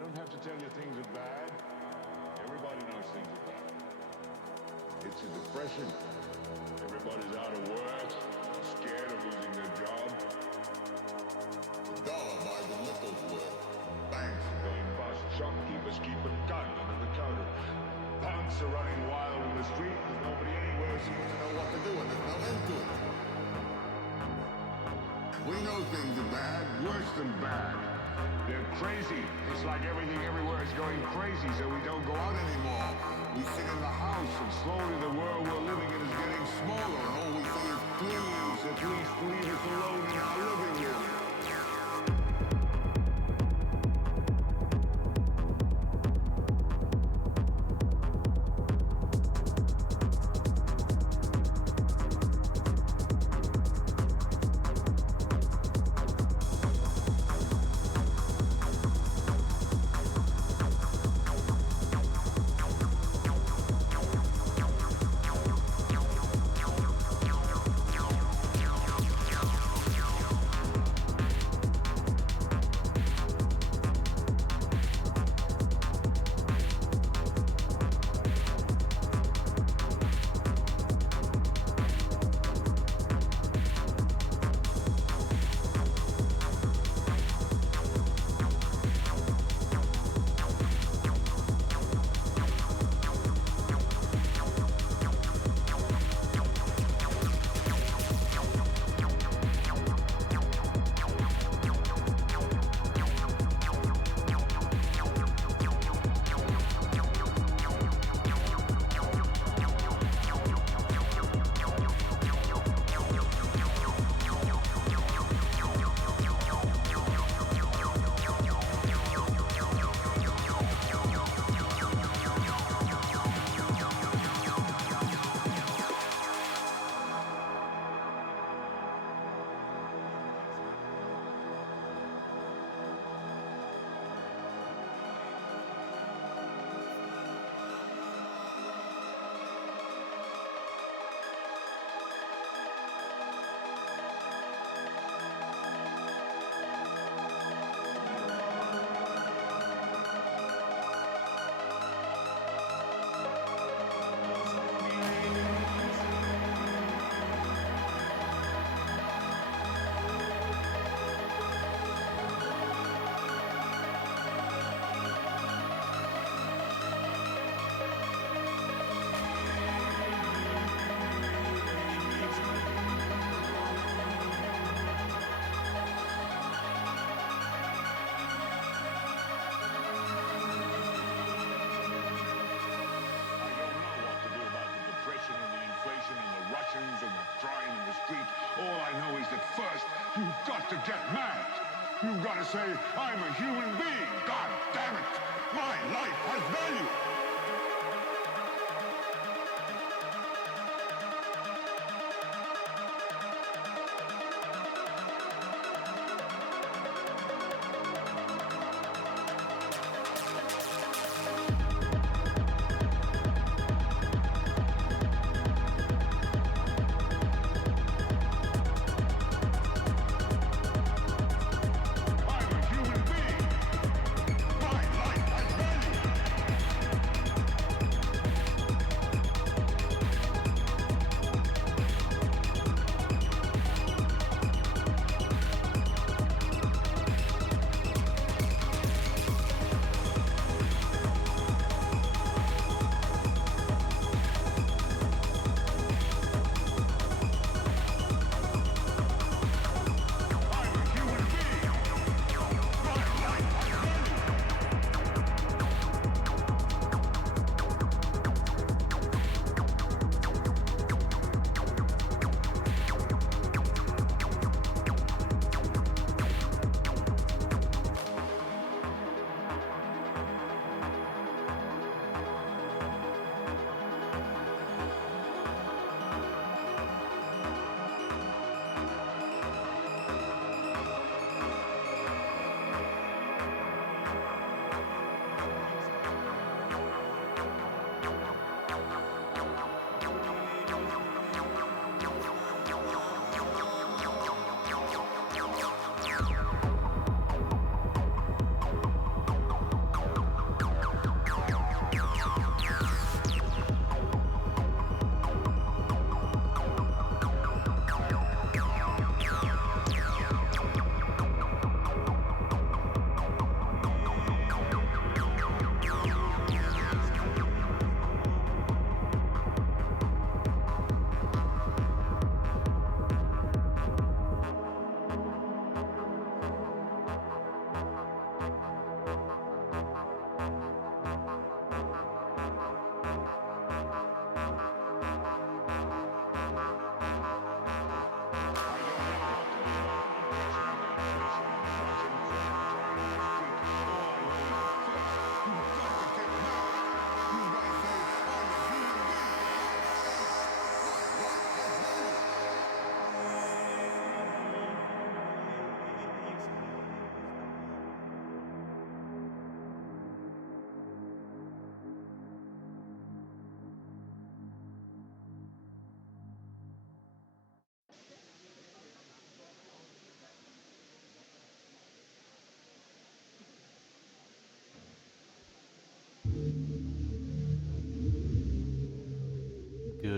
don't have to tell you things are bad. Everybody knows things are bad. It's a depression. Everybody's out of work, scared of losing their job. The dollar buys a nickel's worth. Banks are going bust. Shopkeepers keep a gun under the counter. Punks are running wild in the street. There's nobody anywhere seems to know what to do, and there's no end to it. We know things are bad, worse than bad. They're crazy. It's like everything everywhere is going crazy, so we don't go out anymore. We sit in the house, and slowly the world we're living in is getting smaller, and all we say is, please, at least leave us alone in our living room. Say, I'm a human being. God damn it. My life has value.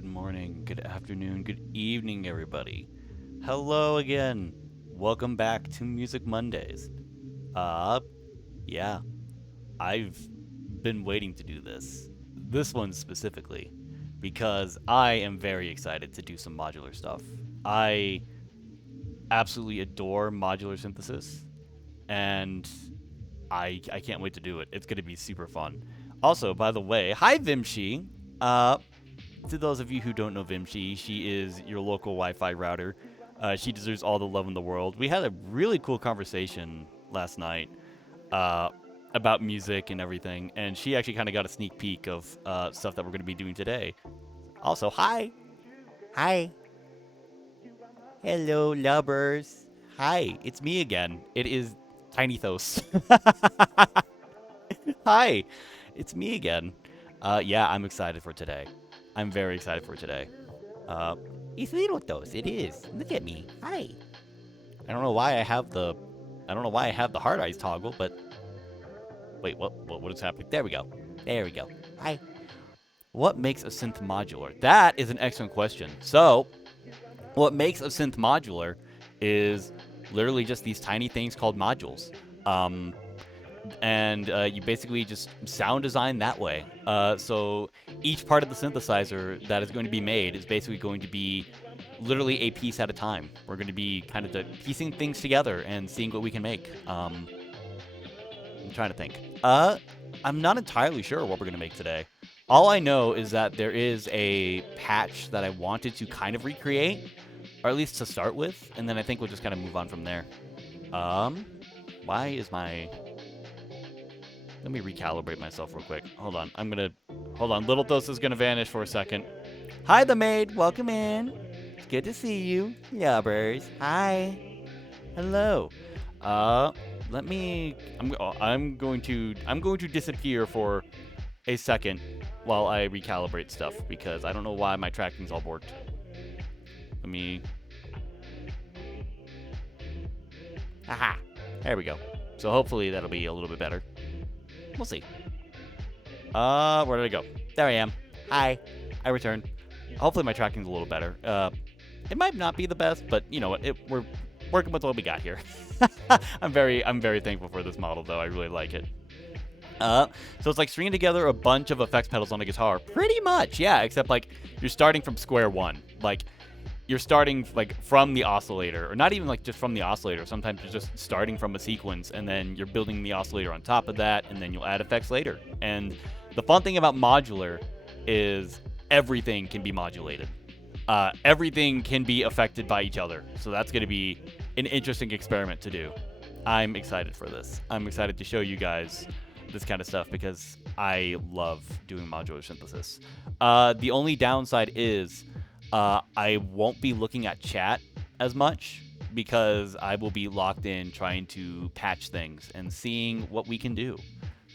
good morning, good afternoon, good evening, everybody. Hello again. Welcome back to Music Mondays. Uh, yeah, I've been waiting to do this. This one specifically, because I am very excited to do some modular stuff. I absolutely adore modular synthesis, and I can't wait to do it. It's gonna be super fun. Also, by the way, hi Vimshi. To those of you who don't know Vimshi, she is your local Wi-Fi router. She deserves all the love in the world. We had a really cool conversation last night uh, about music and everything, and she actually kind of got a sneak peek of stuff that we're going to be doing today. Also, hi. Hi. Hello, lovers. Hi, it's me again. It is Tiny Thos. Hi, it's me again. Yeah, I'm excited for today. I'm very excited for today. Uh, it's little Thos. It is. Look at me. Hi. I don't know why I have the hard eyes toggle, but wait, what is happening? There we go. There we go. Hi. What makes a synth modular? That is an excellent question. So, what makes a synth modular is literally just these tiny things called modules. And you basically just sound design that way. So each part of the synthesizer that is going to be made is basically going to be literally a piece at a time. We're going to be kind of piecing things together and seeing what we can make. I'm trying to think. I'm not entirely sure what we're going to make today. All I know is that there is a patch that I wanted to kind of recreate, or at least to start with, and then I think we'll just kind of move on from there. Why is my... Let me recalibrate myself real quick. Hold on. Hold on. Little Thos is gonna vanish for a second. Hi, the maid. Welcome in. It's good to see you. Lubbers. Hi. Hello. Let me... I'm going to disappear for a second while I recalibrate stuff, because I don't know why my tracking's all borked. Let me... Aha. There we go. So hopefully that'll be a little bit better. We'll see. Where did I go? There I am. Hi. I returned. Hopefully my tracking's a little better. It might not be the best, but you know what? We're working with what we got here. I'm very thankful for this model, though. I really like it. So it's like stringing together a bunch of effects pedals on a guitar. Pretty much, yeah. Except like you're starting from square one. Like you're starting like from the oscillator, or not even like just from the oscillator. Sometimes you're just starting from a sequence, and then you're building the oscillator on top of that, and then you'll add effects later. And the fun thing about modular is everything can be modulated. Everything can be affected by each other. So that's going to be an interesting experiment to do. I'm excited for this. I'm excited to show you guys this kind of stuff because I love doing modular synthesis. The only downside is I won't be looking at chat as much because I will be locked in trying to patch things and seeing what we can do.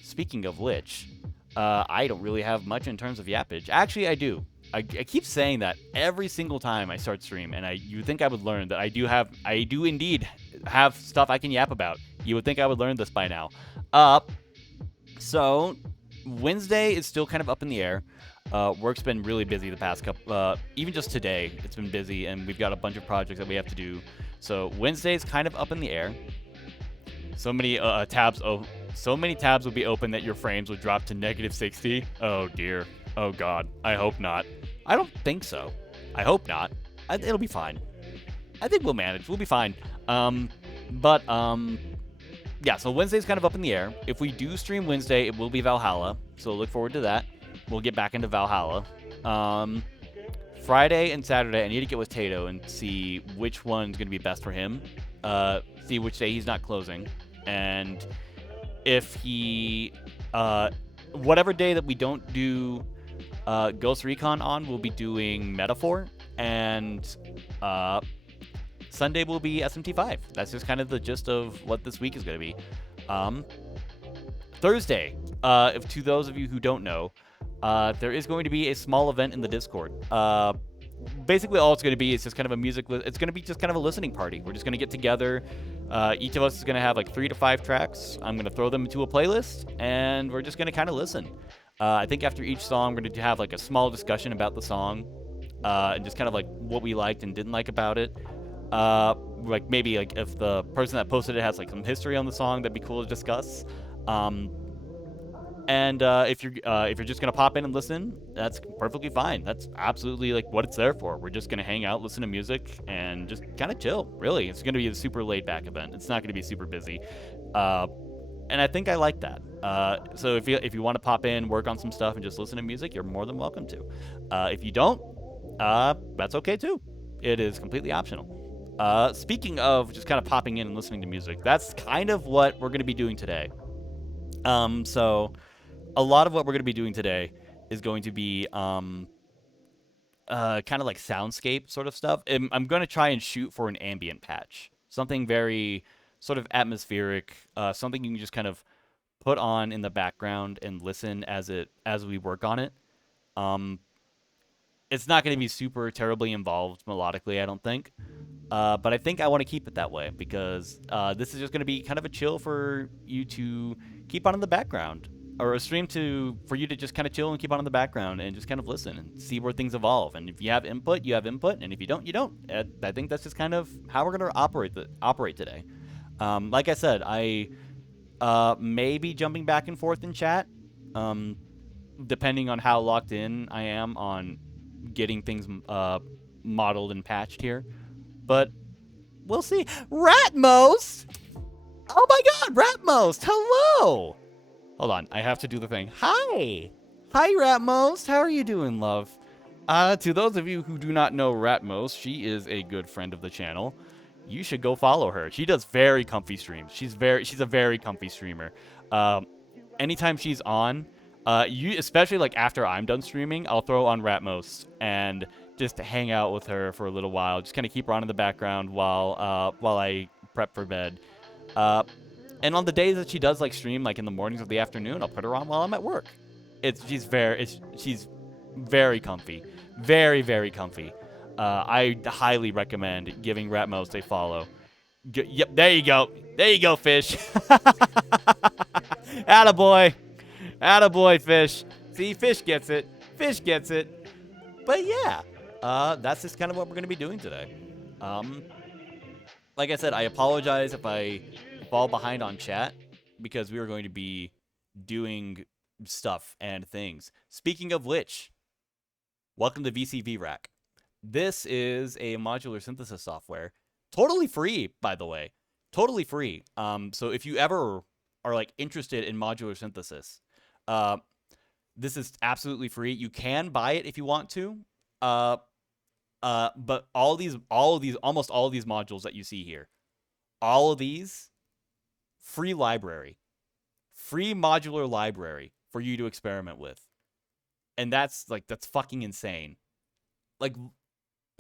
Speaking of which, I don't really have much in terms of yappage. Actually, I do. I keep saying that every single time I start stream, and you think I would learn that I do indeed have stuff I can yap about. You would think I would learn this by now. So Wednesday is still kind of up in the air. Work's been really busy the past couple, even just today, it's been busy, and we've got a bunch of projects that we have to do. So Wednesday's kind of up in the air. So many tabs will be open that your frames would drop to -60. Oh dear. Oh god. I hope not. I don't think so. I hope not. It'll be fine. I think we'll manage. We'll be fine. Yeah, so Wednesday's kind of up in the air. If we do stream Wednesday, it will be Valhalla. So look forward to that. We'll get back into Valhalla. Friday and Saturday, I need to get with Tato and see which one's going to be best for him. See which day he's not closing. And if he... whatever day that we don't do Ghost Recon on, we'll be doing Metaphor. And Sunday will be SMT5. That's just kind of the gist of what this week is going to be. Thursday, if to those of you who don't know, there is going to be a small event in the Discord. Basically, all it's going to be is just kind of a it's going to be just kind of a listening party. We're just going to get together. Each of us is going to have like 3 to 5 tracks. I'm going to throw them into a playlist, and we're just going to kind of listen. I think after each song, we're going to have like a small discussion about the song, and just kind of like what we liked and didn't like about it. Like maybe like if the person that posted it has like some history on the song, that'd be cool to discuss. Um, and if you're just gonna pop in and listen, that's perfectly fine. That's absolutely like what it's there for. We're just gonna hang out, listen to music, and just kind of chill. Really, it's gonna be a super laid back event. It's not gonna be super busy. Uh, and I think I like that. So if you want to pop in, work on some stuff, and just listen to music, you're more than welcome to. If you don't, that's okay too. It is completely optional. Speaking of just kind of popping in and listening to music, that's kind of what we're going to be doing today. So a lot of what we're going to be doing today is going to be kind of like soundscape sort of stuff. I'm going to try and shoot for an ambient patch, something very sort of atmospheric, something you can just kind of put on in the background and listen as we work on it. Um, it's not going to be super terribly involved melodically, I don't think. But I think I want to keep it that way because this is just going to be kind of a chill for you to keep on in the background, or a stream for you to just kind of chill and keep on in the background and just kind of listen and see where things evolve. And if you have input, you have input, and if you don't, you don't. I think that's just kind of how we're going to operate today. Like I said, I may be jumping back and forth in chat, depending on how locked in I am on getting things modeled and patched here. But we'll see. Ratmos! Oh my god, Ratmos! Hello! Hold on, I have to do the thing. Hi! Hi, Ratmos! How are you doing, love? To those of you who do not know Ratmos, she is a good friend of the channel. You should go follow her. She does very comfy streams. She's a very comfy streamer. Anytime she's on, especially like after I'm done streaming, I'll throw on Ratmos and just hang out with her for a little while. Just kind of keep her on in the background while I prep for bed. And on the days that she does like stream, like in the mornings or the afternoon, I'll put her on while I'm at work. She's very comfy, very very comfy. I highly recommend giving Ratmos a follow. Yep, there you go, fish. Attaboy. Attaboy, fish. See, fish gets it. Fish gets it. But yeah, that's just kind of what we're going to be doing today. Like I said, I apologize if I fall behind on chat because we are going to be doing stuff and things. Speaking of which, welcome to VCV Rack. This is a modular synthesis software. Totally free, by the way. Totally free. So if you ever are like interested in modular synthesis, this is absolutely free. You can buy it if you want to. But almost all of these modules that you see here, all of these, free library, free modular library for you to experiment with. And that's fucking insane. Like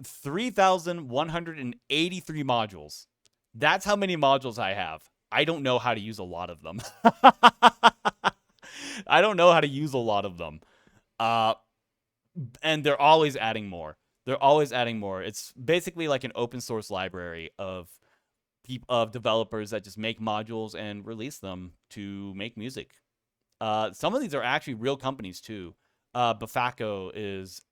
3,183 modules. That's how many modules I have. I don't know how to use a lot of them. I don't know how to use a lot of them. And they're always adding more. They're always adding more. It's basically like an open source library of developers that just make modules and release them to make music. Some of these are actually real companies too. Bafako is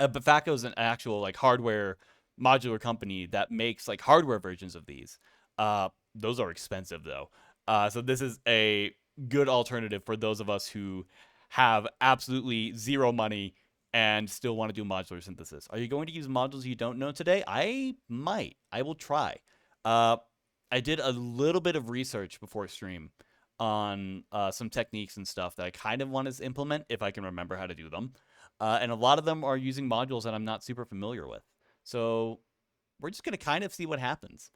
Bafako is an actual like hardware modular company that makes like hardware versions of these. Those are expensive though. So this is a good alternative for those of us who have absolutely zero money and still want to do modular synthesis. Are you going to use modules you don't know today? I might. I will try. I did a little bit of research before stream on some techniques and stuff that I kind of want to implement if I can remember how to do them. And a lot of them are using modules that I'm not super familiar with. So we're just going to kind of see what happens.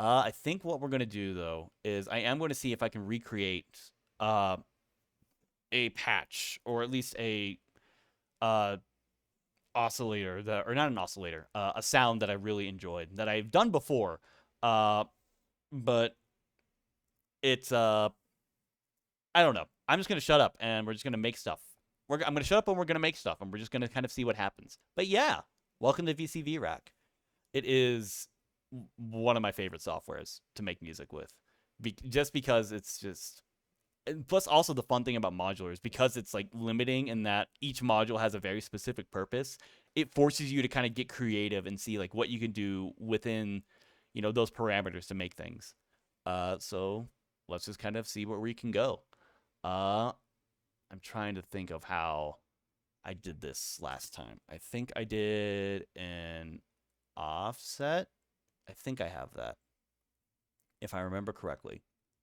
I think what we're going to do, though, is I am going to see if I can recreate a patch, or at least a oscillator, or not an oscillator, a sound that I really enjoyed, that I've done before. But it's, I don't know. I'm just going to shut up, and we're just going to make stuff. I'm going to shut up, and we're going to make stuff, and we're just going to kind of see what happens. But yeah, welcome to VCV Rack. It is one of my favorite softwares to make music with. Just because it's and plus also the fun thing about modular is because it's like limiting in that each module has a very specific purpose. It forces you to kind of get creative and see like what you can do within, those parameters to make things. So let's just kind of see where we can go. I'm trying to think of how I did this last time. I think I did an offset. I think I have that. If I remember correctly.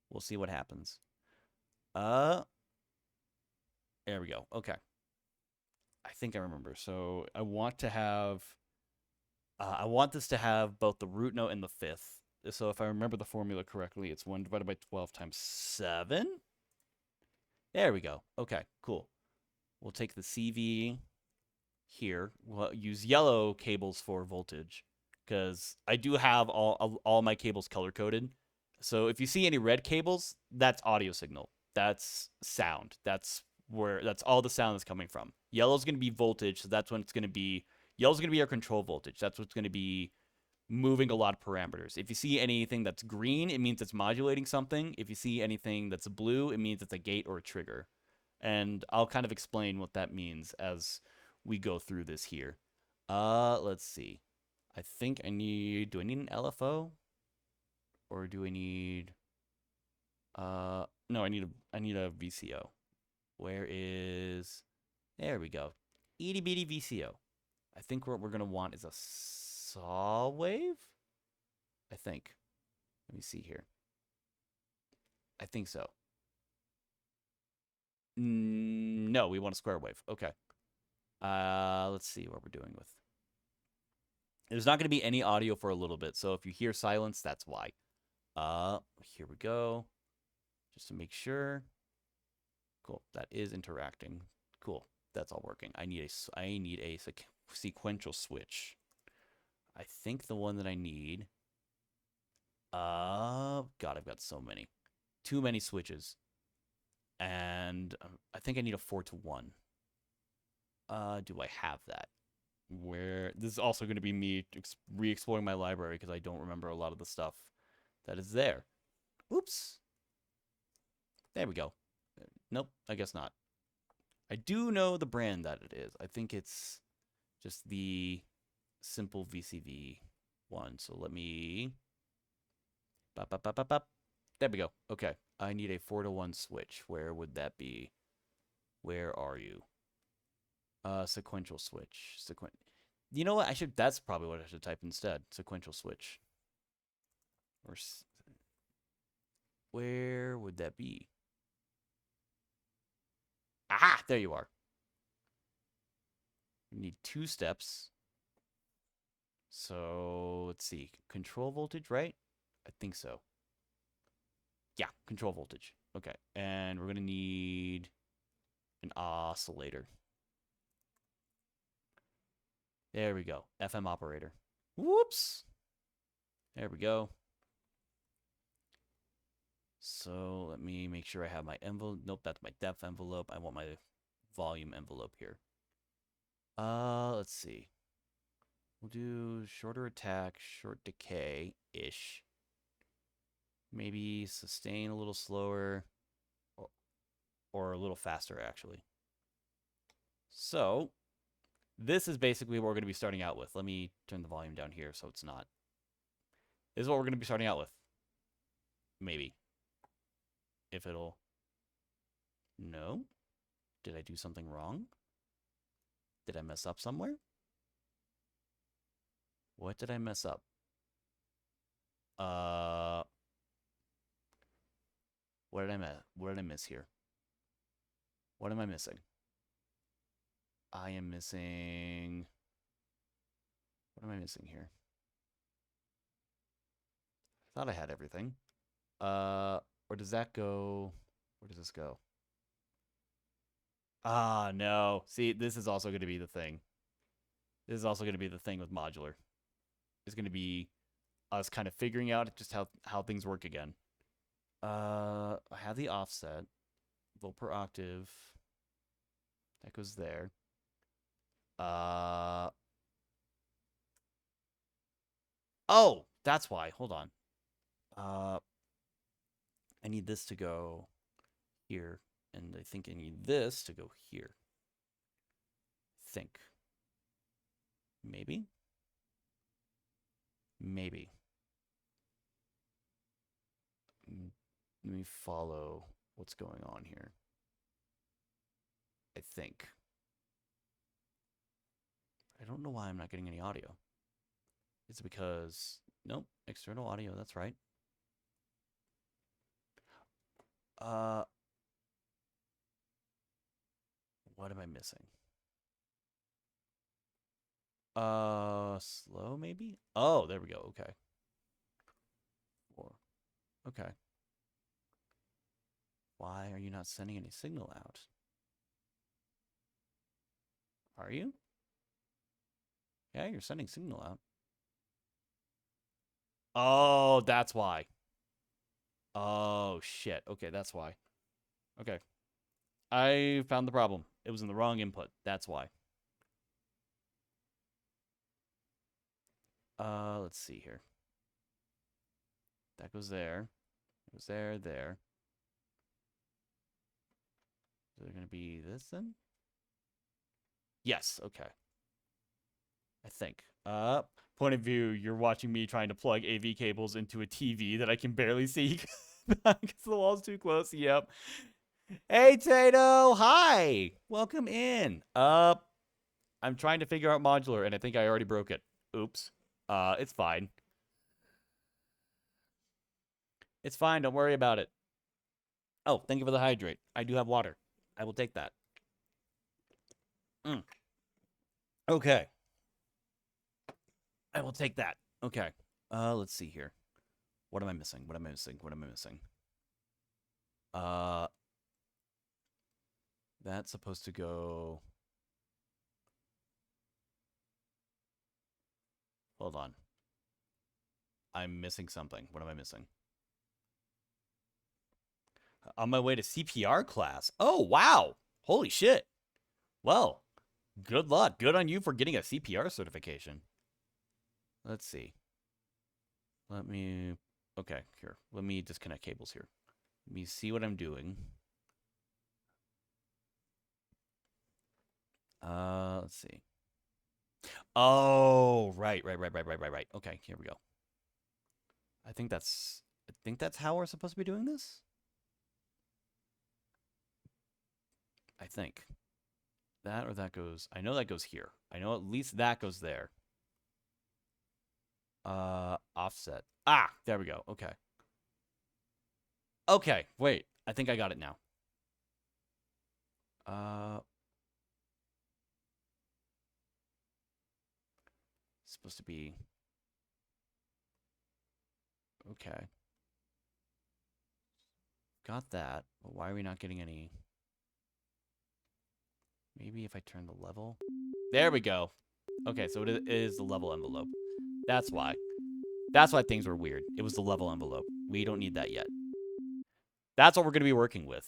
We'll see what happens. There we go. Okay. I think I remember. So I want to have I want this to have both the root note and the fifth. So if I remember the formula correctly, it's 1 divided by 12 times 7. There we go. Okay, cool. We'll take the CV here. We'll use yellow cables for voltage because I do have all my cables color coded. So if you see any red cables, that's audio signal. That's sound. That's all the sound is coming from. Yellow's going to be voltage, so that's when it's going to be yellow's going to be our control voltage. That's what's going to be moving a lot of parameters. If you see anything that's green, it means it's modulating something. If you see anything that's blue, it means it's a gate or a trigger. And I'll kind of explain what that means as we go through this here. Let's see. I think do I need an LFO? Or do I need no, I need a VCO. There we go. Itty bitty VCO. I think what we're gonna want is a saw wave? I think. Let me see here. I think so. No, we want a square wave. Okay. Let's see what we're doing with. There's not going to be any audio for a little bit, so if you hear silence, that's why. Here we go. Just to make sure. Cool. That is interacting. Cool. That's all working. I need a sequential switch. I think the one that I need. God, I've got so many. Too many switches. And I think I need a 4-to-1. Do I have that? This is also going to be me re-exploring my library because I don't remember a lot of the stuff that is there. Oops. There we go. Nope, I guess not. I do know the brand that it is. I think it's just the simple VCV one. So let me... There we go. Okay. I need a 4-to-1 switch. Where would that be? Where are you? Sequential switch. You know what? That's probably what I should type instead. Sequential switch. Where would that be? Ah, there you are. We need 2 steps. So let's see. Control voltage, right? I think so. Yeah, control voltage. Okay. And we're going to need an oscillator. There we go. FM operator. Whoops. There we go. So let me make sure I have my envelope. Nope, that's my depth envelope. I want my volume envelope here. Let's see. We'll do shorter attack, short decay-ish. Maybe sustain a little slower. Or a little faster, actually. So, this is basically what we're going to be starting out with. Let me turn the volume down here so it's not. This is what we're going to be starting out with. Maybe. If it'll... No? Did I do something wrong? Did I mess up somewhere? What did I mess up? What did I miss here? What am I missing? I am missing... What am I missing here? I thought I had everything. Or does that go... Where does this go? Ah, no. See, this is also going to be the thing. This is also going to be the thing with modular. It's going to be us kind of figuring out just how things work again. I have the offset. Volt per octave. That goes there. Oh, that's why. Hold on. I need this to go here. And I think I need this to go here. Think. Maybe? Maybe. Let me follow what's going on here. I think. I don't know why I'm not getting any audio. Is it because... Nope, external audio, that's right. What am I missing? Slow maybe? Oh, there we go. Okay. 4. Okay. Why are you not sending any signal out? Are you? Yeah, you're sending signal out. Oh, that's why. Oh, shit. Okay, that's why. Okay. I found the problem. It was in the wrong input. That's why. Let's see here. That goes there. It goes there, there. Is it going to be this then? Yes, okay. I think. Point of view, you're watching me trying to plug AV cables into a TV that I can barely see because the wall's too close. Yep. Hey, Tato. Hi. Welcome in. I'm trying to figure out modular, and I think I already broke it. Oops. It's fine. It's fine. Don't worry about it. Oh, thank you for the hydrate. I do have water. I will take that. Okay. I will take that. Okay. Let's see here. What am I missing? What am I missing? What am I missing? That's supposed to go... Hold on. I'm missing something. What am I missing? On my way to CPR class. Oh, wow. Holy shit. Well, good luck. Good on you for getting a CPR certification. Let's see. Let me... Okay, here. Let me disconnect cables here. Let me see what I'm doing. Let's see. Oh, right. Okay, here we go. I think that's how we're supposed to be doing this. I think. That or that goes... I know that goes here. I know at least that goes there. Offset. Ah, there we go. Okay. Okay, wait. I think I got it now. It's supposed to be... Okay. Got that, but why are we not getting any... Maybe if I turn the level... There we go. Okay, so it is the level envelope. That's why. That's why things were weird. It was the level envelope. We don't need that yet. That's what we're going to be working with.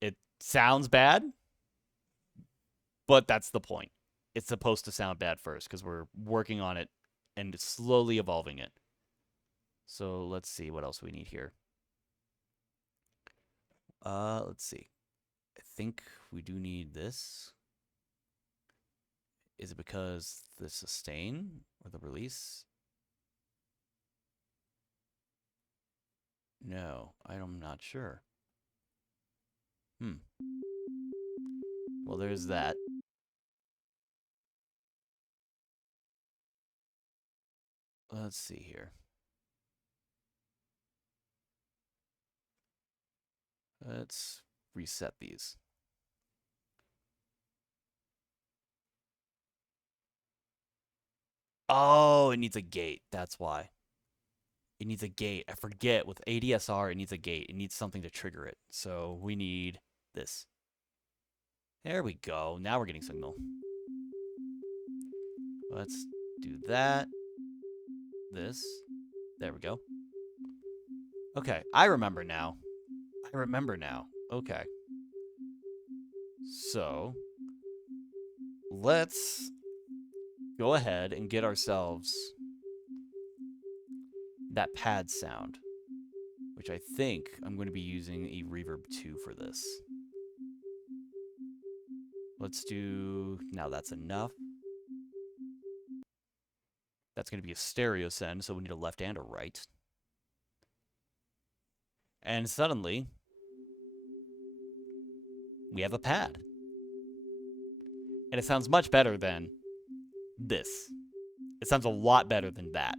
It sounds bad, but that's the point. It's supposed to sound bad first because we're working on it and slowly evolving it. So let's see what else we need here. Let's see. I think we do need this. Is it because the sustain or the release? No, I'm not sure. Well, there's that. Let's see here. Let's reset these. Oh, it needs a gate. That's why. It needs a gate. I forget. With ADSR, it needs a gate. It needs something to trigger it. So we need this. There we go. Now we're getting signal. Let's do that. This. There we go. Okay. I remember now. Okay. So, let's go ahead and get ourselves that pad sound, which I think I'm going to be using a reverb 2 for this. Let's do... Now that's enough. That's going to be a stereo send, so we need a left and a right. And suddenly, we have a pad. And it sounds much better than this. It sounds a lot better than that.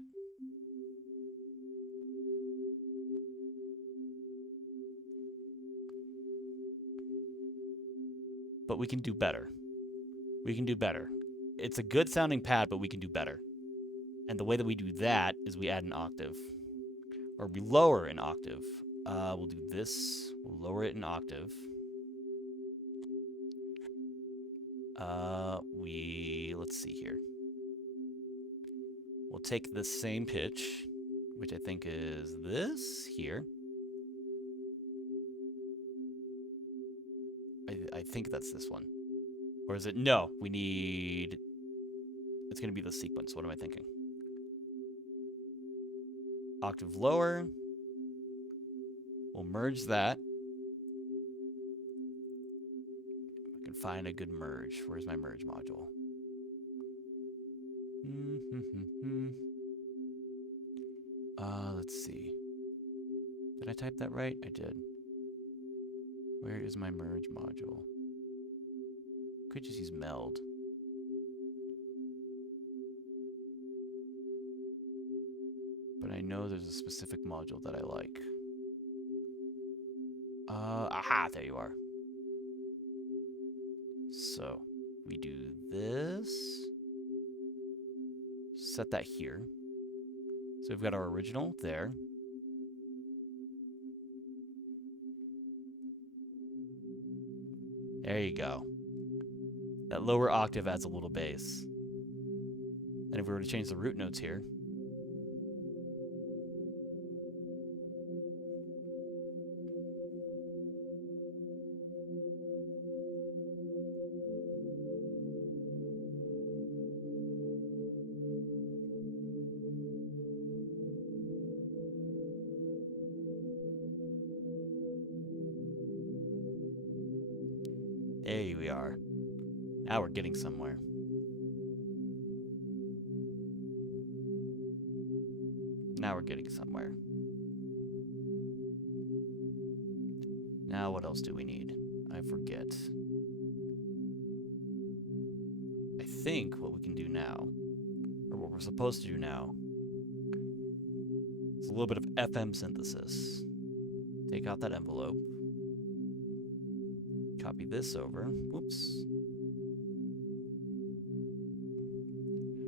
But we can do better. We can do better. It's a good sounding pad, but we can do better. And the way that we do that is we add an octave. Or we lower an octave. We'll do this. We'll lower it an octave. Let's see here. We'll take the same pitch, which I think is this here. I think that's this one. Or is it? No, we need... It's going to be the sequence. What am I thinking? Octave lower. We'll merge that. I can find a good merge. Where's my merge module? Let's see. Did I type that right? I did. Where is my merge module? Could just use meld. But I know there's a specific module that I like. Aha, there you are. So, we do this. Set that here. So we've got our original there. There you go. That lower octave adds a little bass. And if we were to change the root notes here, there we are. Now we're getting somewhere. Now we're getting somewhere. Now what else do we need? I forget. I think what we can do now, or what we're supposed to do now, is a little bit of FM synthesis. Take out that envelope. Copy this over. Whoops.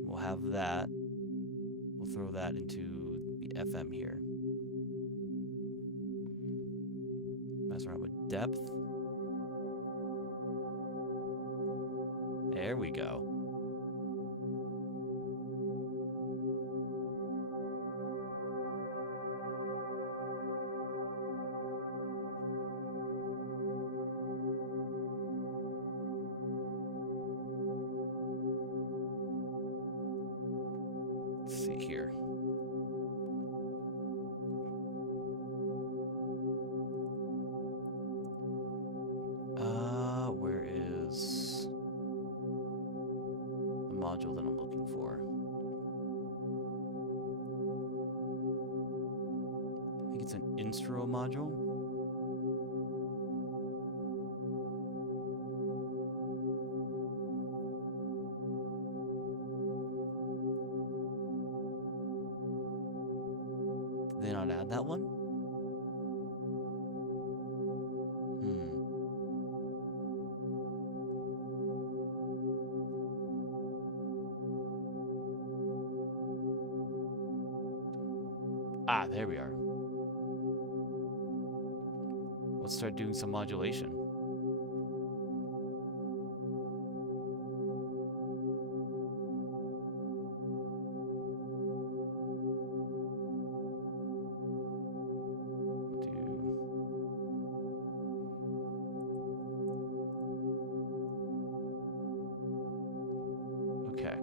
We'll have that. We'll throw that into the FM here. Mess around with depth. There we go. Let's see here. Where is the module that I'm looking for? I think it's an instro module. Did they not add that one? Ah, there we are. Let's start doing some modulation. Okay.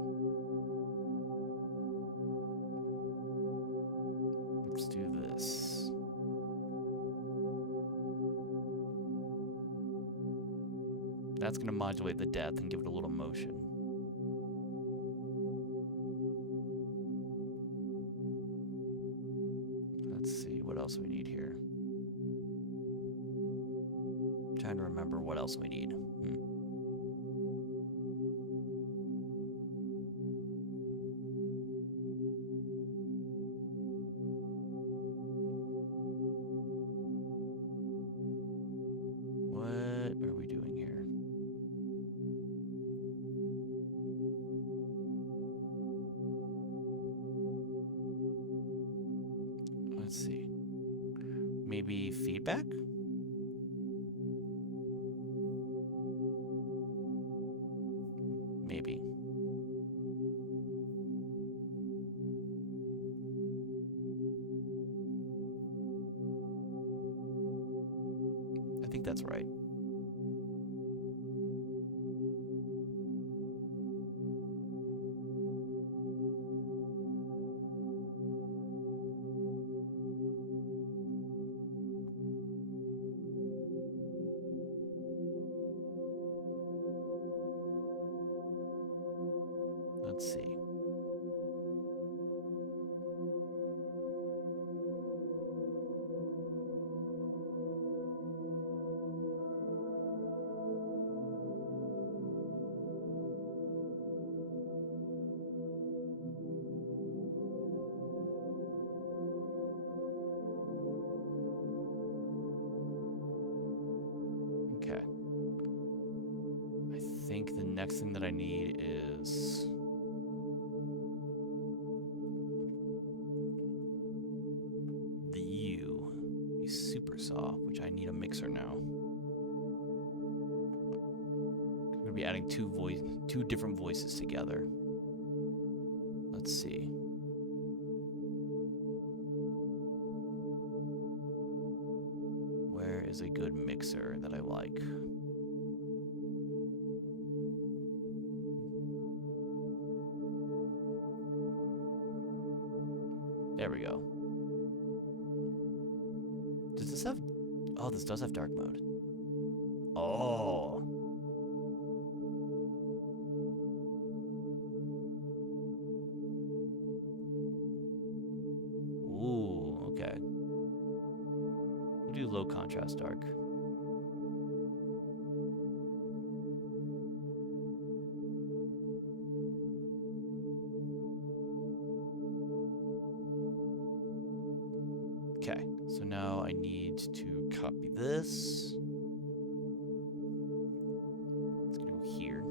Let's do this. That's going to modulate the depth and give it a little motion. Let's see what else we need here. I'm trying to remember what else we need. What are we doing here? Let's see. Maybe feedback? Maybe. I think that's right. Let's see. Okay. I think the next thing that I need is the U, the super saw, which I need a mixer now. I'm gonna be adding two different voices together. Let's see. Where is a good mixer that I like? There we go. Does this have... Oh, this does have dark mode. Oh. Ooh, okay. We'll do low contrast dark. Okay, so now I need to copy this. Let's go here.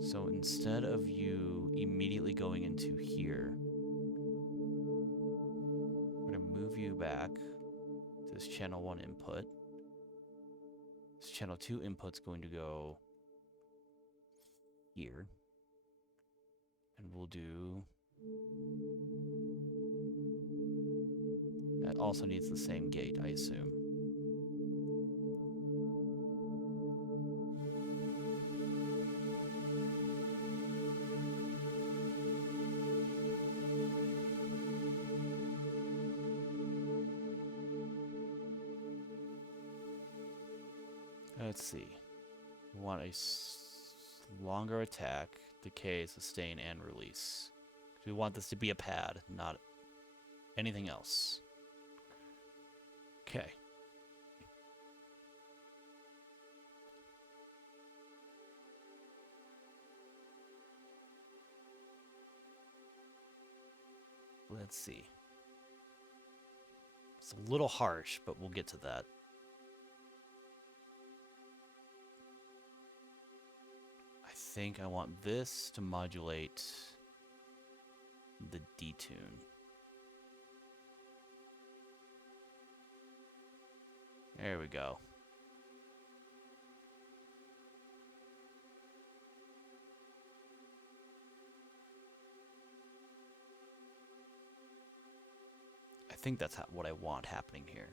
So instead of you immediately going into here, I'm going to move you back to this channel 1 input. This channel 2 input's going to go here. And we'll do... That also needs the same gate, I assume. Let's see. We want a longer attack, decay, sustain, and release. We want this to be a pad, not anything else. Okay. Let's see. It's a little harsh, but we'll get to that. I think I want this to modulate the detune. There we go. I think that's what I want happening here.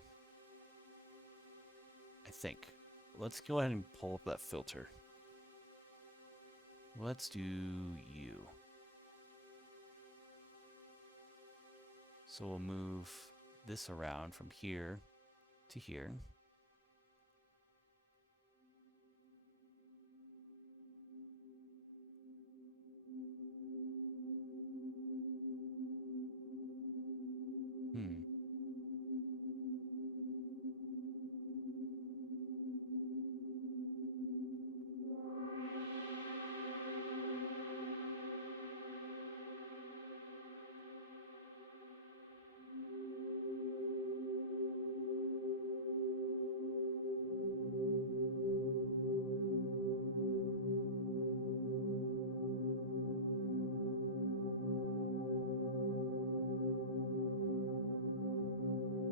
I think. Let's go ahead and pull up that filter. Let's do you. So we'll move this around from here to here. Hmm.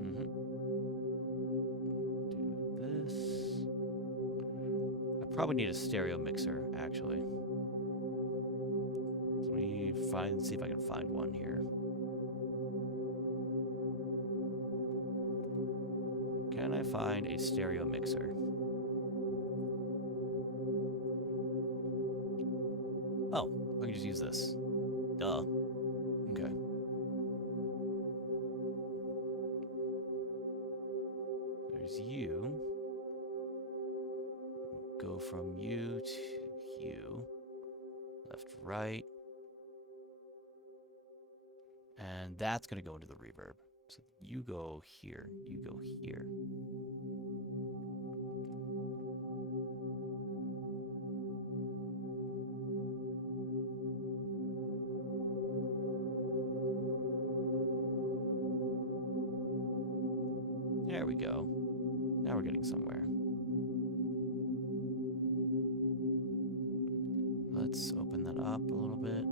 Do this. I probably need a stereo mixer, actually. Let me see if I can find one here. Can I find a stereo mixer? Oh, I can just use this. Duh. Okay. There's you. Go from you to you. Left, right. And that's going to go into the reverb. So you go here. You go here. There we go. Now we're getting somewhere. Let's open that up a little bit.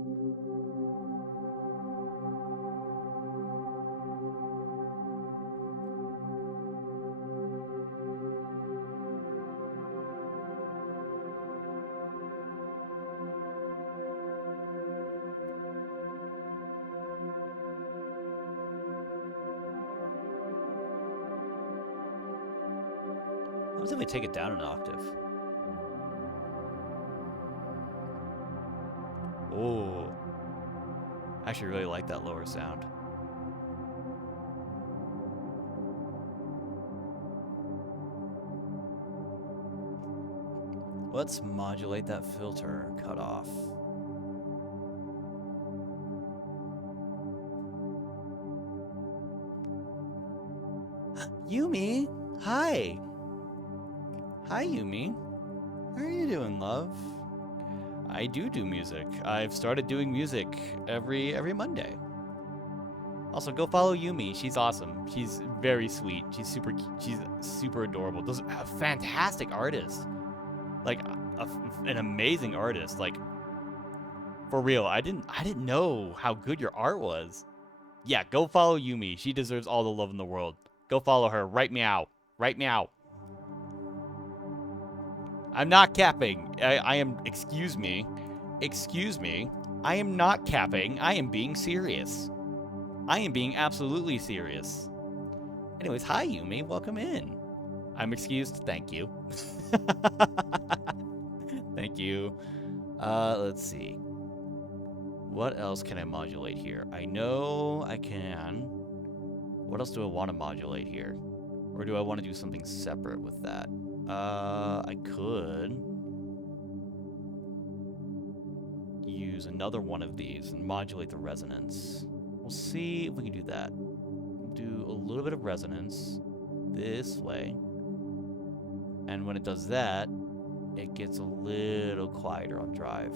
What if we take it down an octave? Oh. I actually really like that lower sound. Let's modulate that filter cutoff. Yumi, hi. Hi, Yumi. How are you doing, love? I do music. I've started doing music every Monday. Also, go follow Yumi. She's awesome. She's very sweet. She's super adorable. Those a fantastic artist. Like an amazing artist. Like for real. I didn't know how good your art was. Yeah, go follow Yumi. She deserves all the love in the world. Go follow her. Right meow. Right meow. I'm not capping. I am. Excuse me. Excuse me. I am not capping. I am being serious. I am being absolutely serious. Anyways, hi Yumi. Welcome in. I'm excused. Thank you. Thank you. Let's see. What else can I modulate here? I know I can. What else do I want to modulate here? Or do I want to do something separate with that? I could use another one of these and modulate the resonance. We'll see if we can do that. Do a little bit of resonance this way. And when it does that, it gets a little quieter on drive.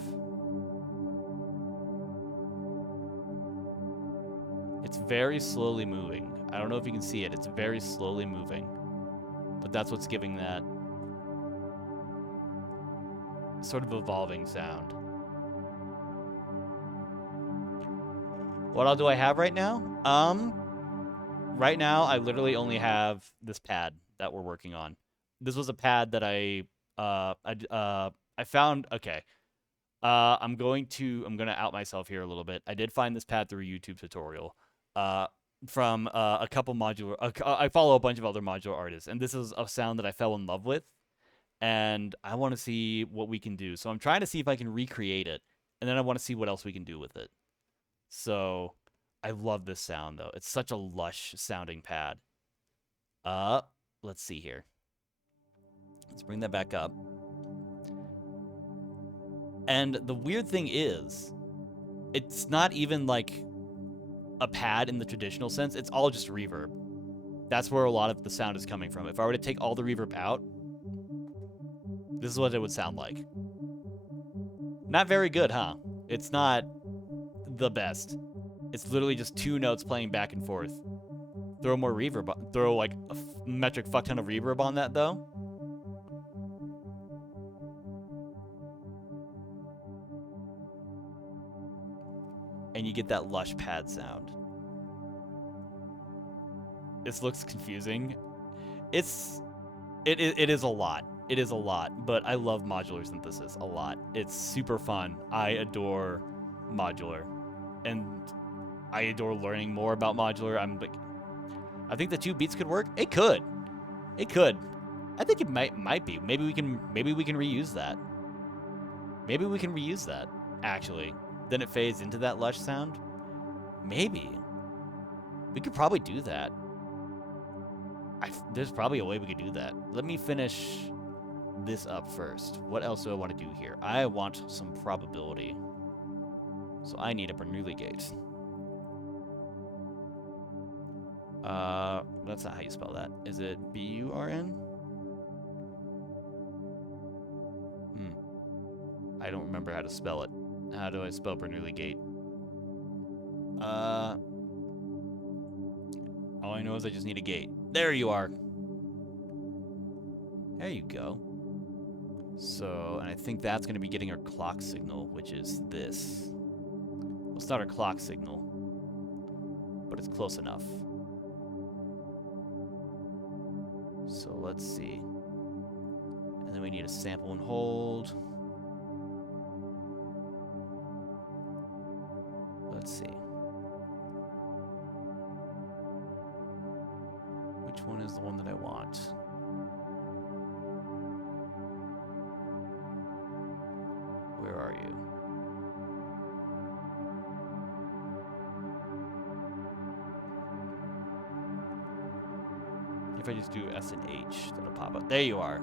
It's very slowly moving. I don't know if you can see it. It's very slowly moving. But that's what's giving that sort of evolving sound. What all do I have right now? Right now I literally only have this pad that we're working on. This was a pad that I found. Okay. I'm gonna out myself here a little bit. I did find this pad through a YouTube tutorial. From a couple modular. I follow a bunch of other modular artists, and this is a sound that I fell in love with, and I want to see what we can do. So I'm trying to see if I can recreate it, and then I want to see what else we can do with it. So I love this sound though. It's such a lush sounding pad. let's see here. Let's bring that back up. And the weird thing is, it's not even like a pad in the traditional sense. It's all just reverb. That's where a lot of the sound is coming from. If I were to take all the reverb out, this is what it would sound like. Not very good, huh? It's not the best. It's literally just two notes playing back and forth. Throw more reverb. Throw like a metric fuck ton of reverb on that, though. And you get that lush pad sound. This looks confusing. It is a lot. It is a lot, but I love modular synthesis a lot. It's super fun. I adore modular, and I adore learning more about modular. I think the 2 beats could work. It could. It could. I think it might be. Maybe we can reuse that. Maybe we can reuse that, actually. Then it fades into that lush sound. Maybe. We could probably do that. There's probably a way we could do that. Let me finish this up first. What else do I want to do here? I want some probability. So I need a Bernoulli gate. That's not how you spell that. Is it B-U-R-N? I don't remember how to spell it. How do I spell Bernoulli gate? All I know is I just need a gate. There you are. There you go. So, and I think that's going to be getting our clock signal, which is this. Well, it's not our clock signal, but it's close enough. So let's see. And then we need a sample and hold. Let's see. Which one is the one that I want? Where are you? If I just do S and H, that'll pop up. There you are.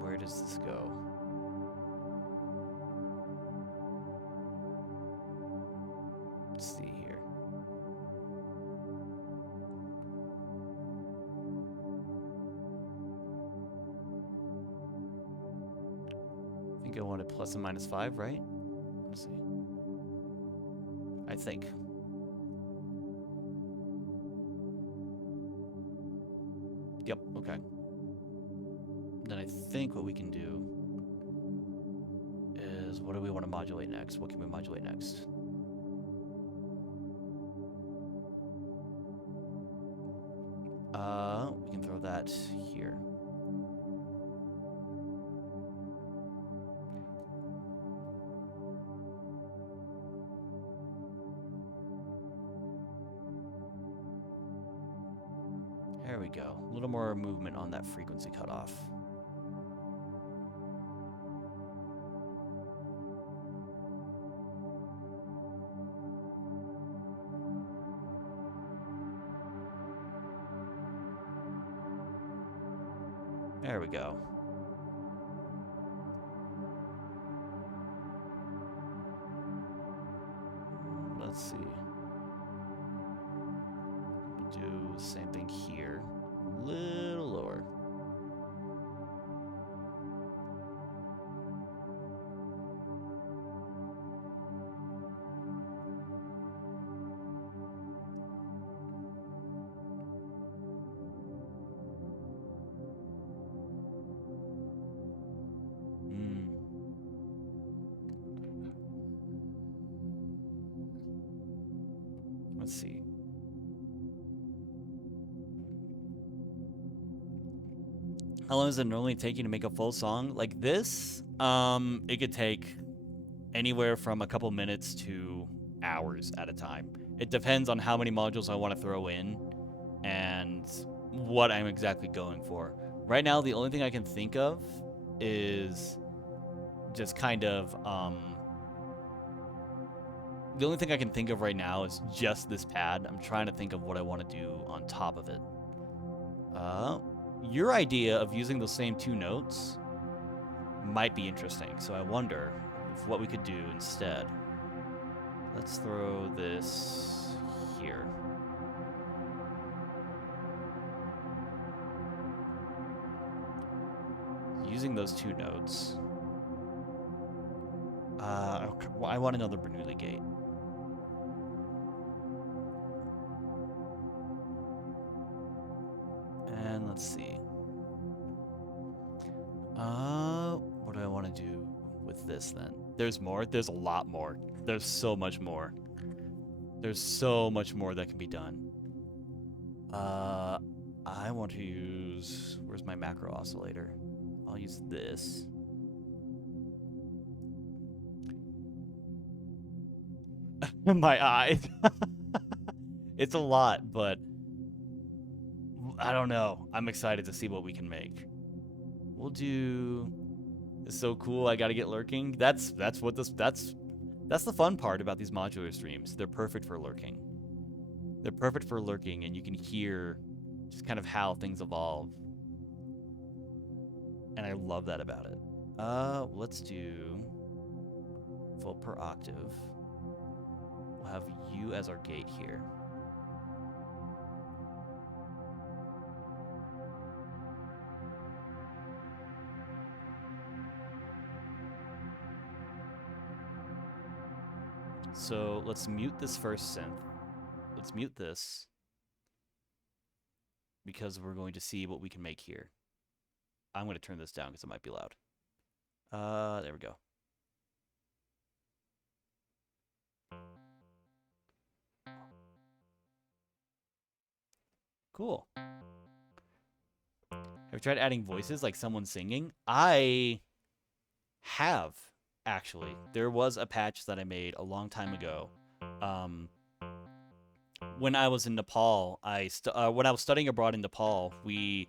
Where does this go? Let's see here. I think I wanted plus and minus 5, right? Let's see. I think. Yep, okay. Then I think what we can do is, what do we want to modulate next? What can we modulate next? We can throw that here. There we go. A little more movement on that frequency cutoff. There we go. Let's see. We'll do the same thing here. A little lower. Let's see. How long does it normally take you to make a full song? Like this, it could take anywhere from a couple minutes to hours at a time. It depends on how many modules I want to throw in and what I'm exactly going for. Right now, the only thing I can think of is just kind of the only thing I can think of right now is just this pad. I'm trying to think of what I want to do on top of it. Your idea of using those same 2 notes might be interesting. So I wonder if what we could do instead. Let's throw this here. Using those 2 notes. I want another Bernoulli gate. And let's see. What do I want to do with this then? There's more. There's a lot more. There's so much more. There's so much more that can be done. I want to use... Where's my macro oscillator? I'll use this. My eyes. It's a lot, but I don't know. I'm excited to see what we can make. We'll do... It's so cool. I gotta get lurking. That's the fun part about these modular streams. They're perfect for lurking. They're perfect for lurking, and you can hear just kind of how things evolve. And I love that about it. Let's do full per octave. We'll have you as our gate here. So let's mute this first synth. Let's mute this because we're going to see what we can make here. I'm going to turn this down because it might be loud. There we go. Cool. Have you tried adding voices like someone singing? I have, actually. There was a patch that I made a long time ago. When I was in Nepal, when I was studying abroad in Nepal, we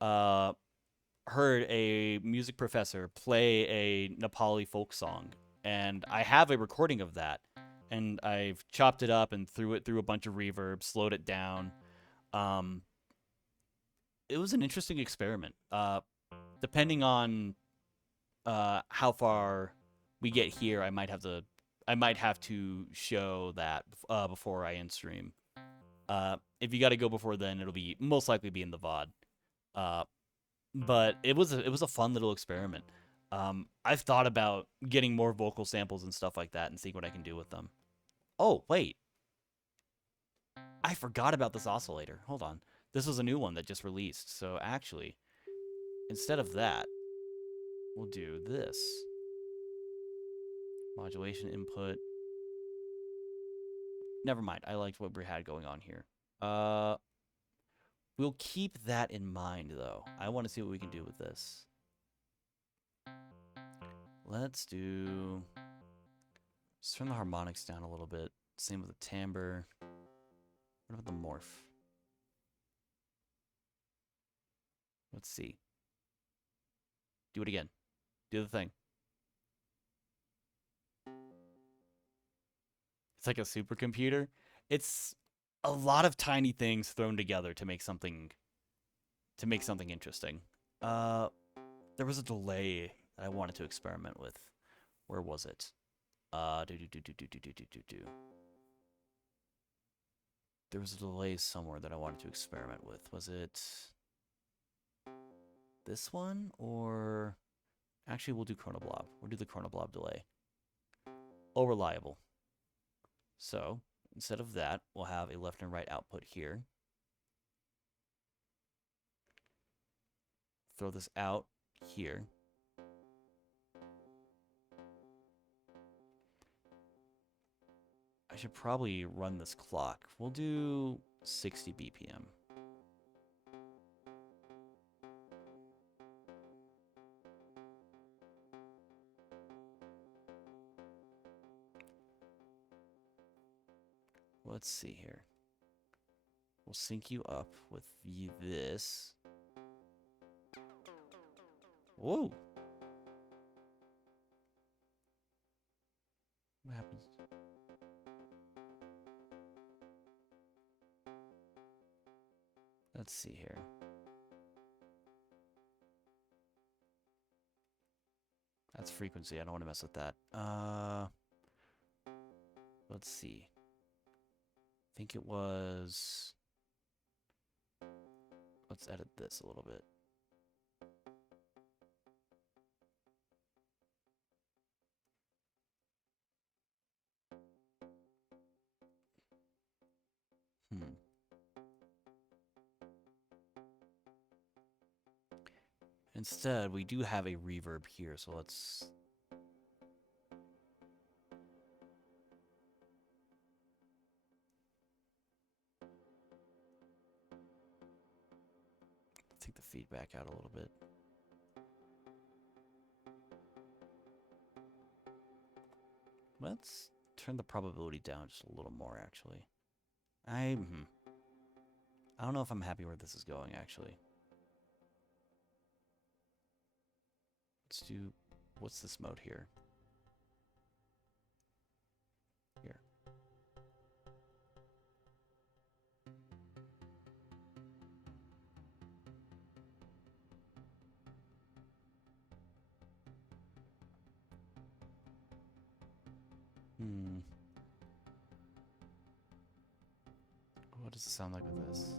heard a music professor play a Nepali folk song, and I have a recording of that, and I've chopped it up and threw it through a bunch of reverb, slowed it down. It was an interesting experiment. Depending on how far we get here, I might have to show that before I end stream. If you got to go before then, it'll be most likely be in the VOD. But it was a fun little experiment. I've thought about getting more vocal samples and stuff like that and seeing what I can do with them. Oh, wait. I forgot about this oscillator. Hold on. This was a new one that just released. So actually, instead of that, we'll do this. Modulation input. Never mind. I liked what we had going on here. We'll keep that in mind, though. I want to see what we can do with this. Let's turn the harmonics down a little bit. Same with the timbre. What about the morph? Let's see. Do it again. Do the thing. It's like a supercomputer. It's a lot of tiny things thrown together to make something interesting. There was a delay that I wanted to experiment with. Where was it? There was a delay somewhere that I wanted to experiment with. Was it this one? Or actually, we'll do chronoblob. We'll do the chronoblob delay. Oh, reliable. So instead of that, we'll have a left and right output here. Throw this out here. I should probably run this clock. We'll do 60 BPM. Let's see here. We'll sync you up with this. Whoa, What happens? Let's see here. That's frequency. I don't want to mess with that. Let's see. I think it was... Let's edit this a little bit. Instead, we do have a reverb here, so let's... take the feedback out a little bit. Let's turn the probability down just a little more, actually. I don't know if I'm happy where this is going, actually. Let's do... What's this mode here? Here. What does it sound like with this?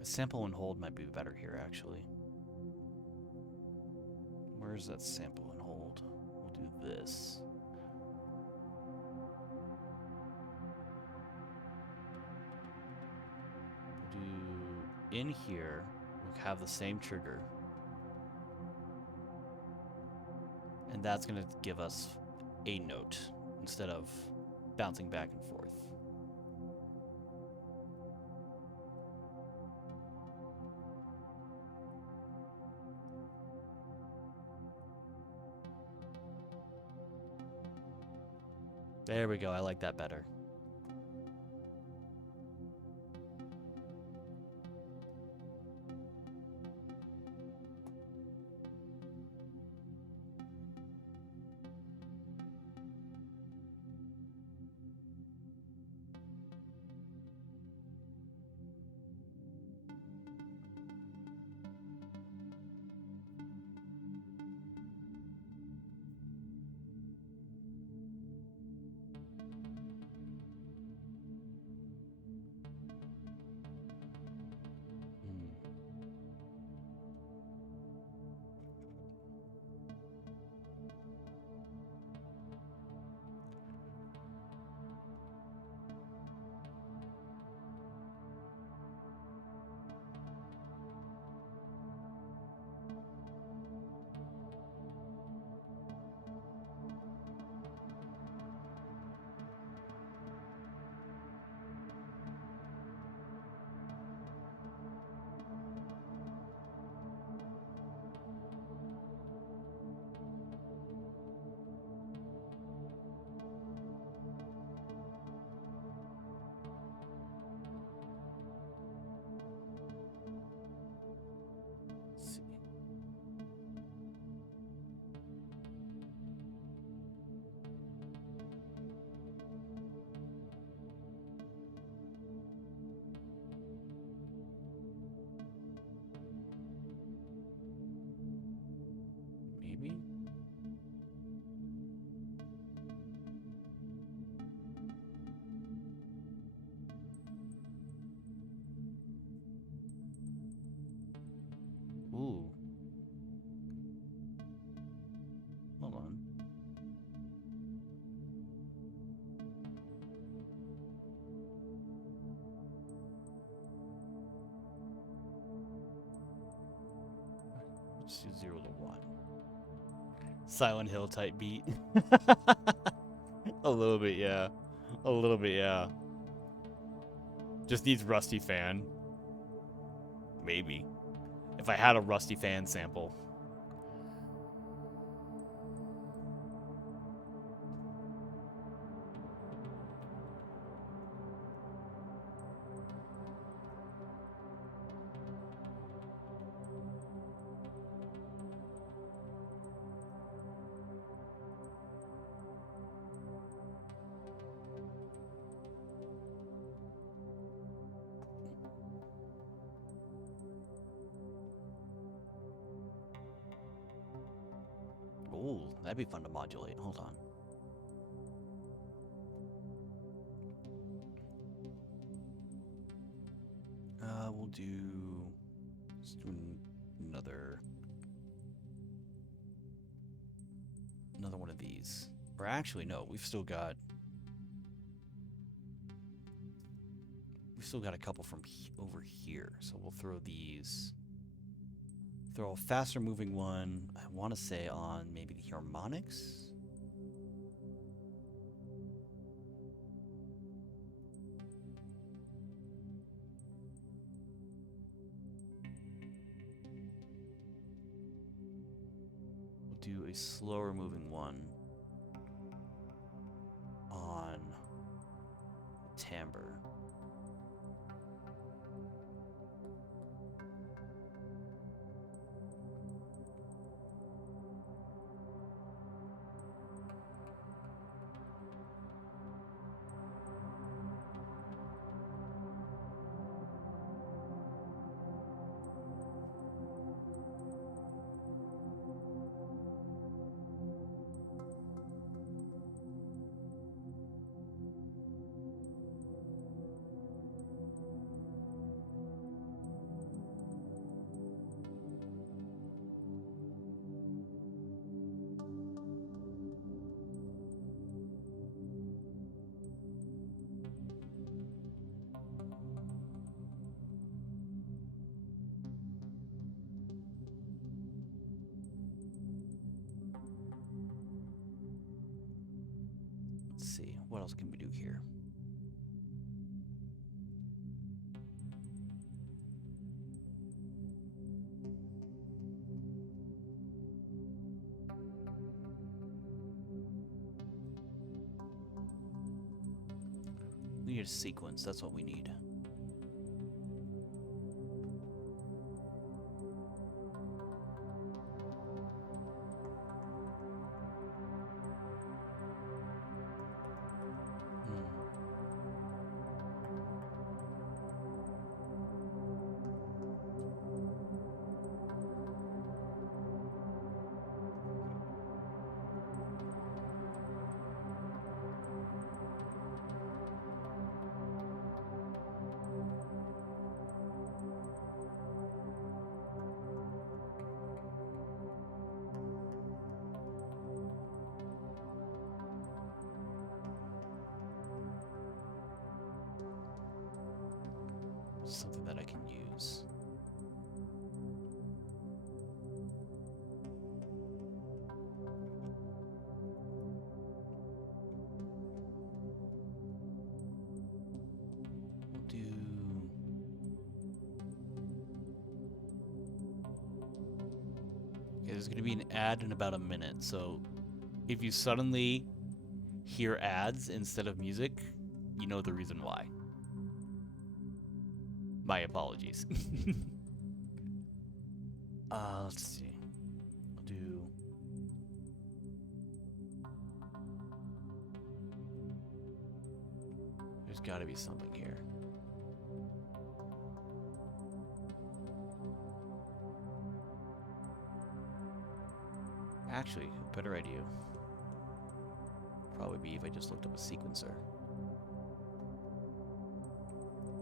A sample and hold might be better here, actually. Where's that sample and hold? We'll do this. We'll do in here, we'll have the same trigger. And that's going to give us a note instead of bouncing back and forth. There we go. I like that better. Let's do 0 to 1. Silent Hill type beat. A little bit, yeah. A little bit, yeah. Just needs Rusty Fan. Maybe. If I had a Rusty Fan sample. Ooh, that'd be fun to modulate. Hold on. We'll do... Let's do another one of these. Or actually, no, we've still got a couple from over here. So we'll throw these. Throw a faster moving one. I want to say on maybe the harmonics. We'll do a slower moving one on timbre. Let's see, what else can we do here? We need a sequence, that's what we need. Something that I can use. We'll do... Okay, there's going to be an ad in about a minute, so if you suddenly hear ads instead of music, you know the reason why. My apologies. Let's see. I'll do... There's got to be something here. Actually, a better idea. Probably be if I just looked up a sequencer.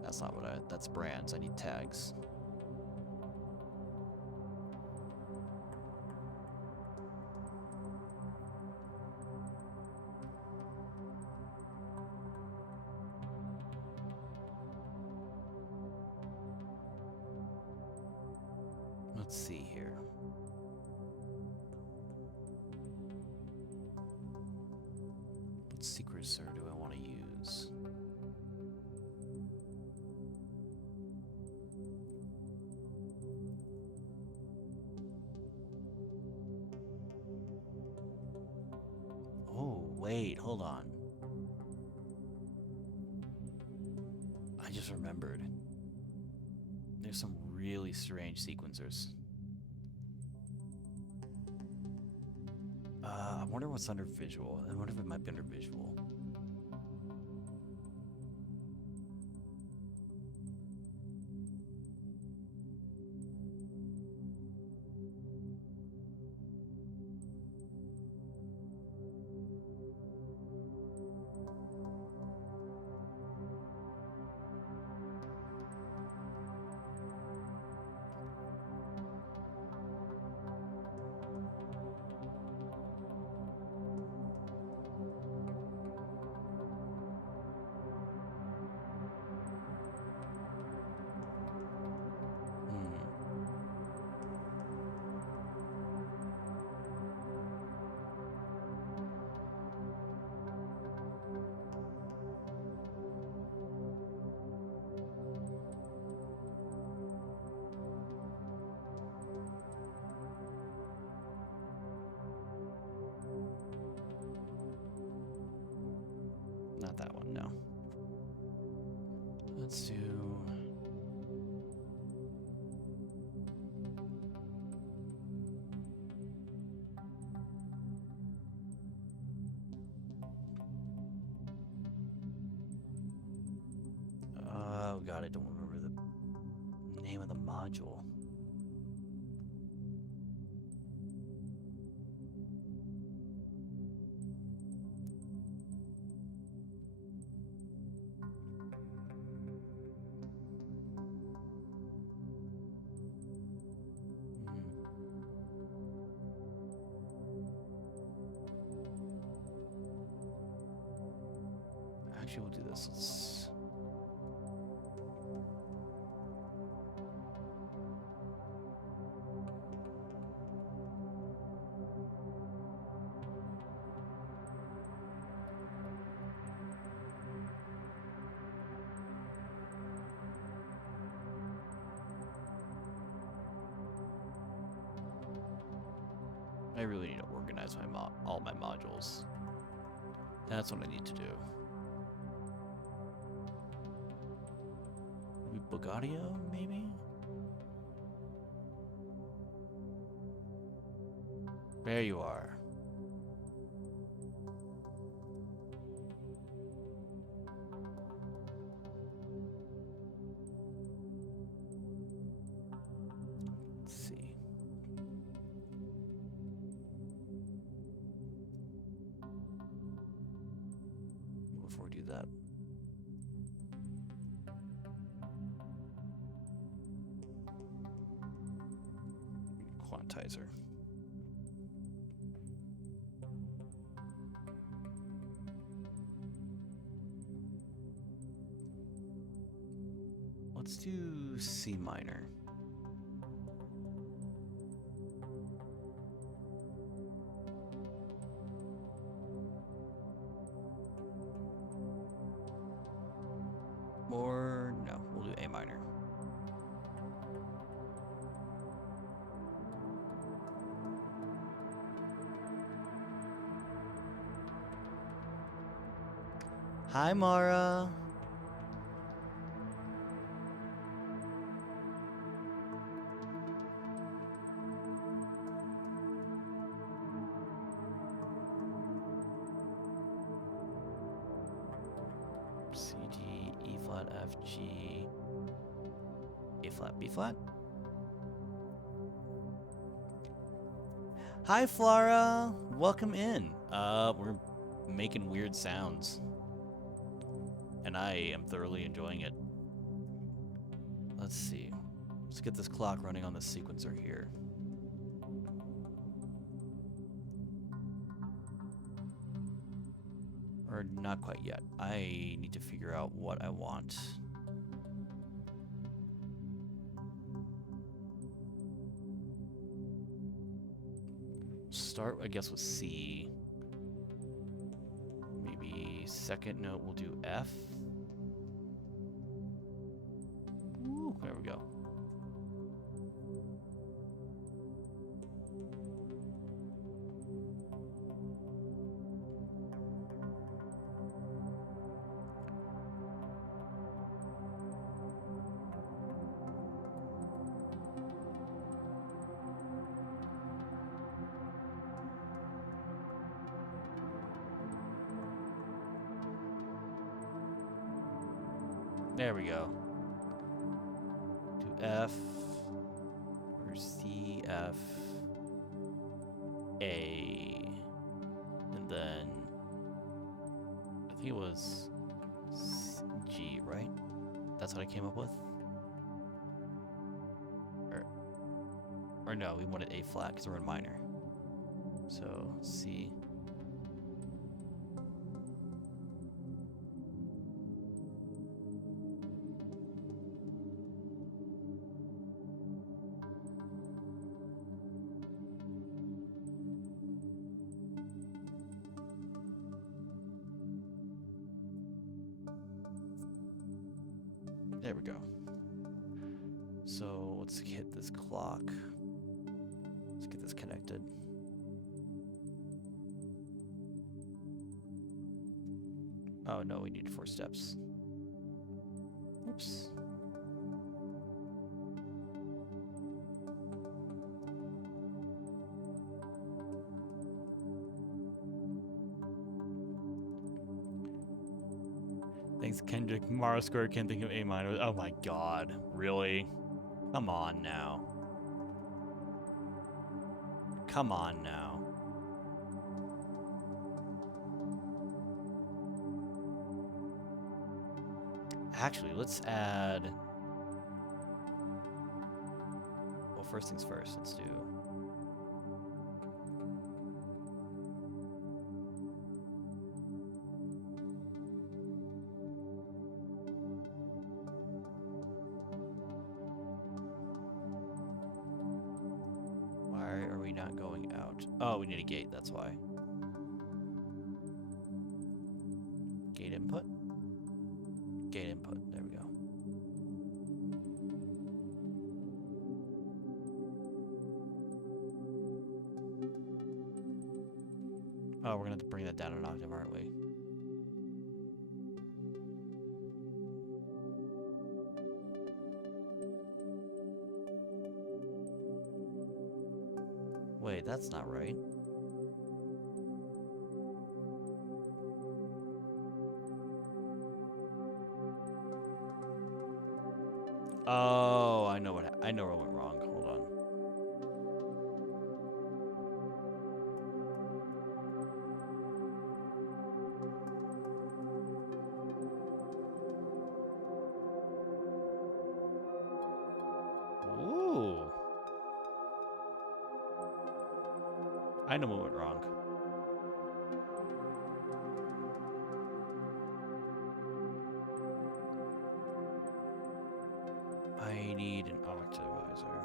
That's not what that's brands. I need tags. Let's see here. sequencer do I want to use? Oh, wait, hold on. I just remembered. There's some really strange sequencers. I wonder what's under visual. I wonder if it might be under visual. Not that one, no. Let's do... Oh god, I don't remember the name of the module. Actually, we'll do this. Let's... I really need to organize my all my modules. That's what I need to do. Maybe book audio, maybe? There you are. Let's see. Before we do that, quantizer. Let's do C minor. Or no, we'll do A minor. Hi, Mara. C, D, E flat, F, G, A flat, B flat. Hi, Flora. Welcome in. We're making weird sounds, and I am thoroughly enjoying it. Let's see. Let's get this clock running on the sequencer here. Or not quite yet. I need to figure out what I want. Start, I guess, with C. Maybe second note, we'll do F. Ooh, there we go. There we go. To F or C, F, A, and then I think it was G, right? That's what I came up with. Or no, we wanted A flat because we're in minor. So C. There we go. So let's hit this clock. Let's get this connected. Oh no, we need 4 steps. Oops. Thanks, Kendrick. Mara Square can't think of A minor. Oh my god. Really? Come on now. Come on now. Actually, let's add... Well, first things first. Let's do... Why are we not going out? Oh, we need a gate, that's why. Gate input? Gate input, there we go. Oh, we're gonna have to bring that down an octave, aren't we? Wait, that's not right. Oh, I know what went wrong. Hold on. Ooh. I know what went wrong. I need an octavizer.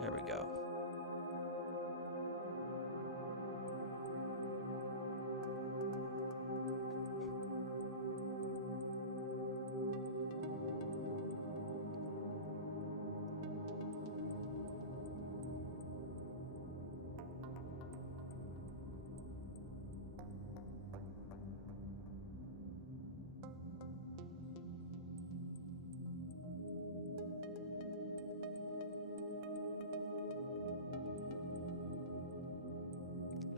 There we go.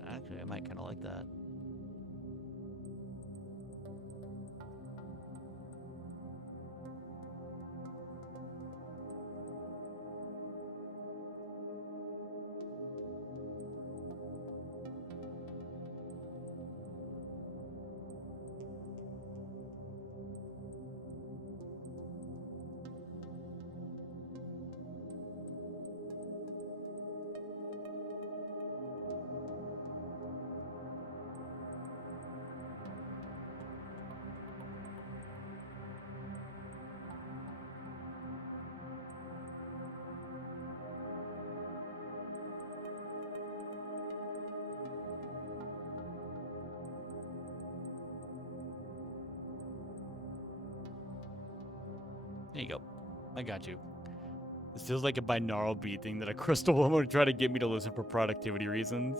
Actually, I might kind of like that. There you go. I got you. This feels like a binaural beat thing that a crystal woman would try to get me to listen for productivity reasons.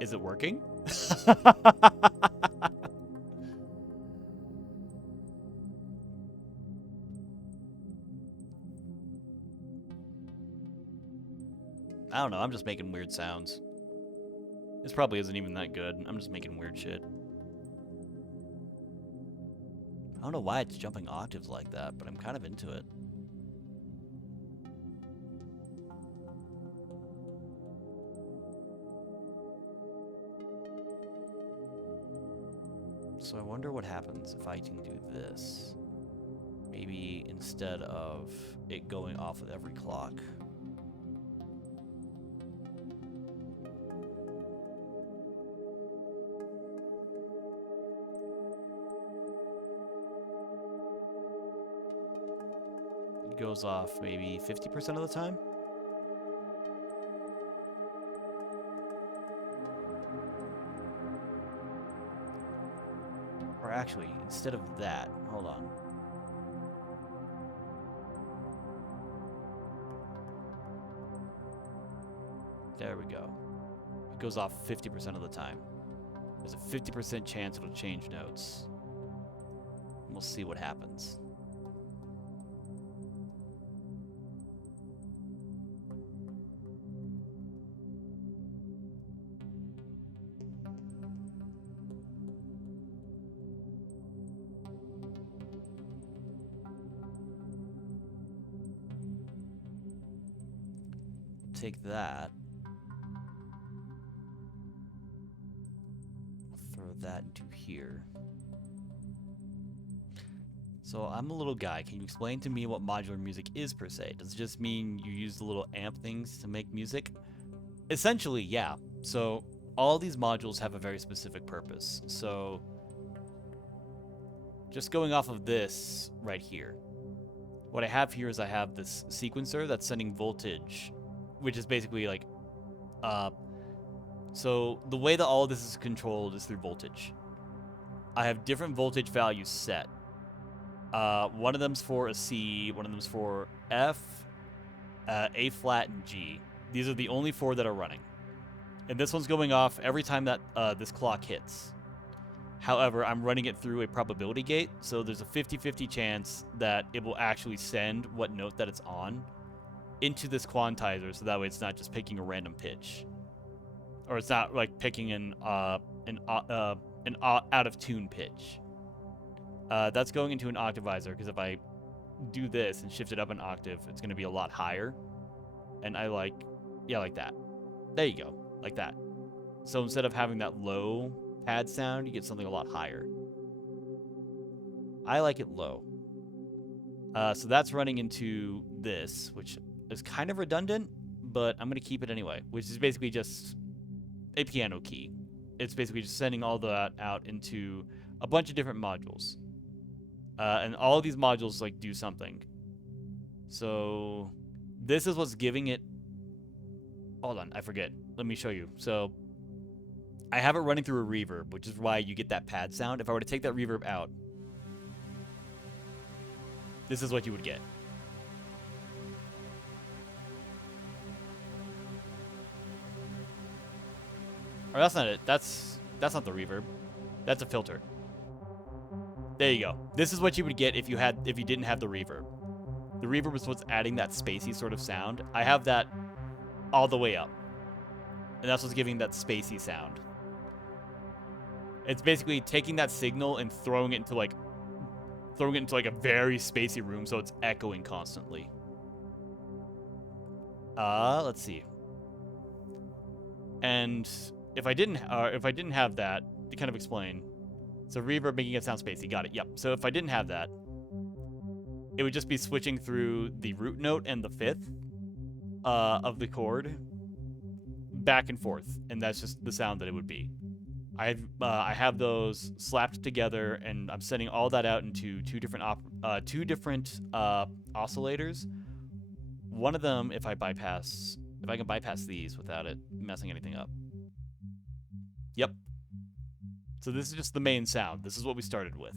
Is it working? I don't know, I'm just making weird sounds. This probably isn't even that good. I'm just making weird shit. I don't know why it's jumping octaves like that, but I'm kind of into it. So I wonder what happens if I can do this. Maybe instead of it going off with every clock. It goes off maybe 50% of the time. Or actually, instead of that, hold on. There we go. It goes off 50% of the time. There's a 50% chance it'll change notes. We'll see what happens. Take that. Throw that into here. So I'm a little guy. Can you explain to me what modular music is per se? Does it just mean you use the little amp things to make music? Essentially, yeah. So all these modules have a very specific purpose. So just going off of this right here. What I have here is I have this sequencer that's sending voltage, which is basically like, so the way that all of this is controlled is through voltage. I have different voltage values set. One of them's for a C, one of them's for F, A flat, and G. These are the only four that are running. And this one's going off every time that this clock hits. However, I'm running it through a probability gate, so there's a 50-50 chance that it will actually send what note that it's on into this quantizer, so that way it's not just picking a random pitch, or it's not like picking an out of tune pitch. That's going into an octavizer, because if I do this and shift it up an octave, it's going to be a lot higher. And I like that. There you go, like that. So instead of having that low pad sound, you get something a lot higher. I like it low. So that's running into this, which is kind of redundant, but I'm going to keep it anyway, which is basically just a piano key. It's basically just sending all that out into a bunch of different modules. And all of these modules like do something. So this is what's giving it. Hold on, I forget. Let me show you. So I have it running through a reverb, which is why you get that pad sound. If I were to take that reverb out, this is what you would get. Or that's not it. That's not the reverb. That's a filter. There you go. This is what you would get if you didn't have the reverb. The reverb is what's adding that spacey sort of sound. I have that all the way up. And that's what's giving that spacey sound. It's basically taking that signal and throwing it into like a very spacey room, so it's echoing constantly. Let's see. And if I didn't have that, to kind of explain, so reverb making it sound spacey, got it. Yep. So if I didn't have that, it would just be switching through the root note and the fifth of the chord back and forth, and that's just the sound that it would be. I have those slapped together, and I'm sending all that out into two different oscillators. One of them, if I can bypass these without it messing anything up. Yep. So this is just the main sound. This is what we started with.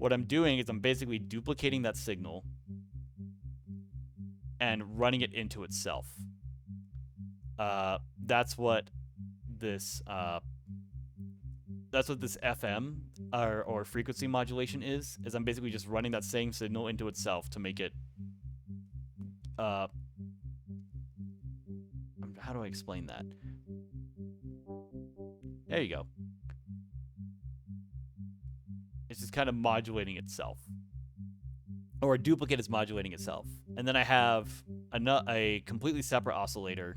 what I'm doing is I'm basically duplicating that signal and running it into itself. That's what this FM or frequency modulation is I'm basically just running that same signal into itself to make it how do I explain that? There you go. It's just kind of modulating itself. Or a duplicate is modulating itself. And then I have a completely separate oscillator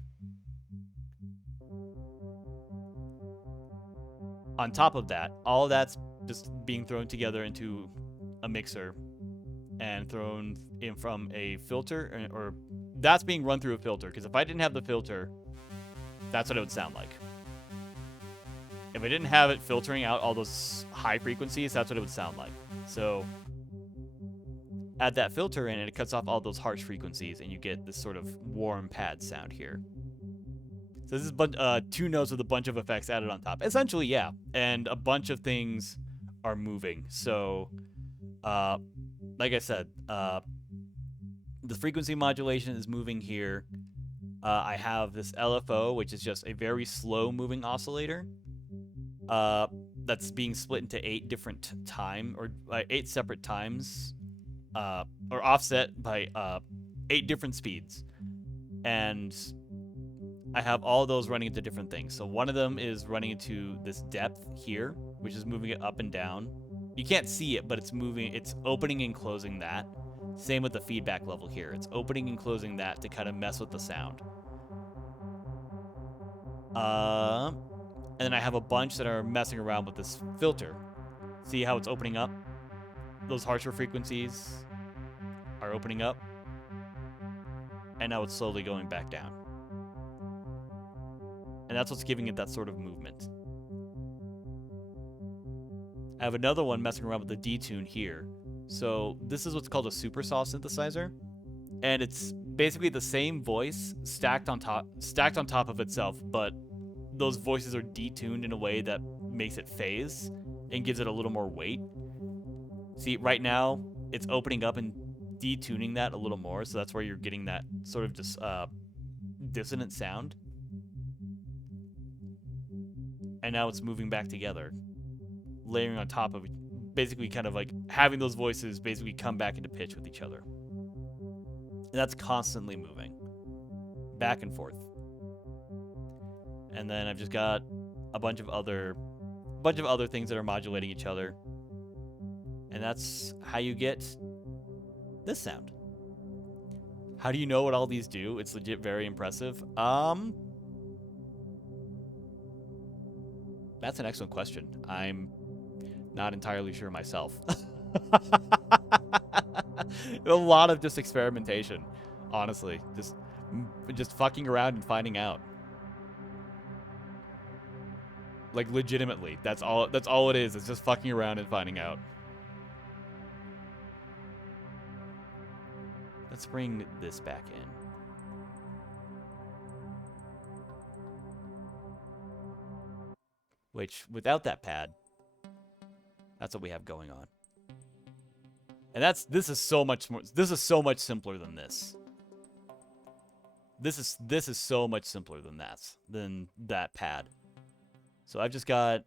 on top of that. All of that's just being thrown together into a mixer and thrown in from a filter, or that's being run through a filter, because if I didn't have the filter, that's what it would sound like. If I didn't have it filtering out all those high frequencies, that's what it would sound like. So add that filter in and it cuts off all those harsh frequencies and you get this sort of warm pad sound here. So this is 2 notes with a bunch of effects added on top. Essentially, yeah. And a bunch of things are moving. So, like I said, the frequency modulation is moving here. I have this LFO, which is just a very slow moving oscillator. That's being split into 8 different or 8 separate times, or offset by 8 different speeds. And I have all those running into different things. So one of them is running into this depth here, which is moving it up and down. You can't see it, but it's moving. It's opening and closing that. Same with the feedback level here. It's opening and closing that to kind of mess with the sound. And then I have a bunch that are messing around with this filter. See how it's opening up? Those harsher frequencies are opening up. And now it's slowly going back down. And that's what's giving it that sort of movement. I have another one messing around with the detune here. So this is what's called a supersaw synthesizer. And it's basically the same voice stacked on top of itself, but those voices are detuned in a way that makes it phase and gives it a little more weight. See, right now, it's opening up and detuning that a little more, so that's where you're getting that sort of just dissonant sound. And now it's moving back together, layering on top of it, basically kind of like having those voices basically come back into pitch with each other. And that's constantly moving back and forth. And then I've just got a bunch of other things that are modulating each other. And that's how you get this sound. How do you know what all these do? It's legit very impressive. That's an excellent question. I'm not entirely sure myself. A lot of just experimentation, honestly. Just fucking around and finding out. Like, legitimately. That's all it is. It's just fucking around and finding out. Let's bring this back in. Which, without that pad, that's what we have going on. And this is so much simpler than this. This is so much simpler than that pad. So I've just got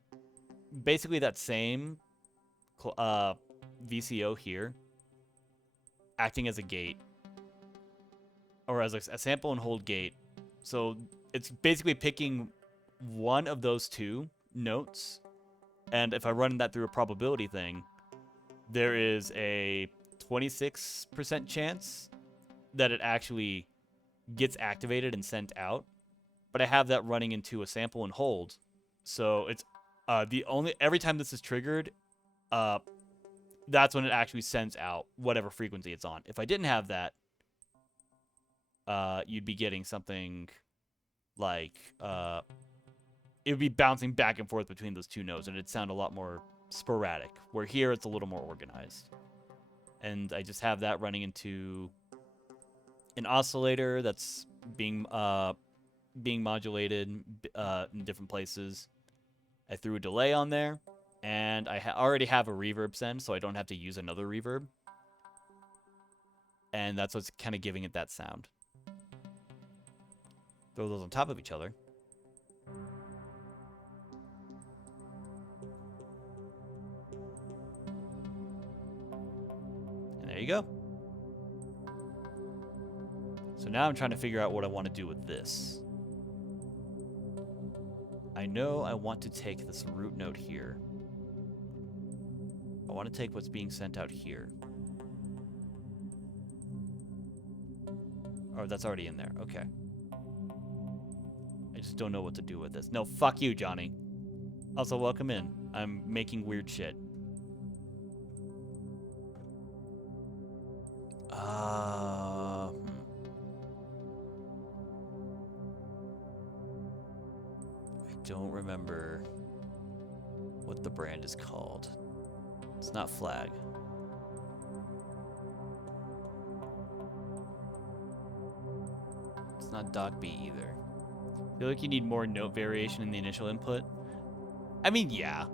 basically that same VCO here acting as a gate, or as a sample and hold gate. So it's basically picking one of those 2 notes, and if I run that through a probability thing, there is a 26% chance that it actually gets activated and sent out. But I have that running into a sample and hold, so it's every time this is triggered, that's when it actually sends out whatever frequency it's on. If I didn't have that, you'd be getting something like it would be bouncing back and forth between those 2 notes, and it'd sound a lot more sporadic, where here it's a little more organized. And I just have that running into an oscillator that's being modulated in different places. I threw a delay on there, And I already have a reverb send, so I don't have to use another reverb. And that's what's kind of giving it that sound. Throw those on top of each other. And there you go. So now I'm trying to figure out what I want to do with this. I know I want to take this root note here. I want to take what's being sent out here. Oh, that's already in there. Okay. I just don't know what to do with this. No, fuck you, Johnny. Also, welcome in. I'm making weird shit. I don't remember what the brand is called. It's not Flag. It's not Doc B either. I feel like you need more note variation in the initial input. I mean, yeah.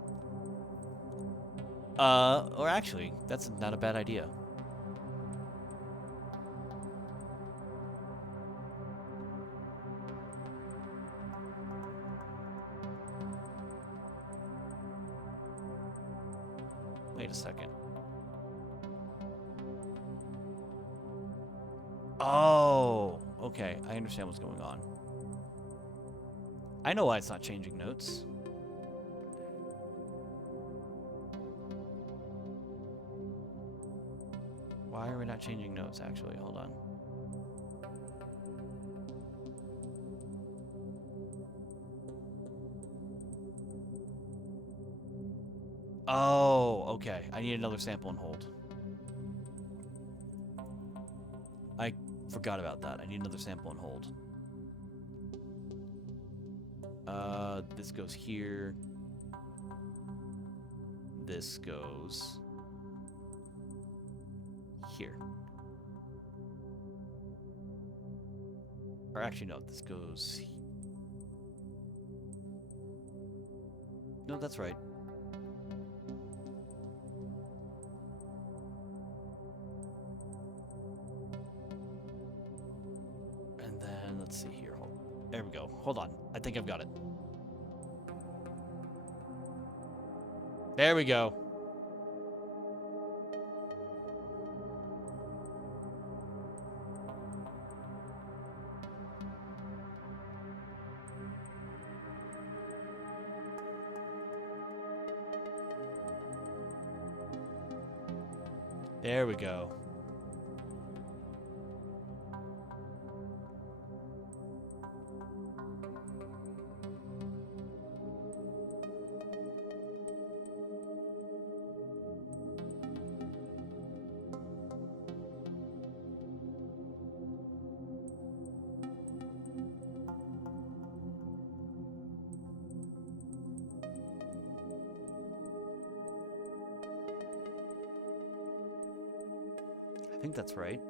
Or actually, that's not a bad idea. Wait a second. Oh, okay. I understand what's going on. I know why it's not changing notes. Why are we not changing notes, actually? Hold on. Oh, okay. I need another sample and hold. I forgot about that. I need another sample and hold. This goes here. This goes here. Or actually, no, this goes... No, that's right. And then, let's see here. There we go. Hold on. I think I've got it. There we go. There we go. I think that's right.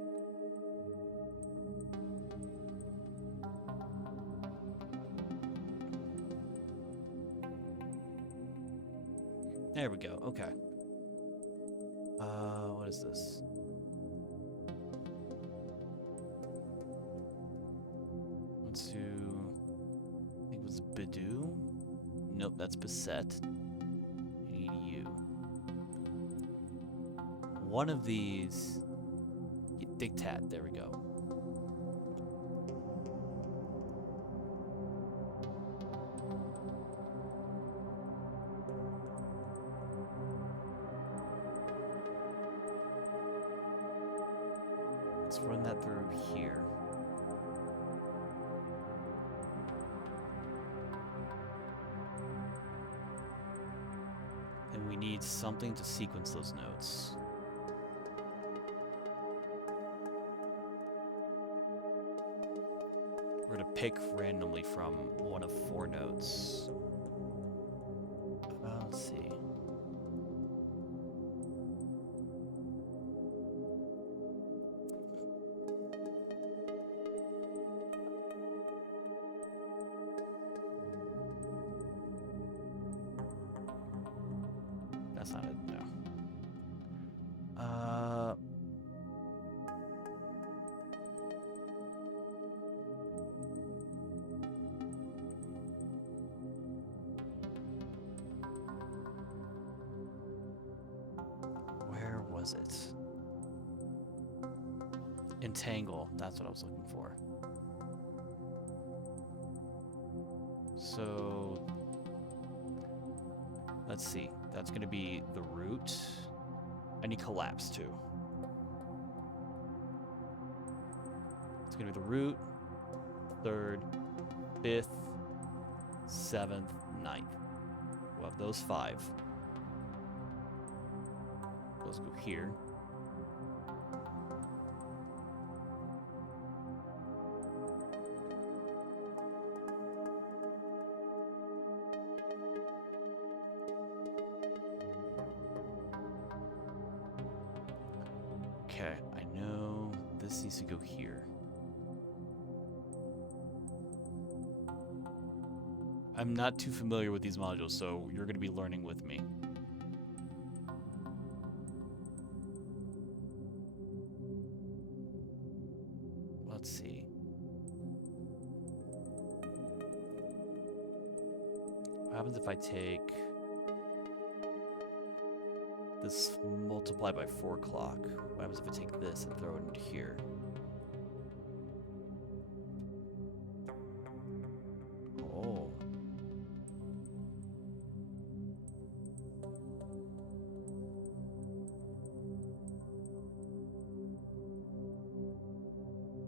There we go. Okay. What is this? Let's do... I think it was Bidoo? Nope, that's Beset. You need you. One of these... Dictat, there we go. Let's run that through here. And we need something to sequence those notes. We're going to pick randomly from one of 4 notes. Let's see. was it? Entangle. That's what I was looking for. So let's see. That's going to be the root. I need collapse too. It's going to be the root, 3rd, 5th, 7th, 9th. We'll have those 5. Those go here. Okay, I know this needs to go here. I'm not too familiar with these modules, so you're going to be learning with me. Let's see. What happens if I take this multiplied by 4 o'clock? What happens if I take this and throw it into here? Oh.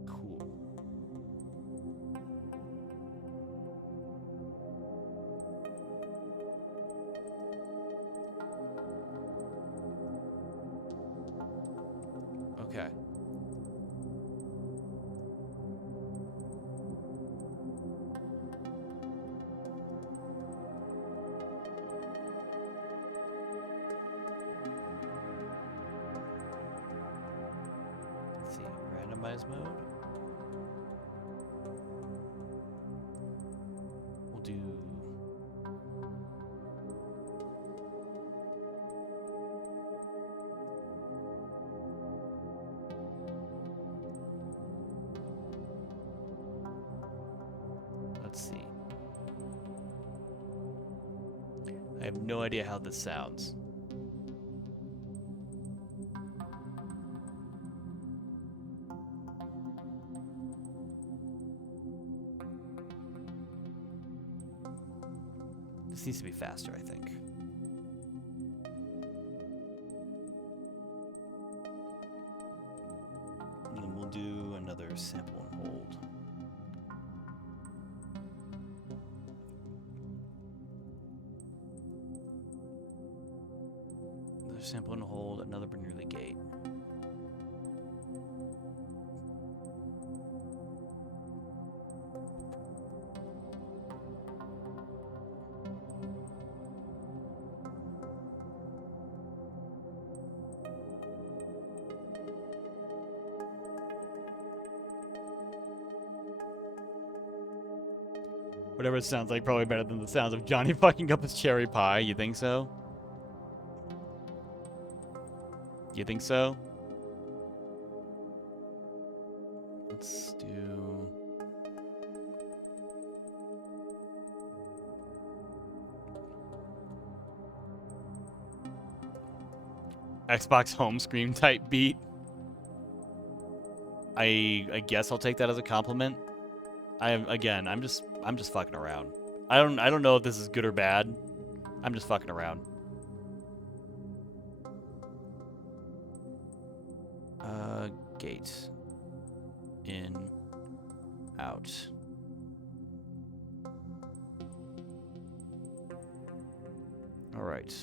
Cool. Okay. Let's see, randomize mode. We'll do let's see. I have no idea how this sounds. This needs to be faster, I think. And then we'll do another sample and hold. Another sample and hold, another Bernoulli gate. Whatever it sounds like, probably better than the sounds of Johnny fucking up his cherry pie. You think so? You think so? Let's do... Xbox home screen type beat. I guess I'll take that as a compliment. I'm just fucking around. I don't know if this is good or bad. I'm just fucking around. Gate. In. Out. All right.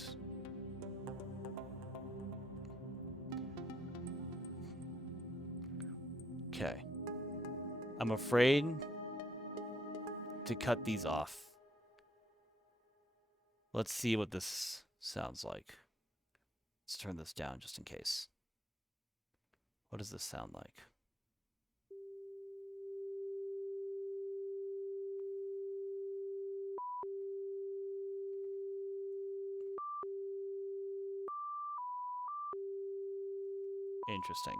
Okay. I'm afraid to cut these off. Let's see what this sounds like. Let's turn this down just in case. What does this sound like? Interesting.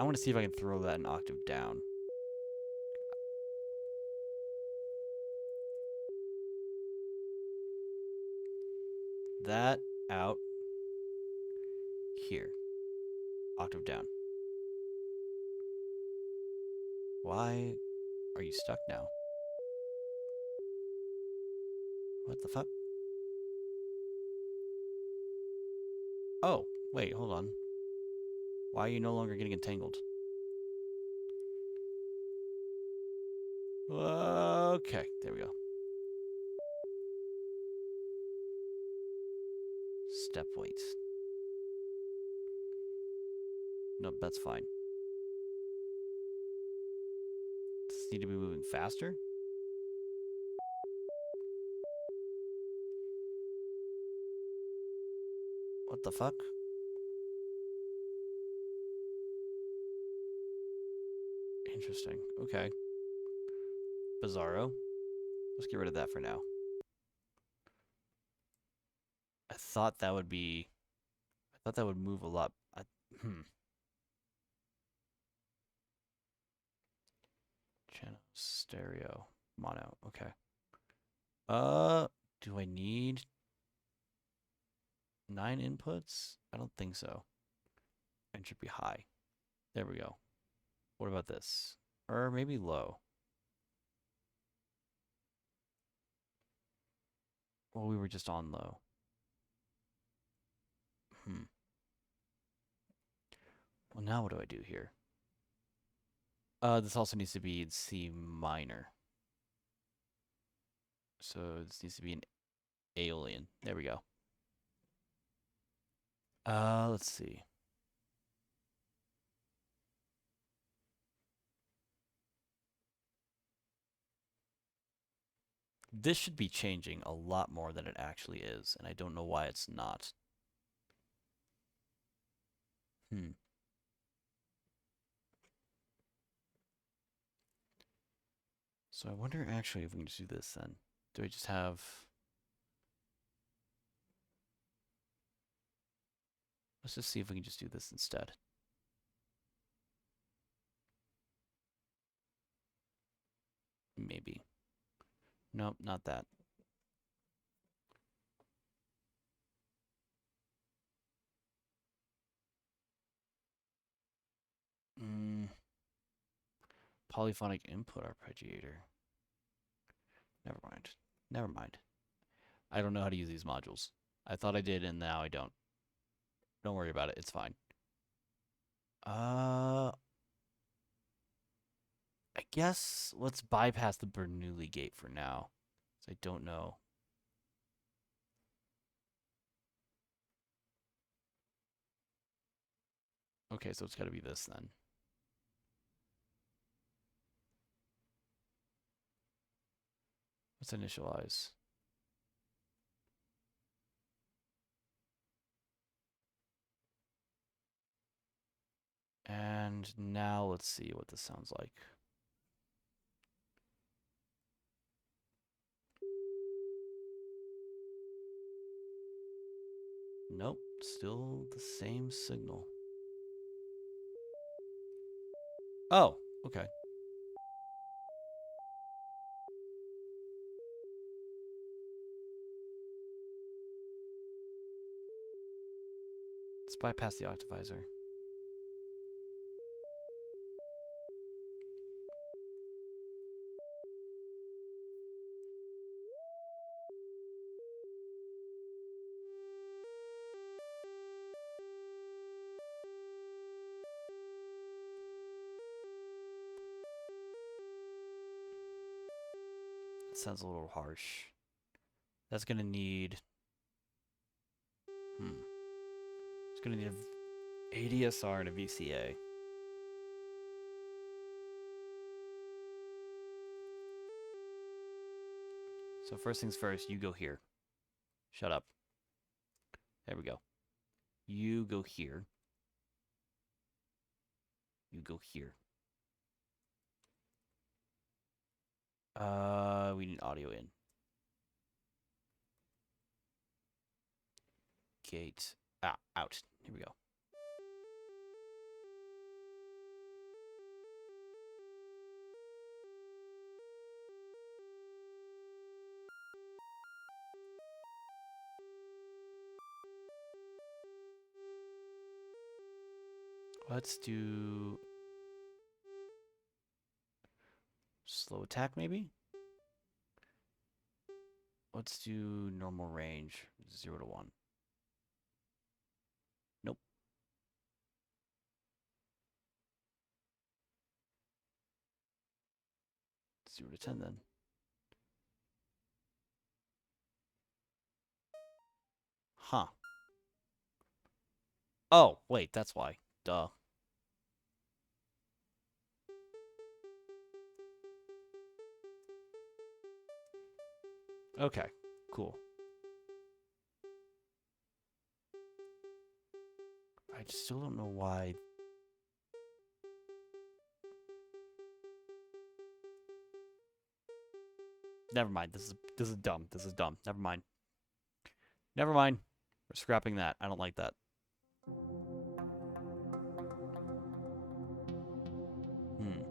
I want to see if I can throw that an octave down. That out. here. Octave down. Why are you stuck now? What the fuck? Oh, wait, hold on. Why are you no longer getting entangled? Okay, there we go. Step weights. Nope, that's fine. Does this need to be moving faster? What the fuck? Interesting. Okay. Bizarro. Let's get rid of that for now. I thought that would be... I thought that would move a lot. Channel stereo. Mono. Okay. Do I need 9 inputs? I don't think so. And should be high. There we go. What about this? Or maybe low. Well, we were just on low. Well, now what do I do here? This also needs to be in C minor. So this needs to be an alien. There we go. Let's see. This should be changing a lot more than it actually is, and I don't know why it's not. So I wonder actually if we can just do this then. Do I just have... Let's just see if we can just do this instead. Maybe. Nope, not that. Polyphonic input arpeggiator. Never mind. Never mind. I don't know how to use these modules. I thought I did, and now I don't. Don't worry about it. It's fine. I guess let's bypass the Bernoulli gate for now. I don't know. Okay, so it's got to be this then. Let's initialize. And now let's see what this sounds like. Nope, still the same signal. Oh, okay. Let's bypass the octavizer. That sounds a little harsh. That's gonna need... It's gonna need an ADSR and a VCA. So first things first, you go here. Shut up. There we go. You go here. You go here. We need audio in. Gate. Out. Here we go. Let's do slow attack, maybe? Let's do normal range, 0 to 1. Nope. Zero to 10 then. Huh. Oh, wait, that's why. Duh. Okay, cool. I still don't know why. Never mind. This is dumb. This is dumb. Never mind. Never mind. We're scrapping that. I don't like that. Hmm.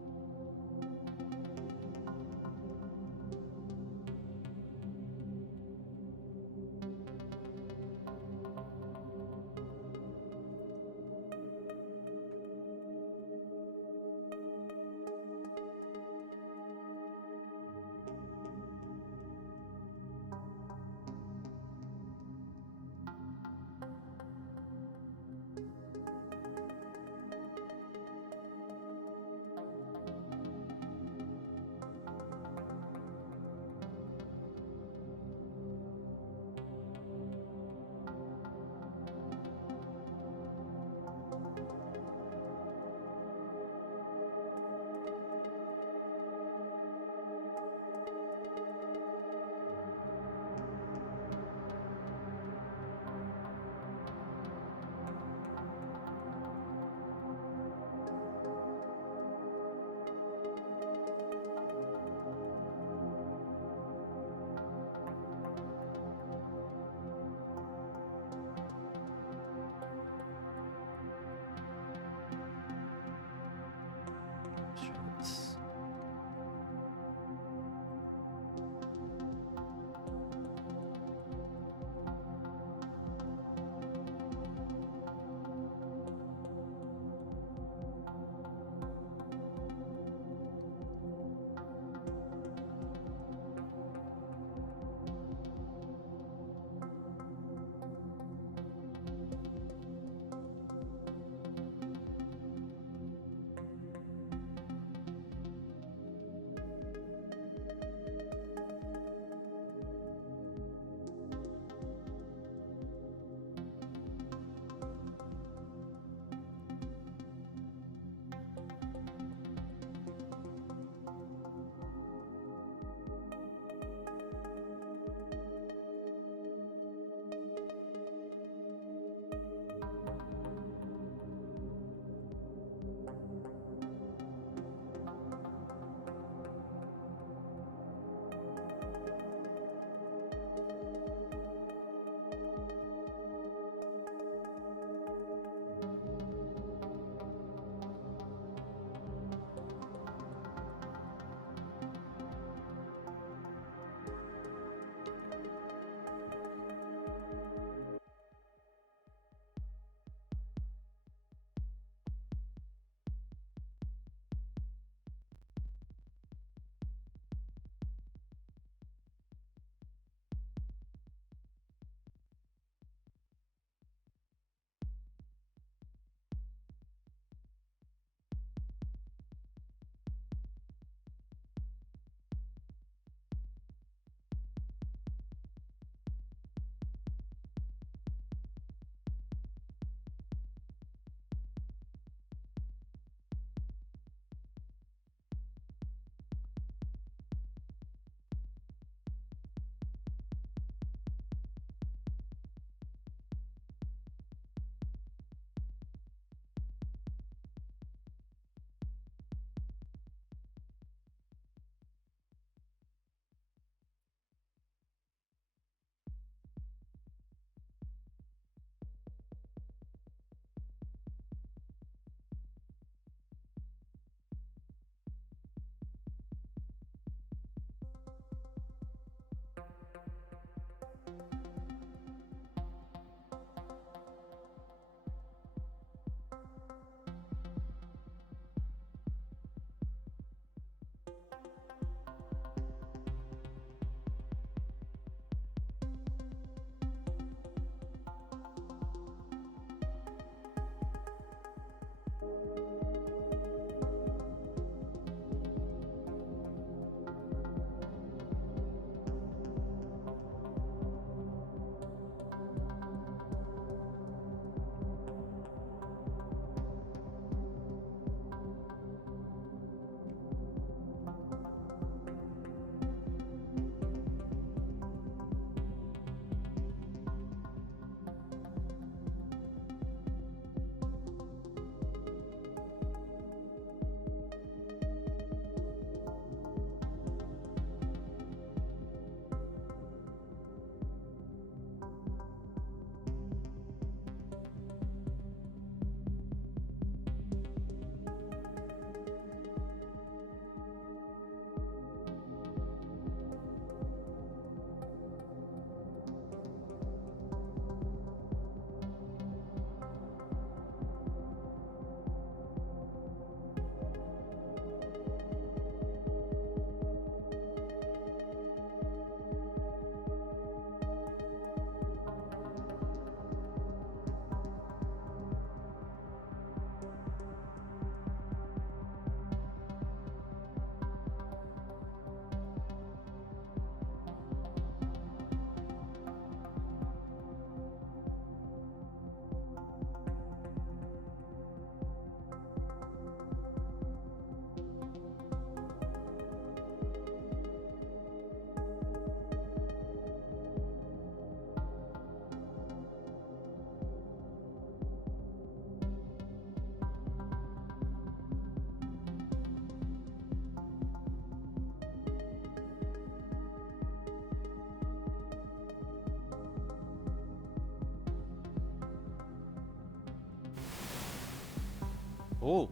Oh,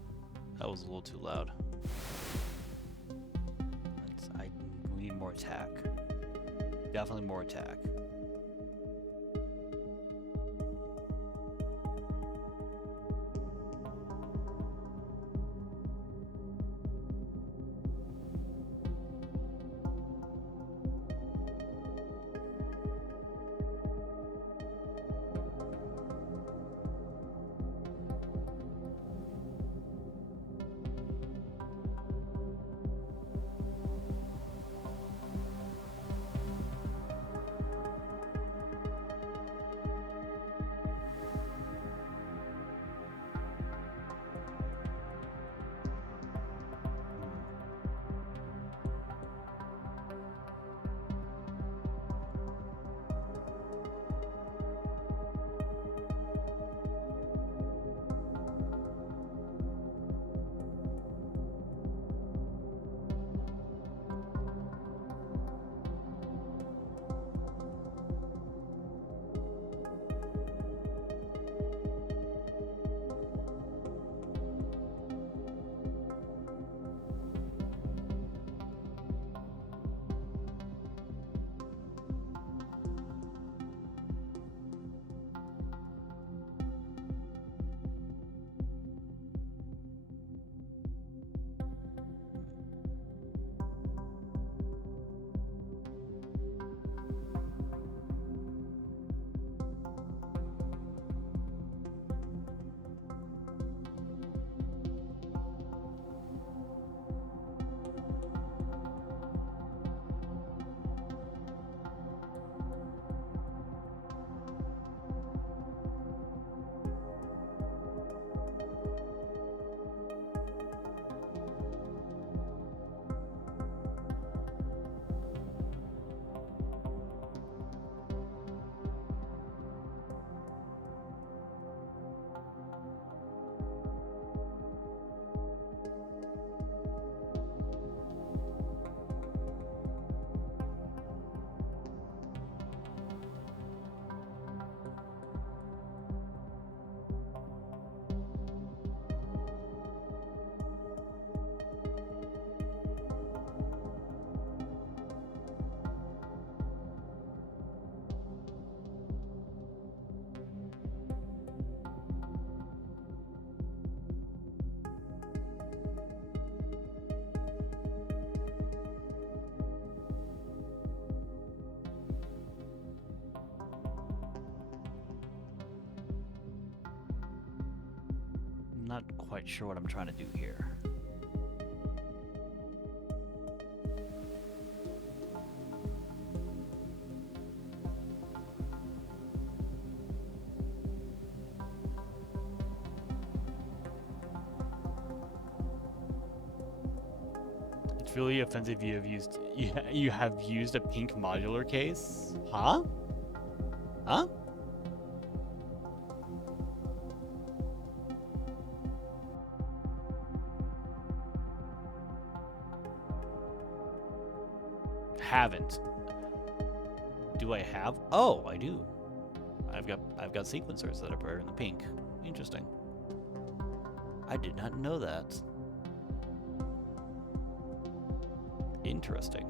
that was a little too loud. We need more attack. Definitely more attack. Not quite sure what I'm trying to do here. It's really offensive you have used a pink modular case? Huh? Huh? Haven't. Do I have? Oh, I do. I've got sequencers that are in the pink. Interesting. I did not know that. Interesting.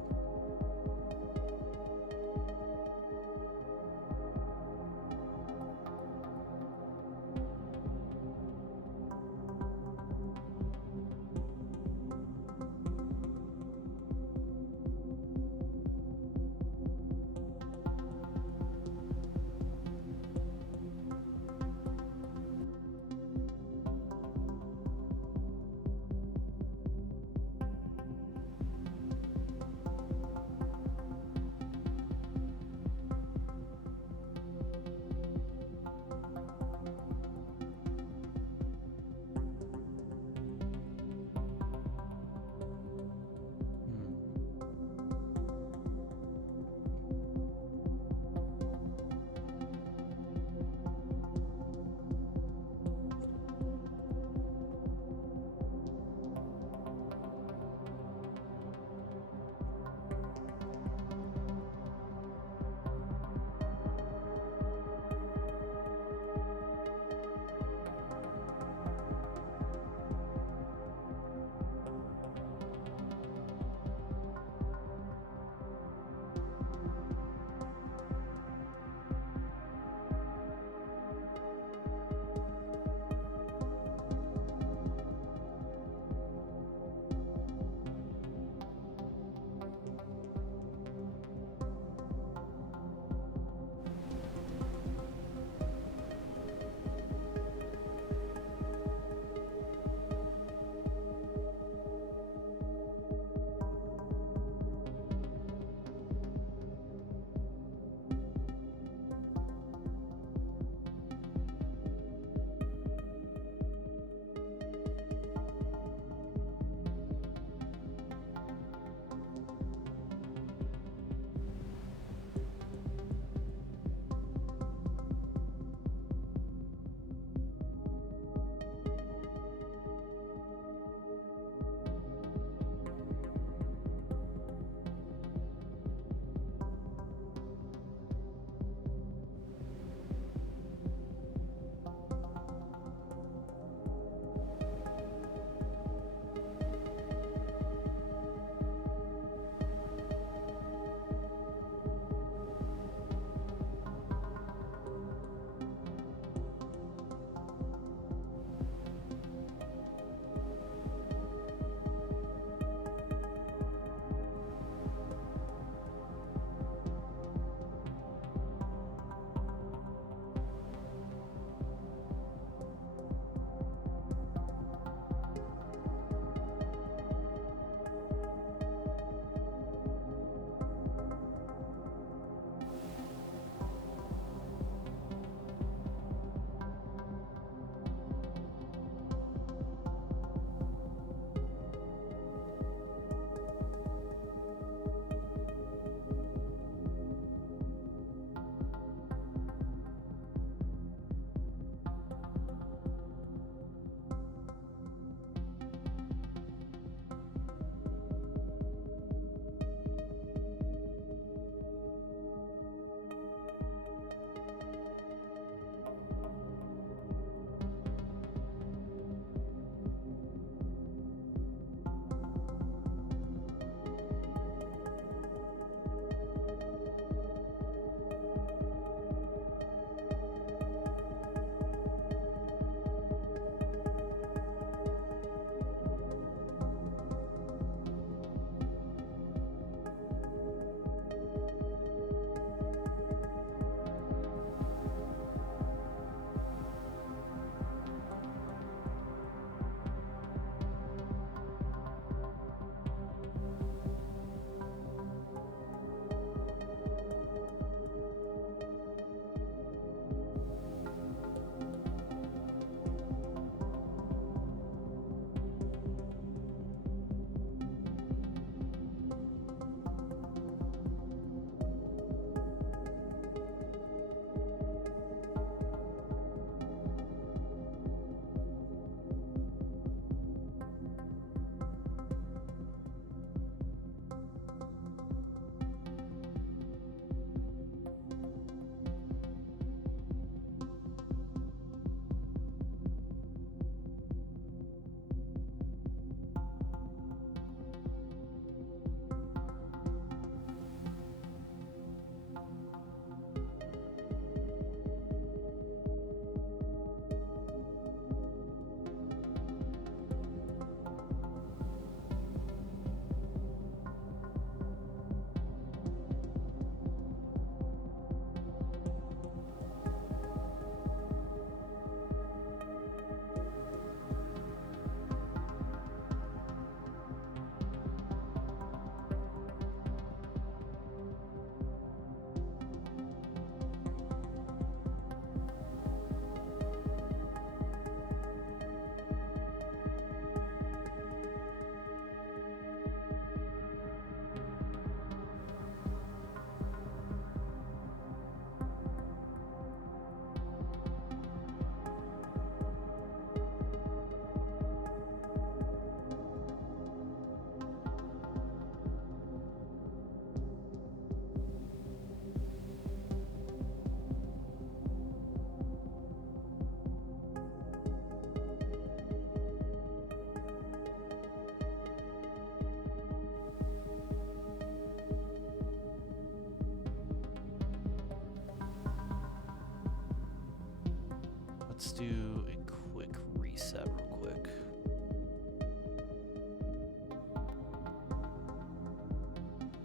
let's do a quick reset real quick.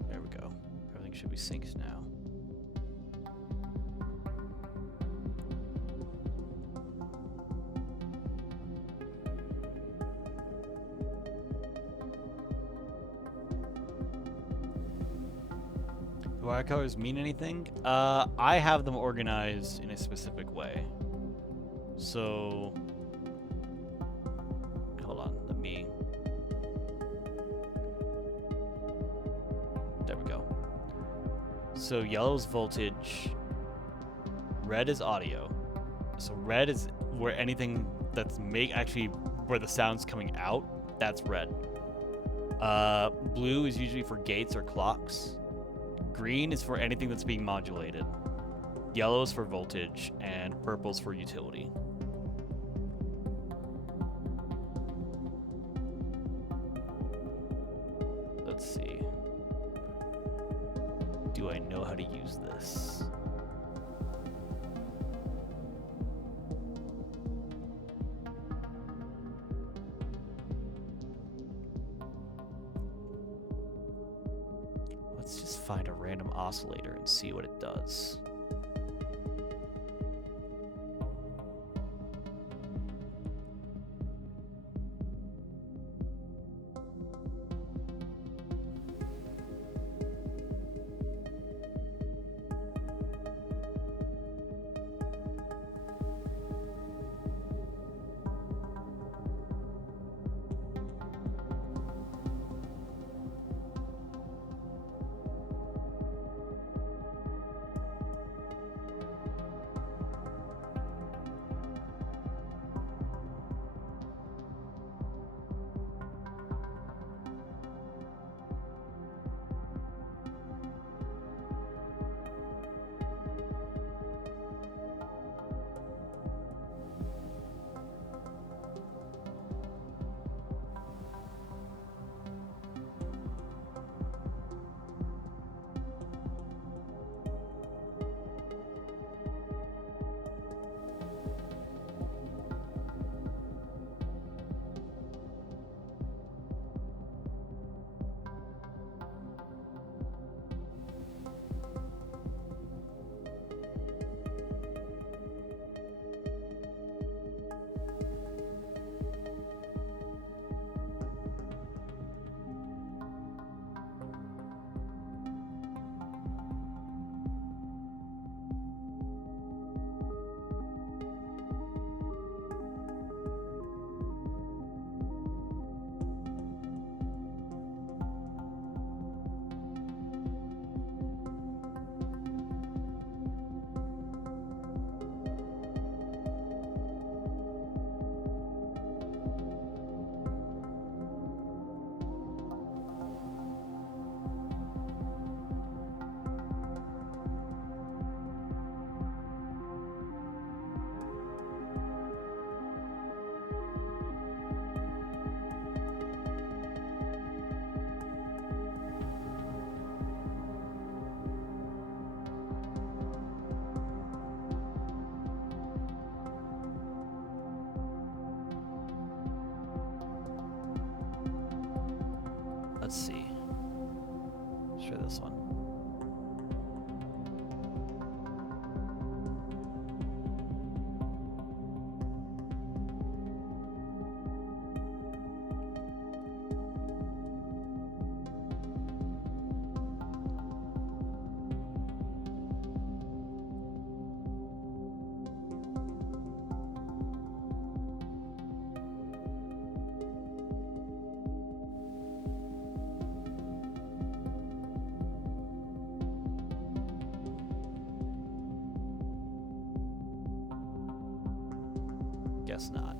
There we go. Everything should be synced now. Do wire colors mean anything? I have them organized in a specific way. So, hold on, let me. There we go. So yellow's voltage, red is audio. So red is where anything that's actually where the sound's coming out, that's red. Blue is usually for gates or clocks. Green is for anything that's being modulated. Yellow is for voltage, and purple is for utility. Let's see. Do I know how to use this? Let's just find a random oscillator and see what it does. Let's see. Let's try this one. Guess not.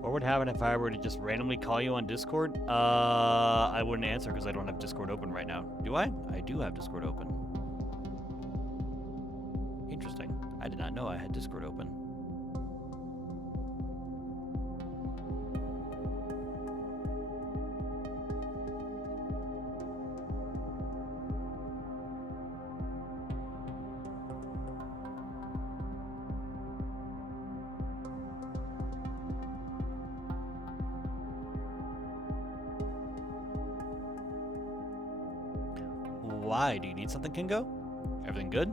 What would happen if I were to just randomly call you on Discord? I wouldn't answer because I don't have Discord open right now. Do I? I do have Discord open. Interesting. I did not know I had Discord open. Why? Do you need something, Kingo? Everything good?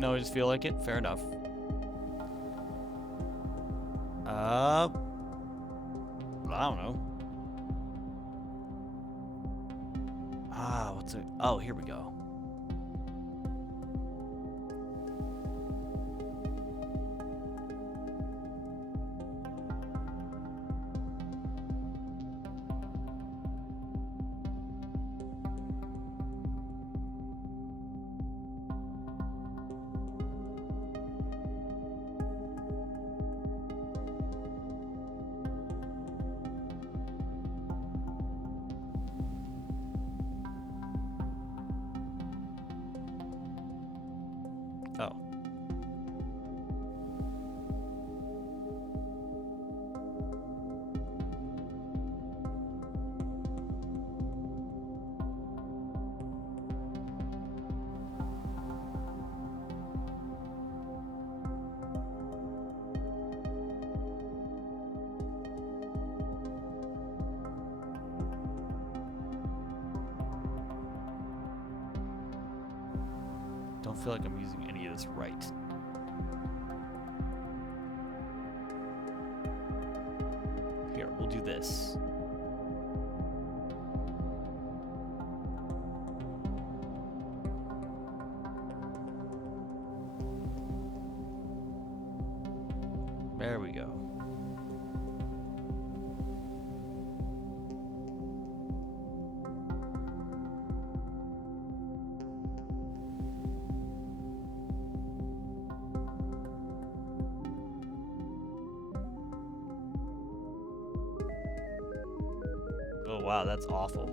No, I just feel like it. Fair enough. I don't know. What's it? Oh, here we go. Oh. Don't feel like I'm using any of this right. Here, we'll do this. There we go. Oh wow, that's awful.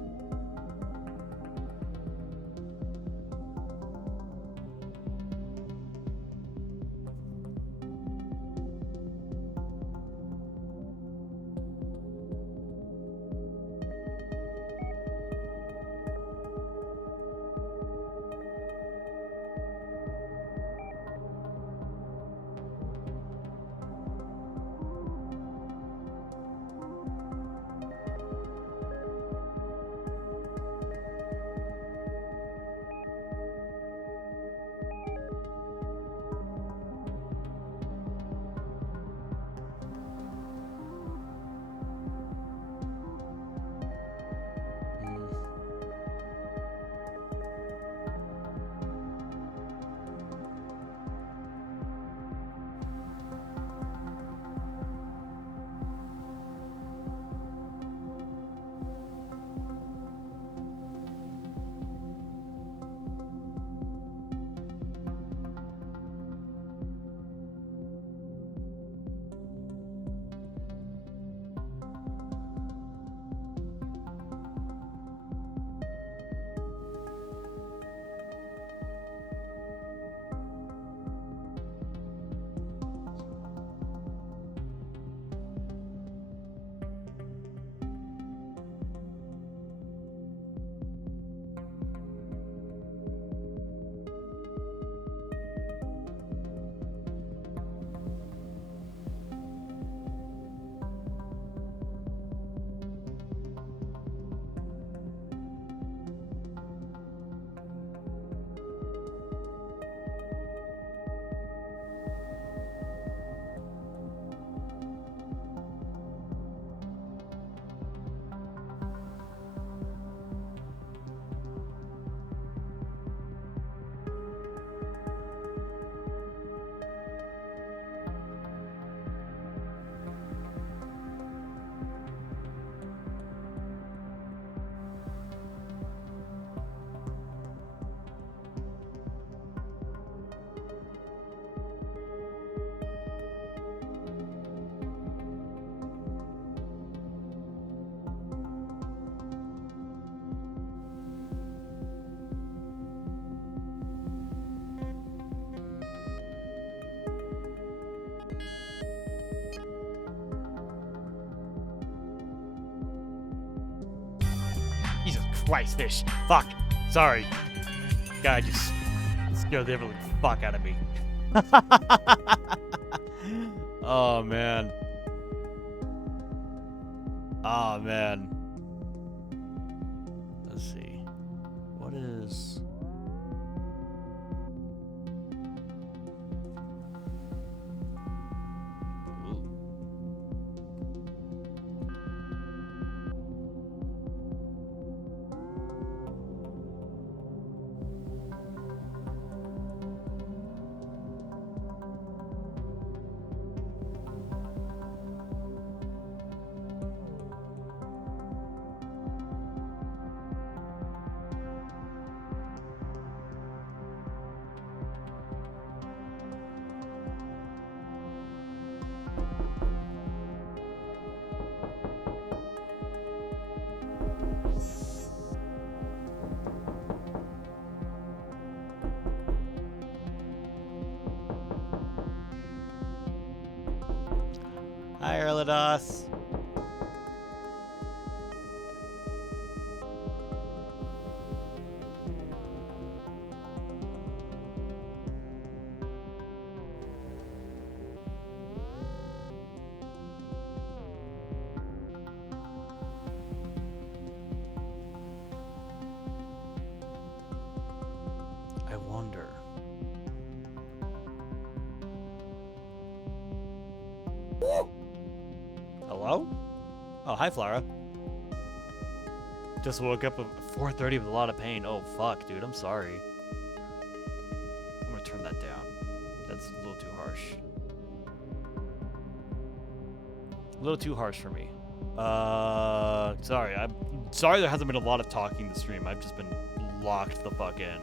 Jesus Christ, fish. Fuck. Sorry. Guy just scared the living fuck out of me. Oh, man. Oh, man. Let's see. What is... Ooh. Hi, Erlados. I wonder. Hello? Oh, hi, Flora. Just woke up at 4:30 with a lot of pain. Oh, fuck, dude. I'm sorry. I'm gonna turn that down. That's a little too harsh. A little too harsh for me. Sorry. I'm sorry there hasn't been a lot of talking this stream. I've just been locked the fuck in.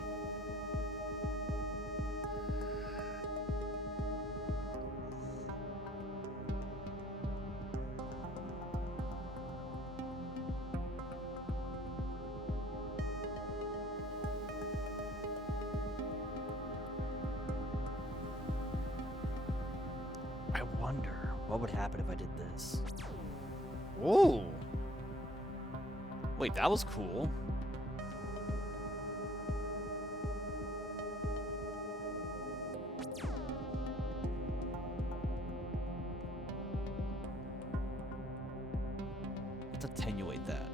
I wonder what would happen if I did this. Ooh. Wait, that was cool. Let's attenuate that.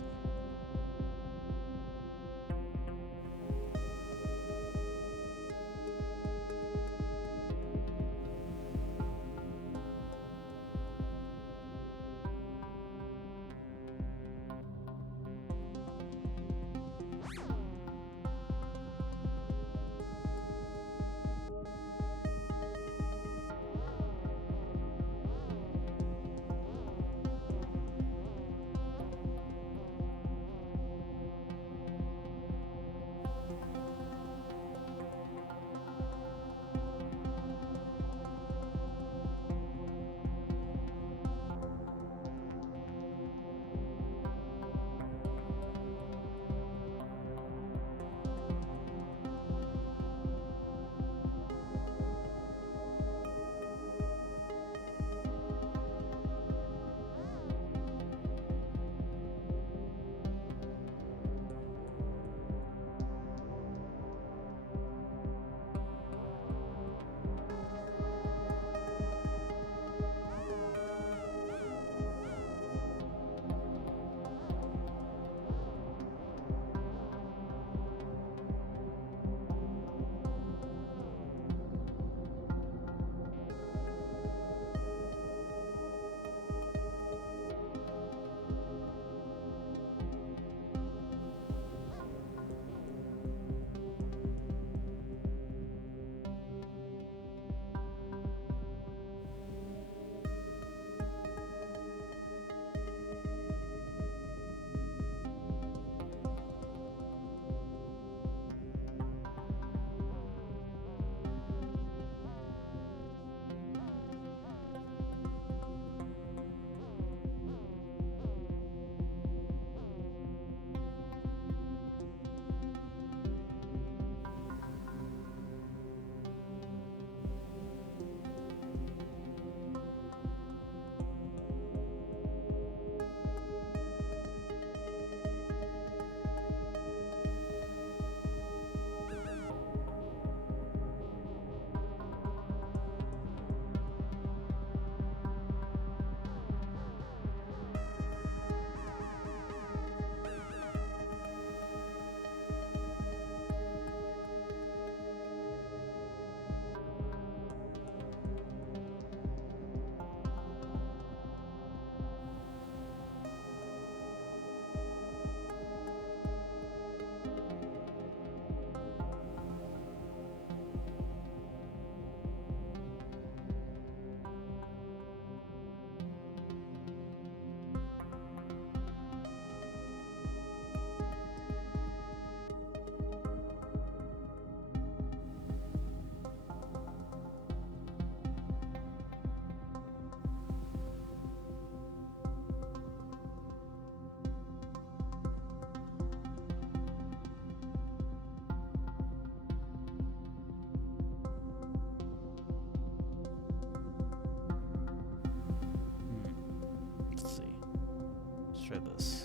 try this.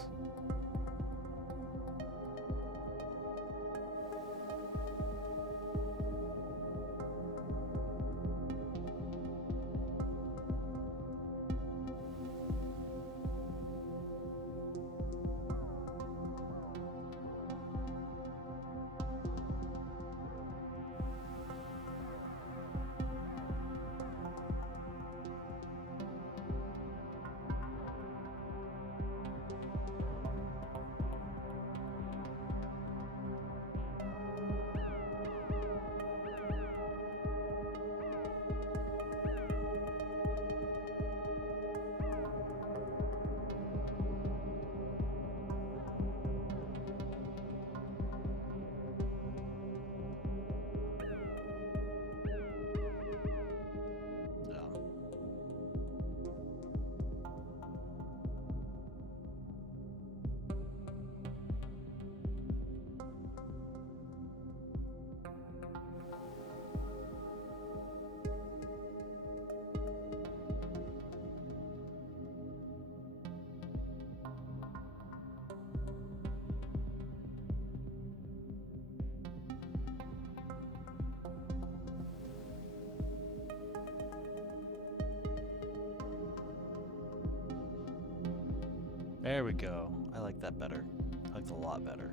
There we go. I like that better. I like it a lot better.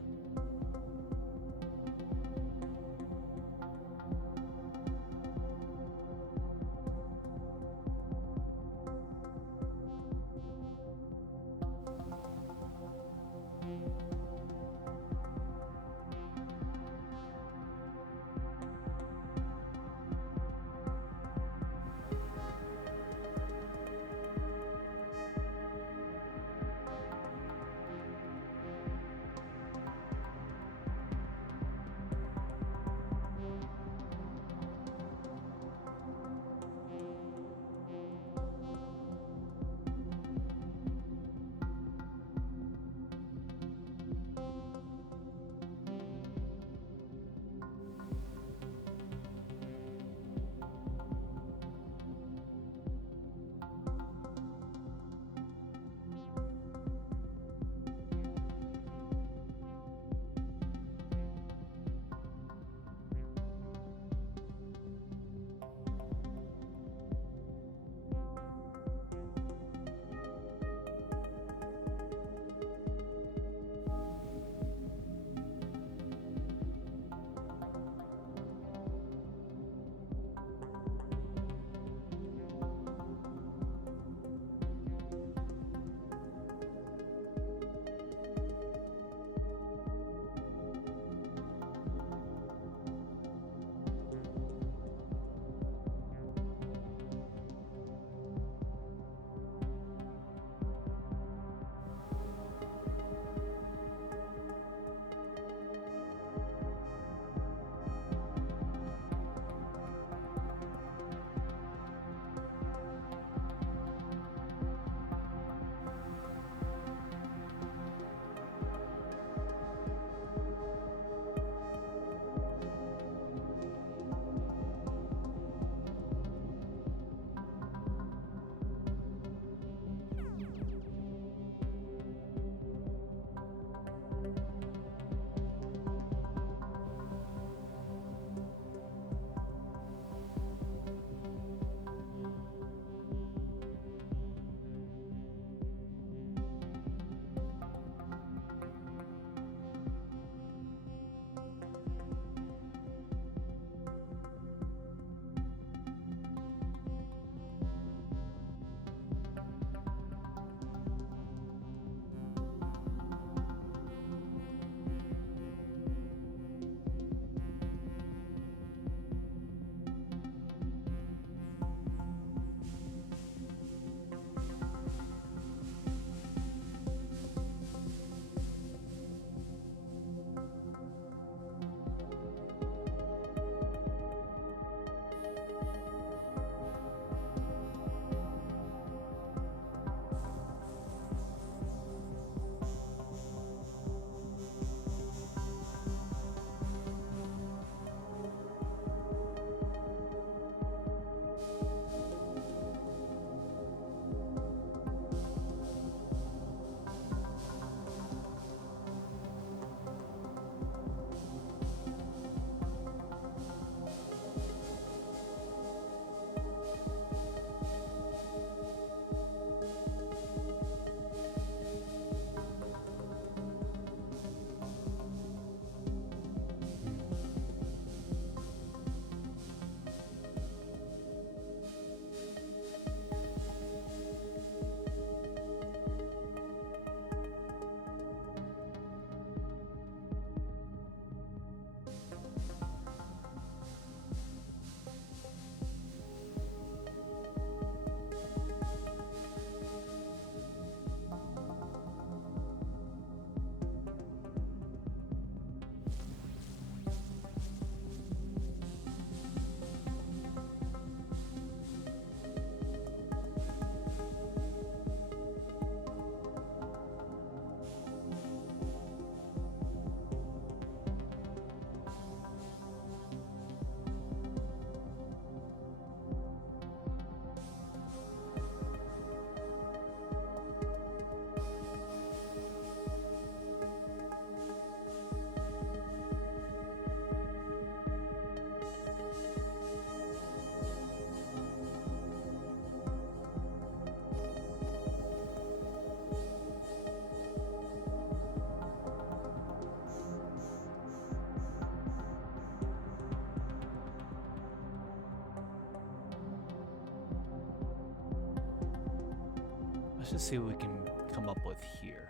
Let's just see what we can come up with here.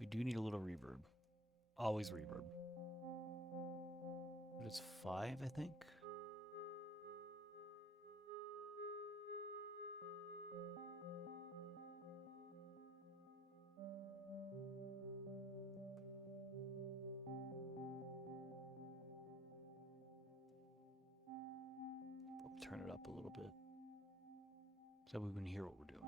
We do need a little reverb. Always reverb. But it's 5, I think. Turn it up a little bit so we can hear what we're doing.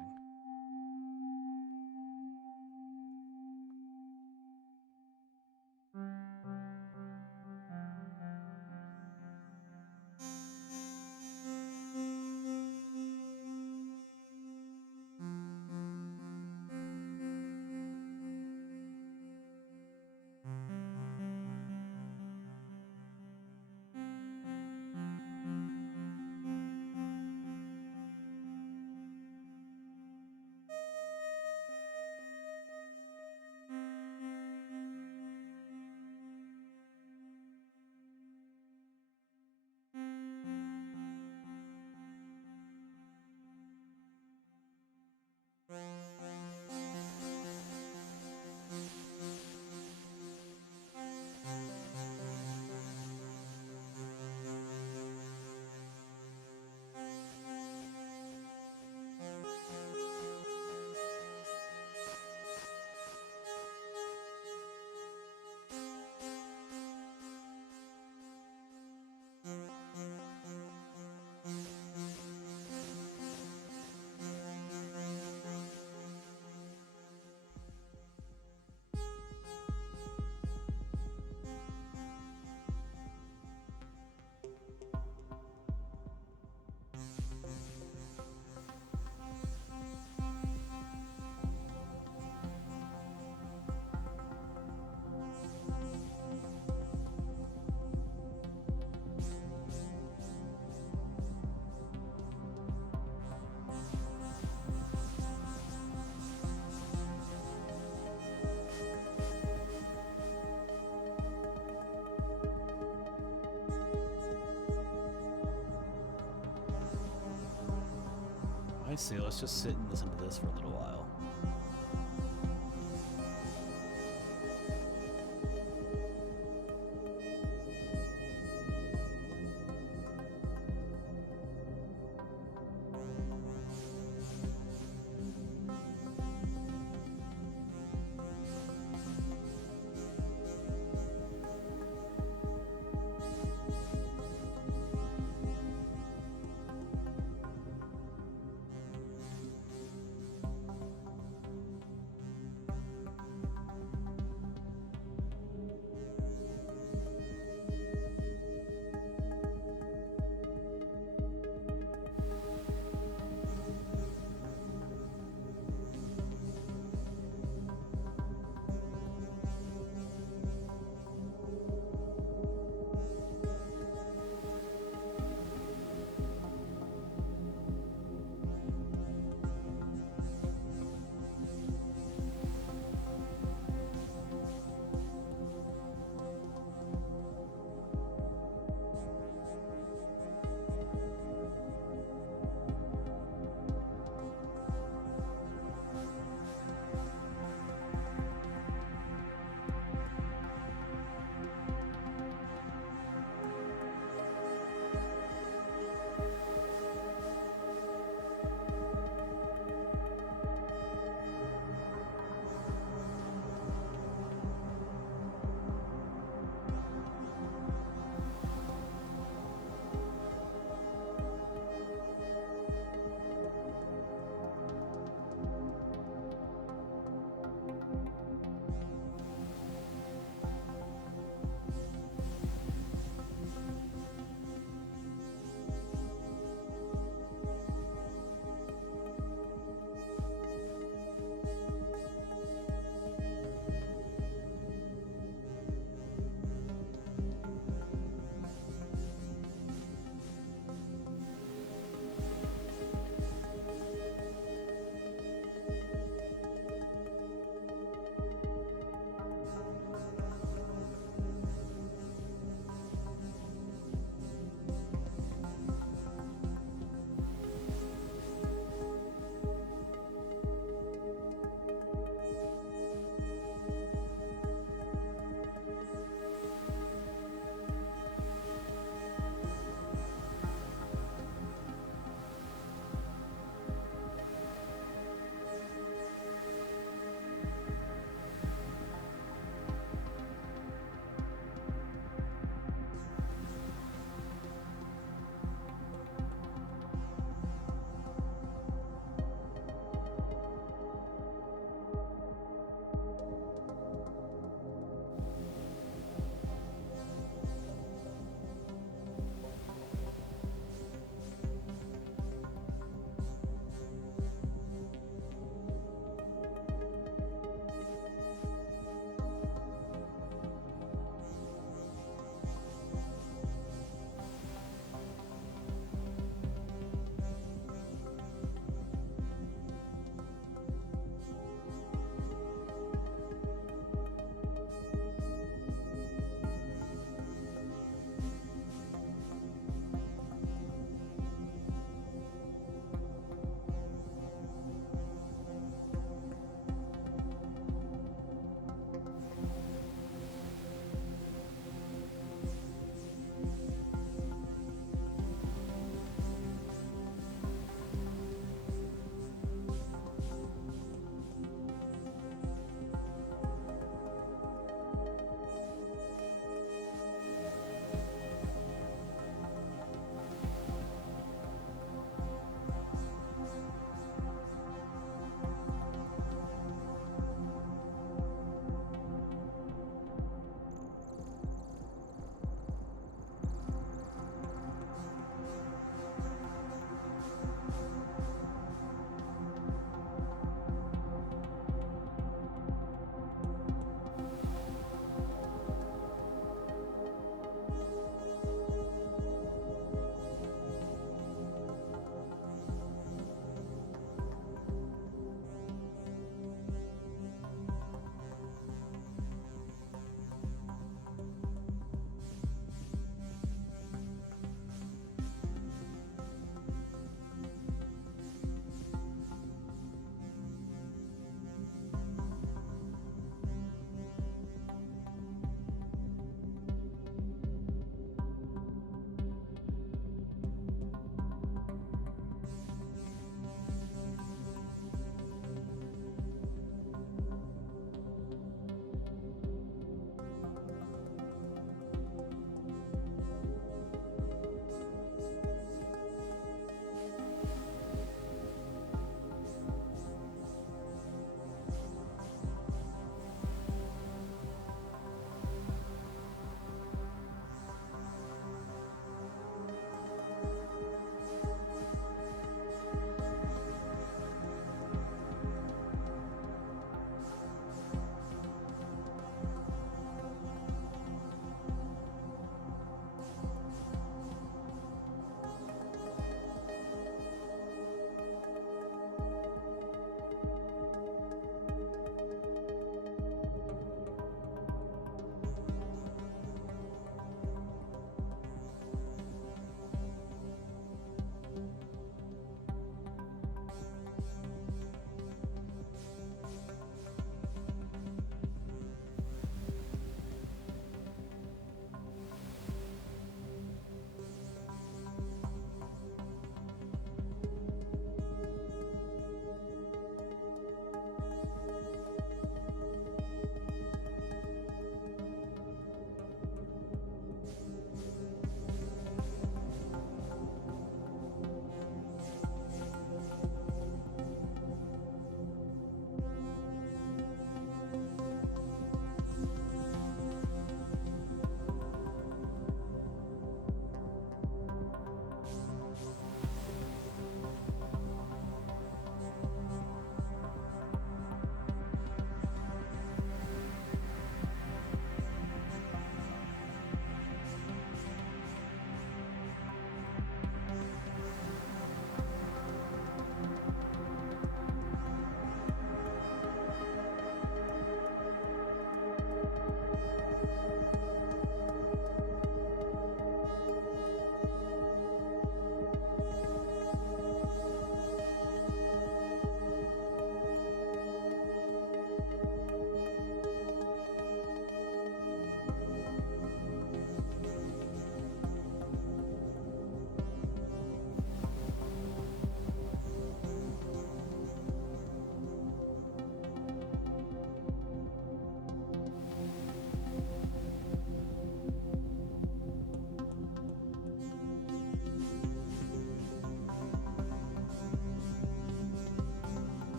I see. Let's just sit and listen to this for a little while.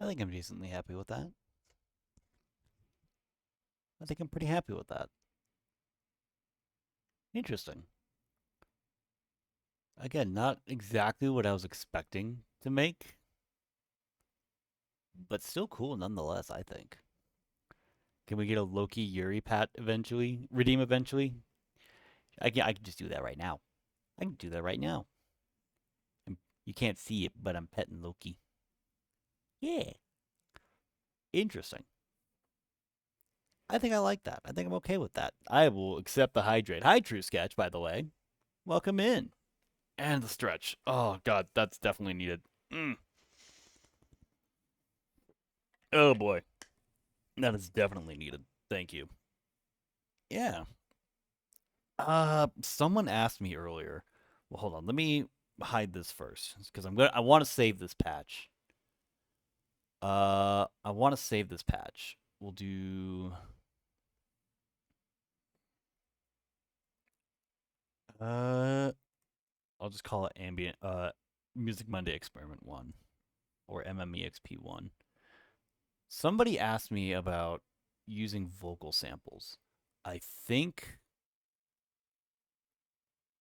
I think I'm decently happy with that. I think I'm pretty happy with that. Interesting. Again, not exactly what I was expecting to make, but still cool nonetheless, I think. Can we get a Loki Yuri pat eventually? Redeem eventually? I can just do that right now. I can do that right now. You can't see it, but I'm petting Loki. Yeah. Interesting. I think I like that. I think I'm okay with that. I will accept the hydrate. Hi, True Sketch, by the way. Welcome in. And the stretch. Oh, God, that's definitely needed. Oh, boy. That is definitely needed. Thank you. Yeah. Someone asked me earlier. Well, hold on. Let me hide this first because I want to save this patch. I want to save this patch. We'll do I'll just call it ambient Music Monday Experiment 1 or MMEXP 1. Somebody asked me about using vocal samples. I think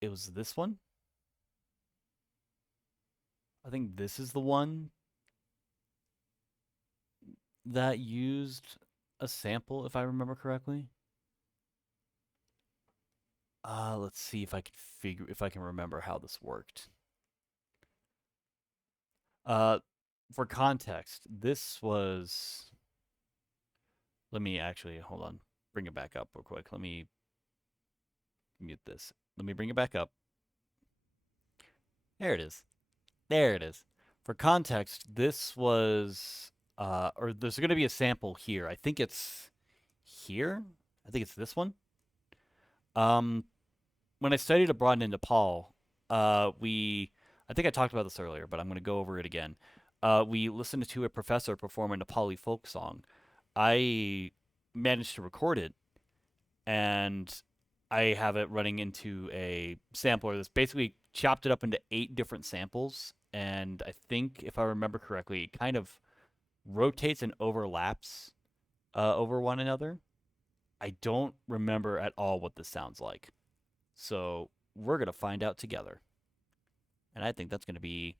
it was this one. I think this is the one that used a sample, if I remember correctly. Let's see if I can remember how this worked. For context, this was. Let me actually hold on. Bring it back up real quick. Let me mute this. Let me bring it back up. There it is. There it is. For context, this was or there's going to be a sample here. I think it's here. I think it's this one. When I studied abroad in Nepal, I think I talked about this earlier, but I'm going to go over it again. We listened to a professor perform a Nepali folk song. I managed to record it, and I have it running into a sampler that's basically chopped it up into 8 different samples. And I think, if I remember correctly, it kind of rotates and overlaps over one another. I don't remember at all what this sounds like. So we're going to find out together. And I think that's going to be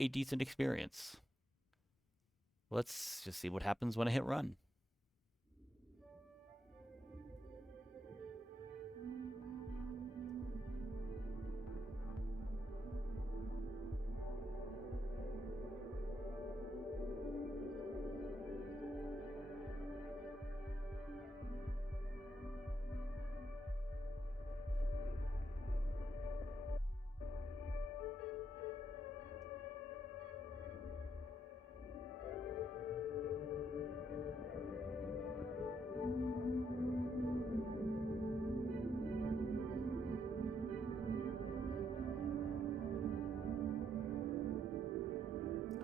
a decent experience. Let's just see what happens when I hit run.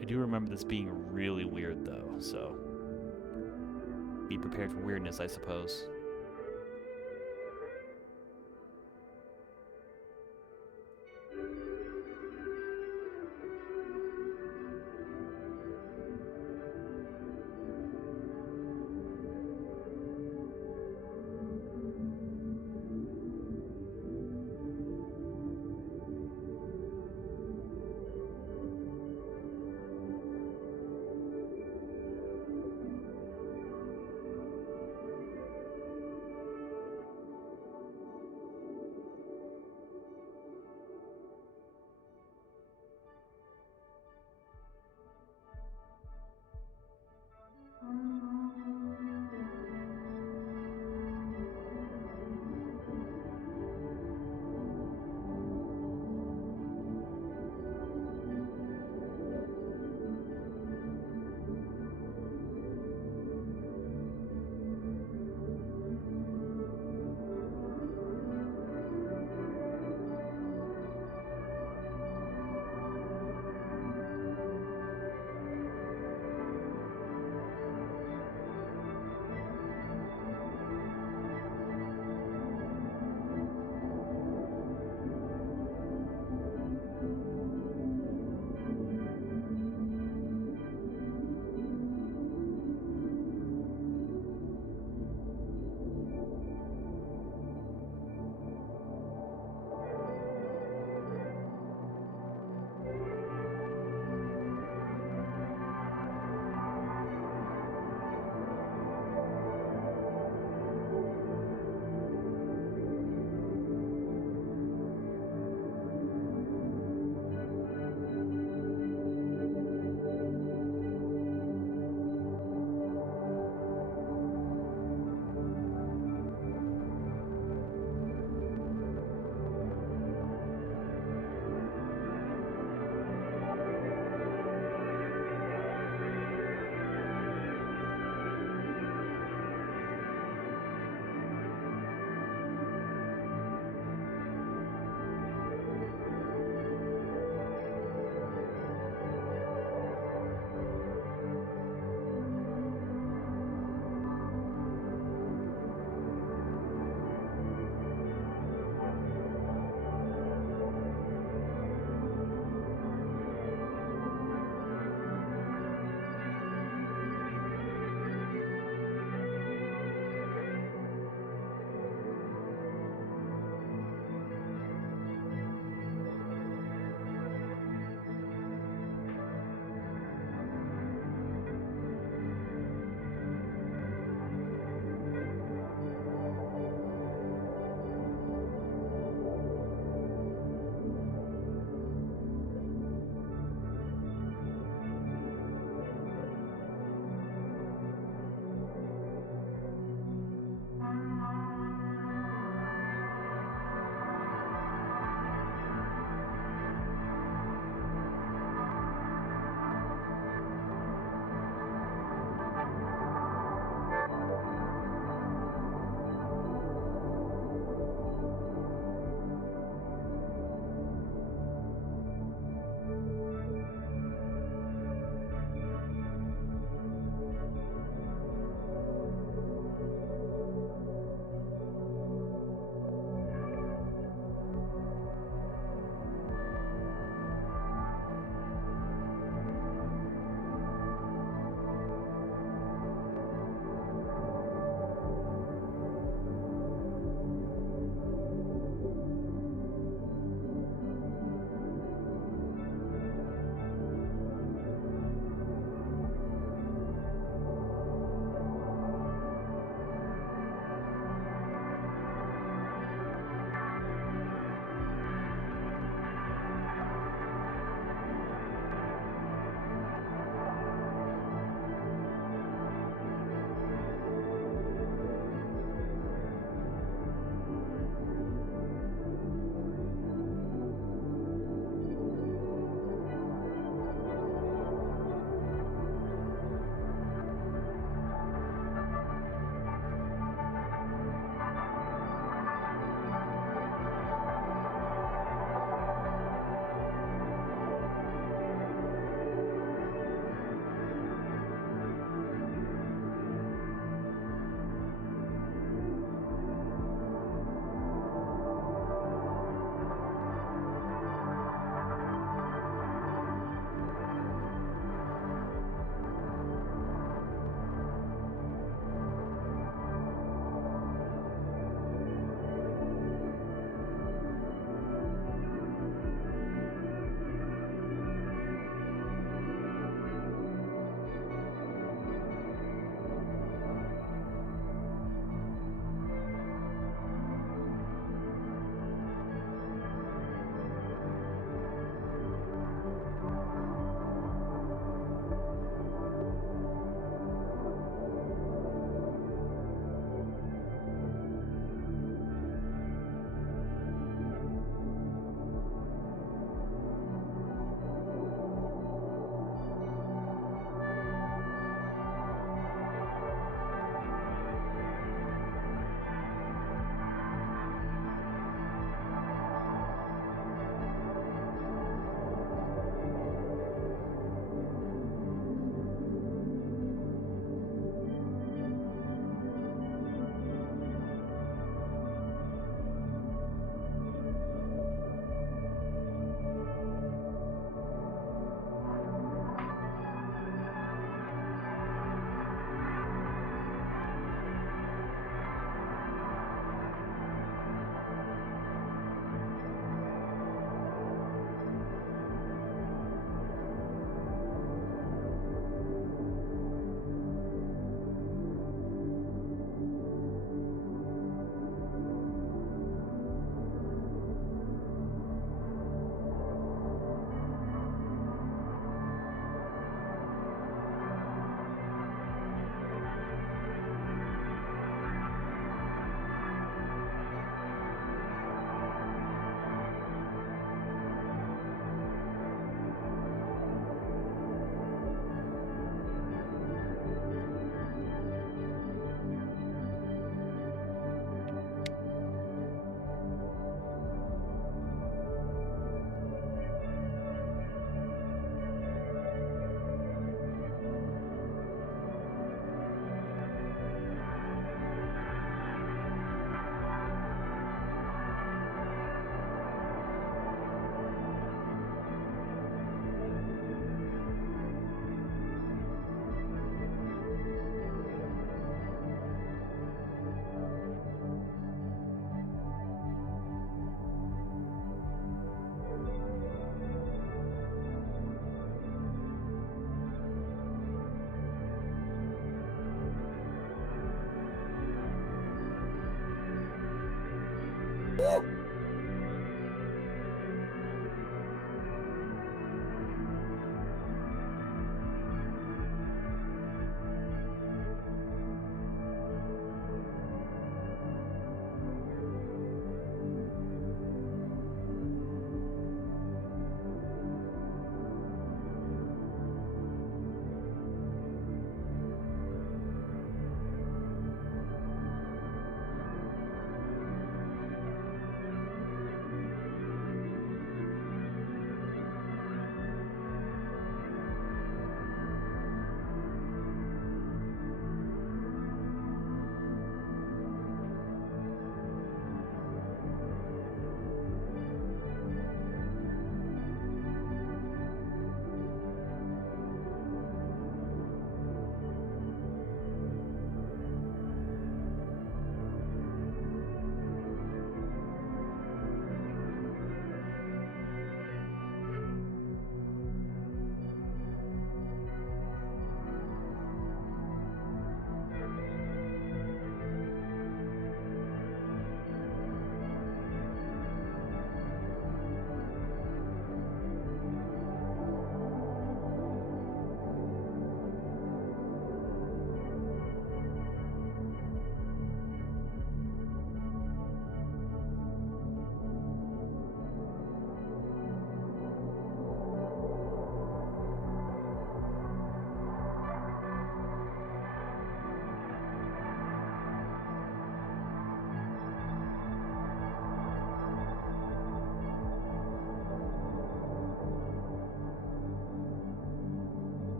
I do remember this being really weird, though, so be prepared for weirdness, I suppose.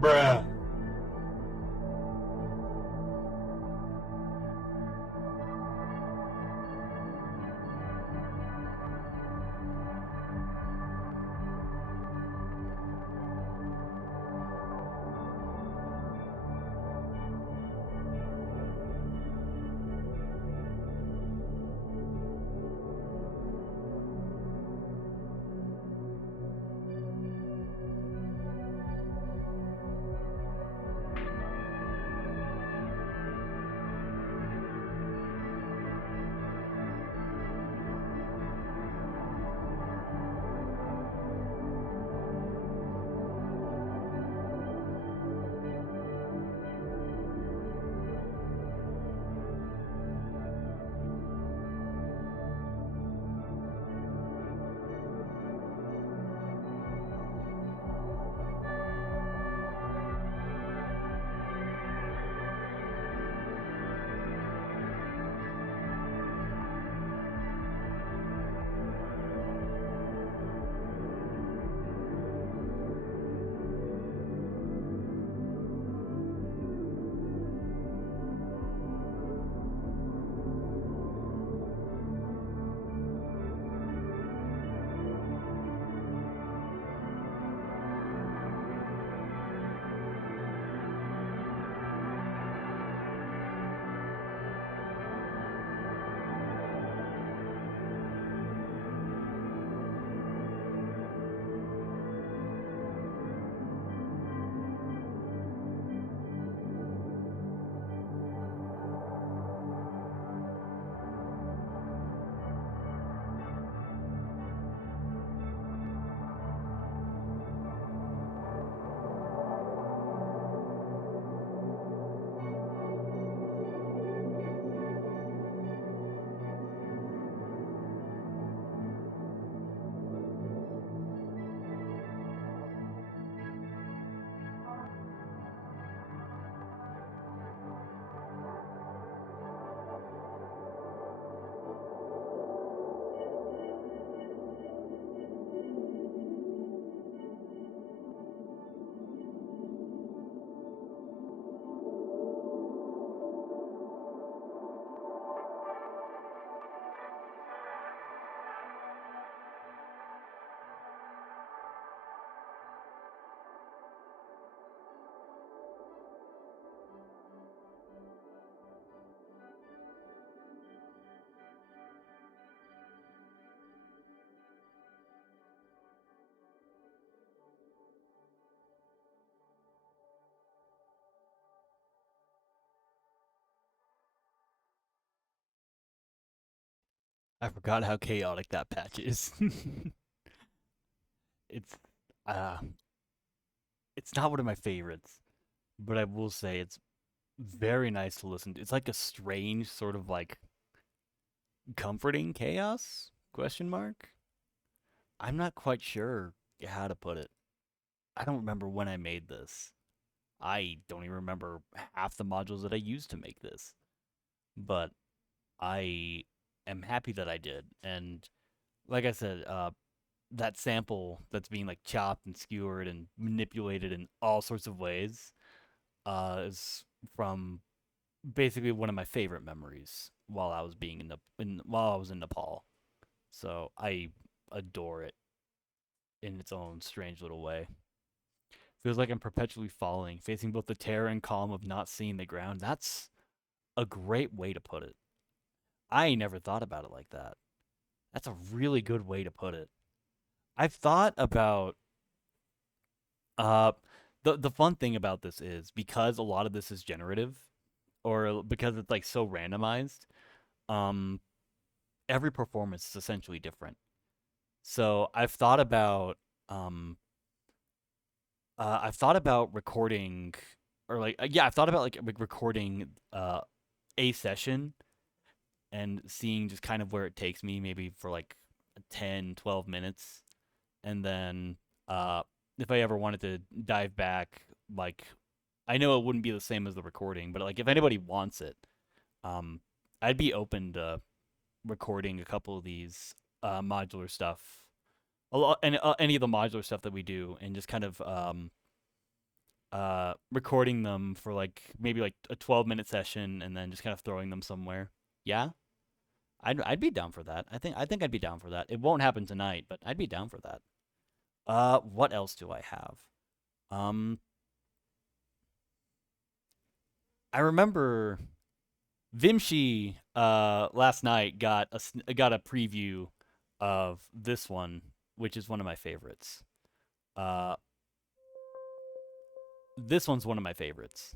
Bruh. I forgot how chaotic that patch is. it's uh it's not one of my favorites, but I will say it's very nice to listen to. It's like a strange sort of like comforting chaos? Question mark? I'm not quite sure how to put it. I don't remember when I made this. I don't even remember half the modules that I used to make this. But I am happy that I did. And like I said, that sample that's being like chopped and skewered and manipulated in all sorts of ways is from basically one of my favorite memories while I was being while I was in Nepal. So I adore it in its own strange little way. Feels like I'm perpetually falling, facing both the terror and calm of not seeing the ground. That's a great way to put it. I never thought about it like that. That's a really good way to put it. I've thought about uh the fun thing about this is because a lot of this is generative or because it's like so randomized, um every performance is essentially different. So um I've thought about recording or like yeah, I've thought about like recording a session and seeing just kind of where it takes me maybe for like 10, 12 minutes and then uh if I ever wanted to dive back like I know it wouldn't be the same as the recording, but like if anybody wants it, um I'd be open to recording a couple of these modular stuff, a lot, and any of the modular stuff that we do, and just kind of recording them for like maybe like a 12-minute session and then just kind of throwing them somewhere. Yeah, I'd be down for that. I think I'd be down for that. It won't happen tonight, but I'd be down for that. What else do I have? Um, I remember Vimshi last night got a preview of this one, which is one of my favorites. Uh, this one's one of my favorites.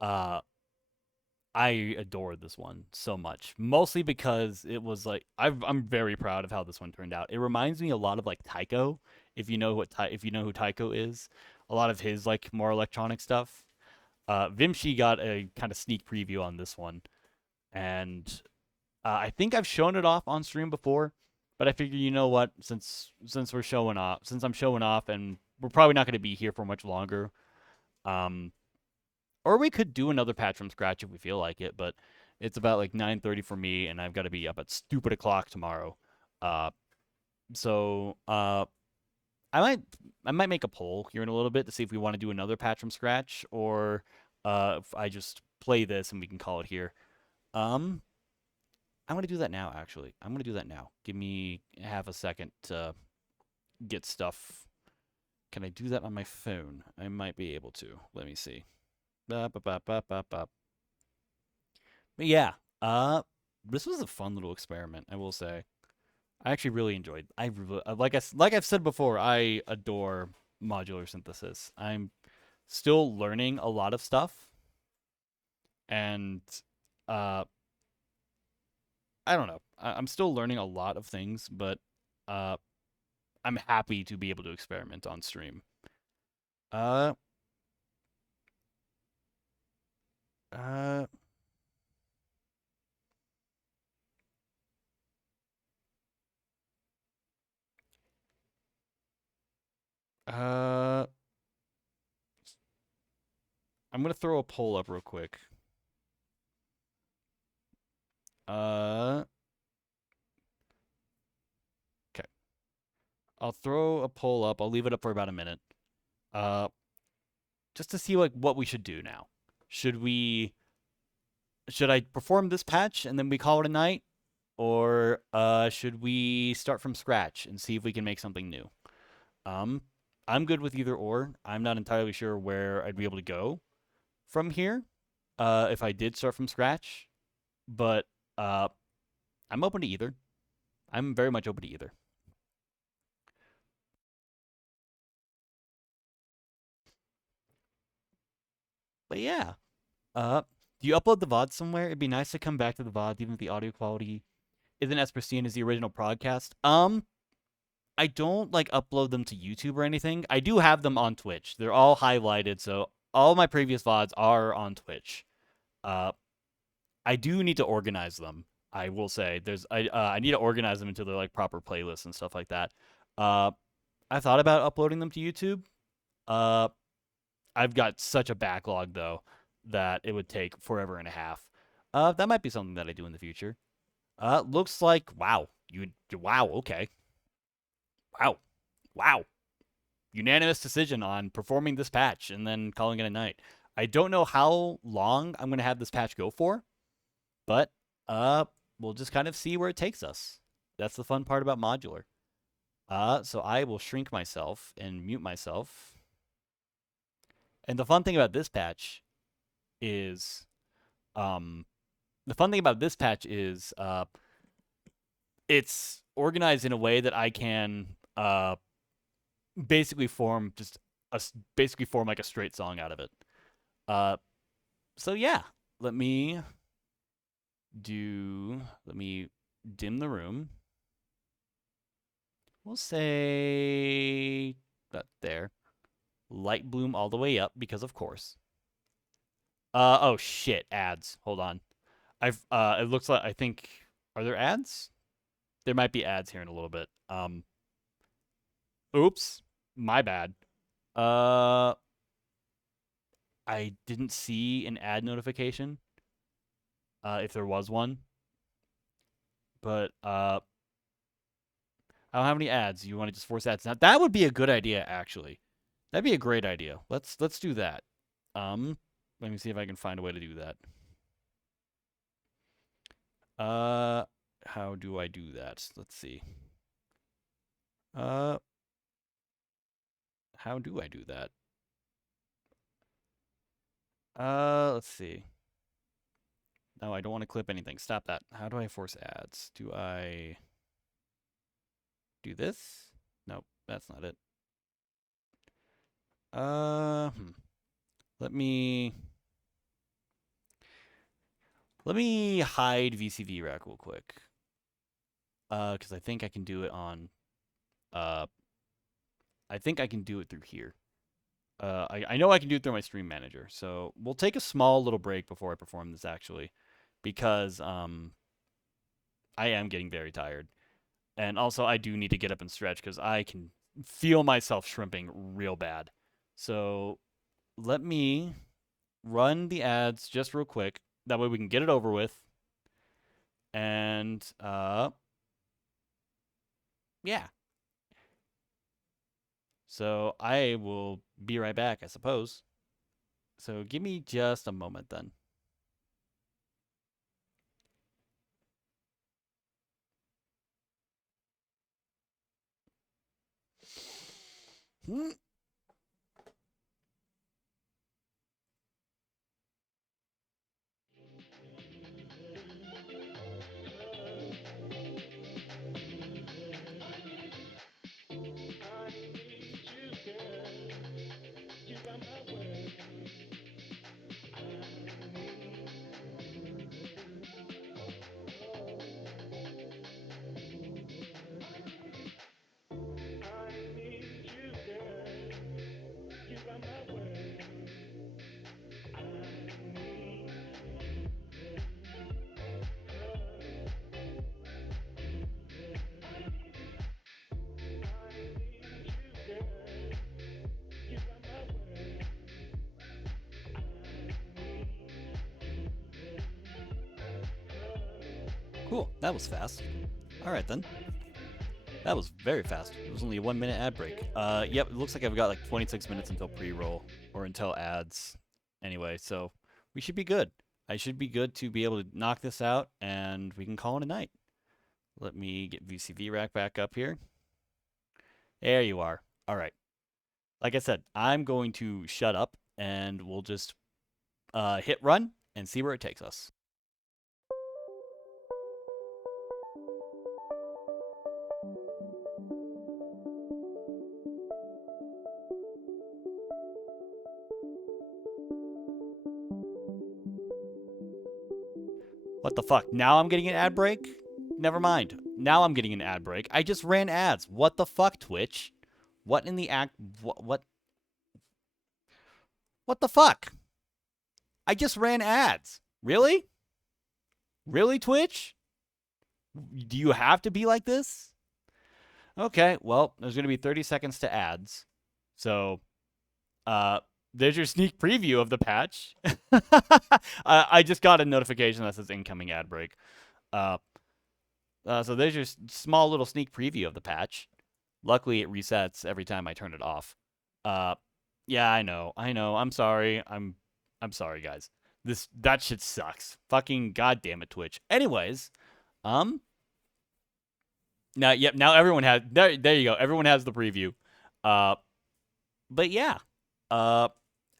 Uh, I adore this one so much, mostly because it was like I'm very proud of how this one turned out. It reminds me a lot of like Taiko, if you know who Taiko is, a lot of his like more electronic stuff. Vimshi got a kind of sneak preview on this one, and I think I've shown it off on stream before, but I figure you know what, since we're showing off, since I'm showing off, and we're probably not going to be here for much longer. Um, or we could do another patch from scratch if we feel like it, but it's about like 9:30 for me, and I've got to be up at stupid o'clock tomorrow. Uh, so I might I might make a poll here in a little bit to see if we want to do another patch from scratch, or if I just play this and we can call it here. Um, I'm gonna do that now. Actually, I'm gonna do that now. Give me half a second to get stuff. Can I do that on my phone? I might be able to. Let me see. Ba, ba, ba, ba, ba, ba. But yeah, this was a fun little experiment, I will say. I actually really enjoyed. Like I've said before, I adore modular synthesis. I'm still learning a lot of stuff, and uh, I don't know. I'm still learning a lot of things, but uh, I'm happy to be able to experiment on stream. Uh, uh, uh, I'm gonna throw a poll up real quick. Uh, okay. I'll throw a poll up. I'll leave it up for about a minute. Uh, just to see like what we should do now. Should we should I perform this patch and then we call it a night? Or should we start from scratch and see if we can make something new? Um, I'm good with either or. I'm not entirely sure where I'd be able to go from here. If I did start from scratch, but uh, I'm open to either. I'm very much open to either. But yeah, do you upload the VOD somewhere? It'd be nice to come back to the VOD, even if the audio quality isn't as pristine as the original podcast. I don't like upload them to YouTube or anything. I do have them on Twitch. They're all highlighted, so all my previous VODs are on Twitch. Uh, I do need to organize them. I will say I need to organize them into their like proper playlists and stuff like that. Uh, I thought about uploading them to YouTube. Uh, I've got such a backlog though that it would take forever and a half. That might be something that I do in the future. Looks like wow, okay. Wow. Wow. Unanimous decision on performing this patch and then calling it a night. I don't know how long I'm going to have this patch go for, but we'll just kind of see where it takes us. That's the fun part about modular. So I will shrink myself and mute myself. And the fun thing about this patch is it's organized in a way that I can basically form like a straight song out of it. So yeah, let me dim the room. We'll say that there. Light bloom all the way up because of course. Oh shit, ads. Hold on. It looks like are there ads? There might be ads here in a little bit. Oops. My bad. Uh I didn't see an ad notification. If there was one. But I don't have any ads. You want to just force ads? Now that would be a good idea, actually. That'd be a great idea. Let's do that. Let me see if I can find a way to do that. How do I do that? Let's see. Uh, how do I do that? Let's see. No, I don't want to clip anything. Stop that. How do I force ads? Do I do this? Nope, that's not it. Let me hide VCV rack real quick. Because I think I can do it on. I think I can do it through here. I know I can do it through my stream manager. So we'll take a small little break before I perform this actually, because I am getting very tired, and also I do need to get up and stretch because I can feel myself shrimping real bad. So let me run the ads just real quick. That way we can get it over with. And yeah. So I will be right back, I suppose. So give me just a moment then. Cool, that was fast. All right then. That was very fast. It was only a 1 minute ad break. Yep, it looks like I've got like 26 minutes until pre-roll or until ads. Anyway, so we should be good. I should be good to be able to knock this out, and we can call it a night. Let me get VCV rack back up here. There you are. All right. Like I said, I'm going to shut up, and we'll just hit run and see where it takes us. What the fuck? Now I'm getting an ad break? Never mind. Now I'm getting an ad break. I just ran ads. What the fuck, Twitch? What in the act? What the fuck? I just ran ads. Really? Really, Twitch? Do you have to be like this? Okay, well, there's going to be 30 seconds to ads. So, there's your sneak preview of the patch. I just got a notification that says incoming ad break. So there's your small little sneak preview of the patch. Luckily, it resets every time I turn it off. Yeah, I know. I'm sorry. I'm sorry, guys. That shit sucks. Fucking goddamn it, Twitch. Anyways, now everyone has there you go. Everyone has the preview. But yeah.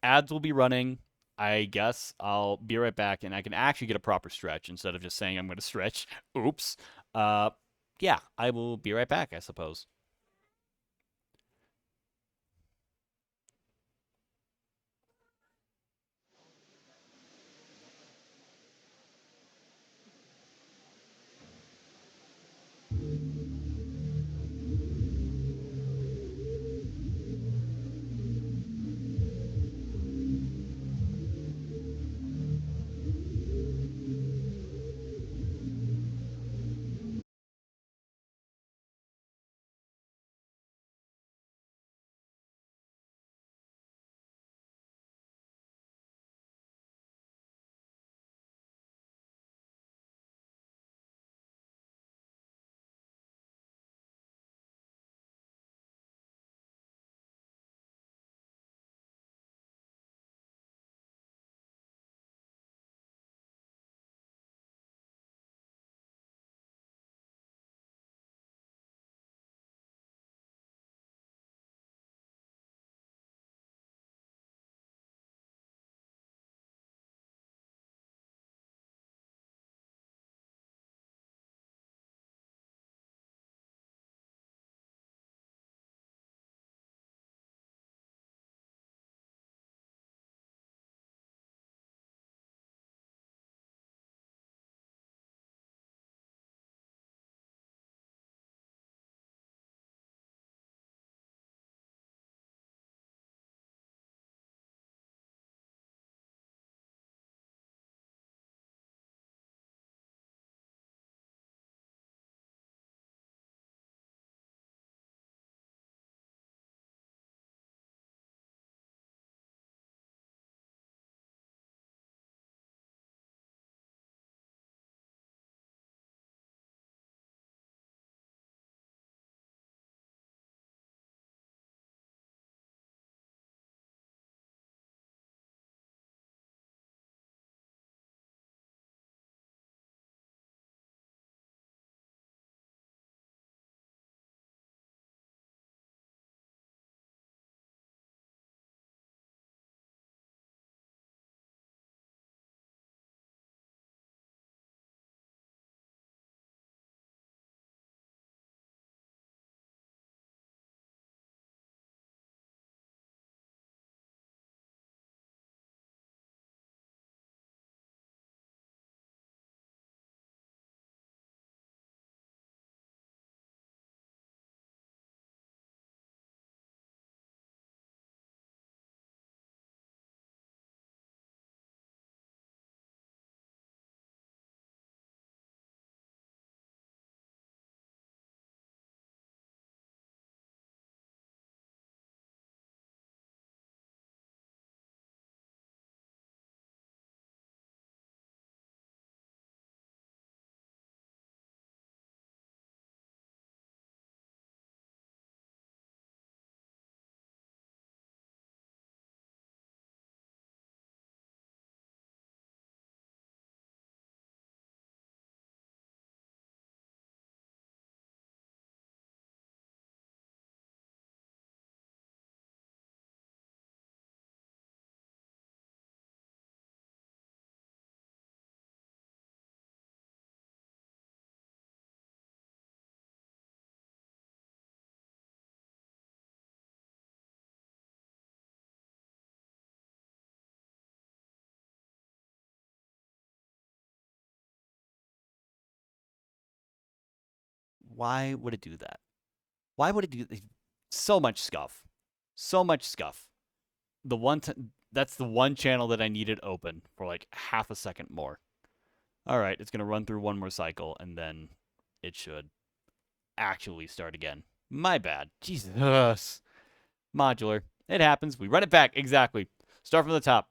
Ads will be running. I guess I'll be right back, and I can actually get a proper stretch instead of just saying I'm going to stretch. Oops. Yeah, I will be right back, I suppose. Why would it do that? Why would it do so much scuff? So much scuff. That's the one channel that I needed open for like half a second more. All right, it's going to run through one more cycle and then it should actually start again. My bad. Jesus. Modular. It happens. We run it back. Exactly. Start from the top.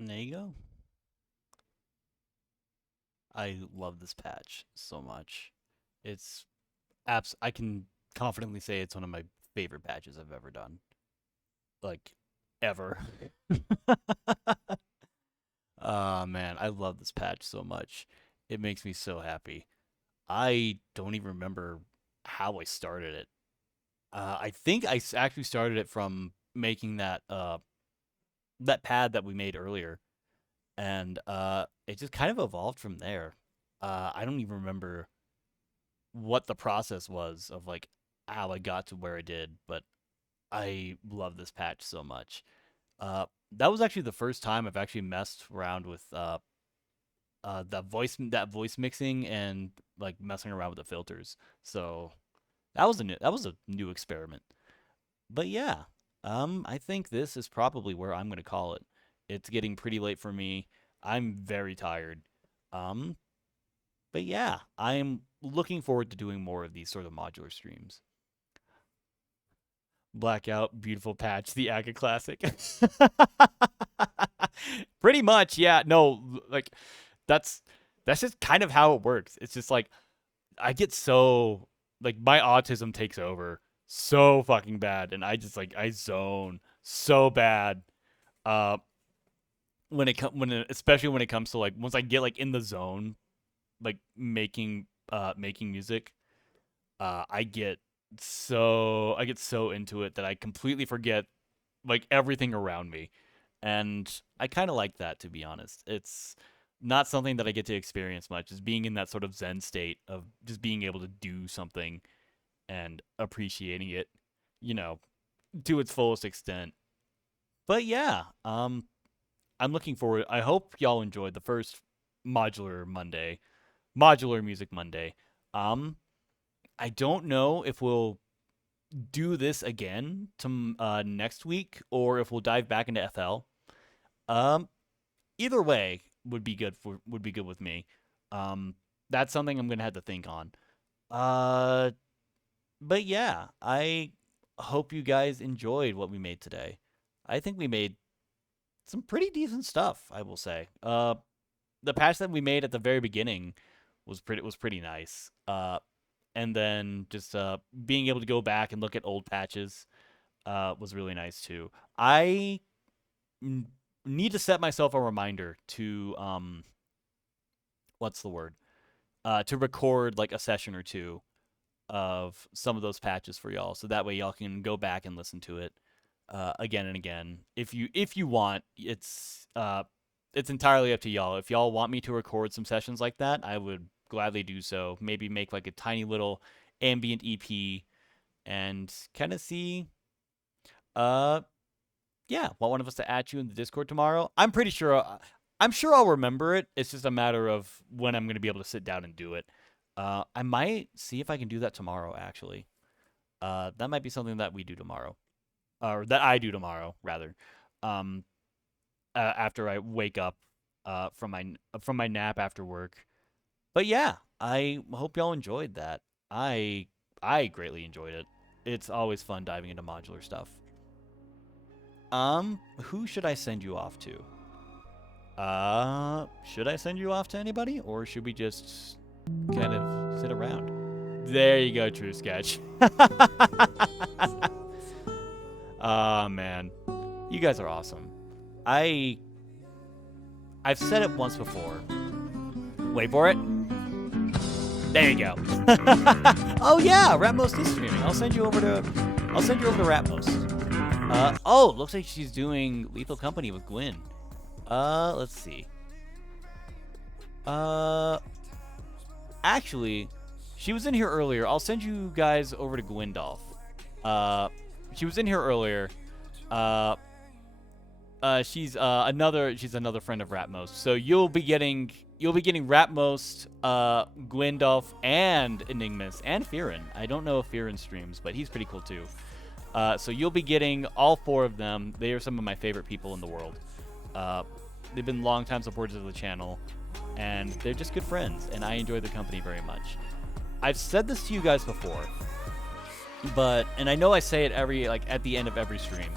There you go. I love this patch so much. It's I can confidently say it's one of my favorite patches I've ever done. Like, ever. Oh man, I love this patch so much. It makes me so happy. I don't even remember how I started it. I think actually started it from making that pad that we made earlier, and it just kind of evolved from there. I don't even remember what the process was of like how I got to where I did, but I love this patch so much. That was actually the first time I've actually messed around with that voice mixing and like messing around with the filters. So that was a new experiment. But yeah, I think this is probably where I'm gonna call it. It's getting pretty late for me. I'm very tired. Um, but yeah, I'm looking forward to doing more of these sort of modular streams. Blackout, beautiful patch, the Aga classic. Pretty much, yeah. No, like that's that's just kind of how it works. It's just like I get so like my autism takes over so fucking bad, and I just like I zone so bad. Uh, especially when it comes to like once I get like in the zone, like making music, I get so into it that I completely forget like everything around me. And I kind of like that, to be honest. It's not something that I get to experience much, is being in that sort of zen state of just being able to do something and appreciating it, you know, to its fullest extent. But yeah, I'm looking forward. I hope y'all enjoyed the first modular music Monday. Um, I don't know if we'll do this again to next week or if we'll dive back into FL. Um, Either way would be good with me. That's something I'm gonna have to think on. Uh, but yeah, I hope you guys enjoyed what we made today. I think we made some pretty decent stuff, I will say. The patch that we made at the very beginning was pretty nice. And then just being able to go back and look at old patches was really nice too. I need to set myself a reminder to what's the word? To record like a session or two of some of those patches for y'all, so that way y'all can go back and listen to it again and again. If you want, it's entirely up to y'all. If y'all want me to record some sessions like that, I would gladly do so. Maybe make like a tiny little ambient EP and kind of see yeah, want one of us to add you in the Discord tomorrow. I'm sure I'll remember it. It's just a matter of when I'm going to be able to sit down and do it. I might see if I can do that tomorrow actually. That might be something that we do tomorrow. Or that I do tomorrow rather. Um After I wake up from my nap after work. But yeah, I hope y'all enjoyed that. I greatly enjoyed it. It's always fun diving into modular stuff. Who should I send you off to? Should I send you off to anybody, or should we just kind of sit around? There you go, True Sketch. Ah, man. You guys are awesome. I've said it once before. Wait for it. There you go. Oh yeah, Ratmost is streaming. I'll send you over to Ratmost. Oh, looks like she's doing Lethal Company with Gwyn. Let's see. Actually, she was in here earlier. I'll send you guys over to Gwendolf. She was in here earlier. She's another friend of Ratmost. So you'll be getting Ratmost, Gwendolf, and Enigmas, and Fearin. I don't know if Fearin streams, but he's pretty cool too. So you'll be getting all four of them. They are some of my favorite people in the world. They've been longtime supporters of the channel, and they're just good friends, and I enjoy the company very much. I've said this to you guys before, and I know I say it at the end of every stream,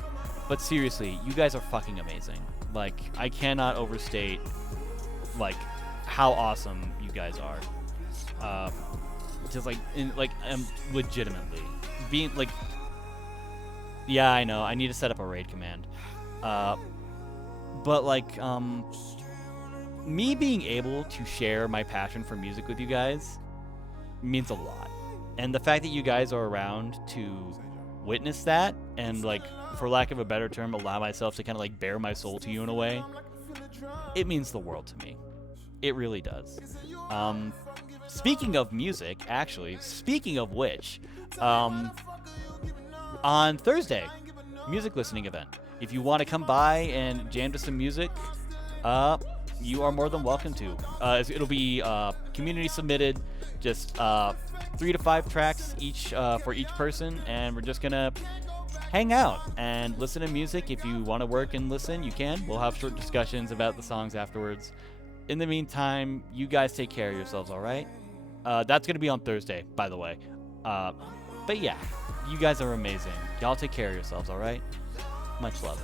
but seriously, you guys are fucking amazing. Like, I cannot overstate, like, how awesome you guys are. Just, like, legitimately. Being, like, yeah, I know, I need to set up a raid command. But, like, me being able to share my passion for music with you guys means a lot. And the fact that you guys are around to witness that and, like, for lack of a better term, allow myself to kind of, like, bare my soul to you in a way, it means the world to me. It really does. Speaking of music, actually, speaking of which, on Thursday, music listening event. If you want to come by and jam to some music, you are more than welcome to. It'll be community submitted, just 3 to 5 tracks each for each person, and we're just gonna hang out and listen to music. If you want to work and listen, you can. We'll have short discussions about the songs afterwards. In the meantime, you guys take care of yourselves, all right? That's gonna be on Thursday, by the way. But yeah, you guys are amazing. Y'all take care of yourselves, all right? Much love.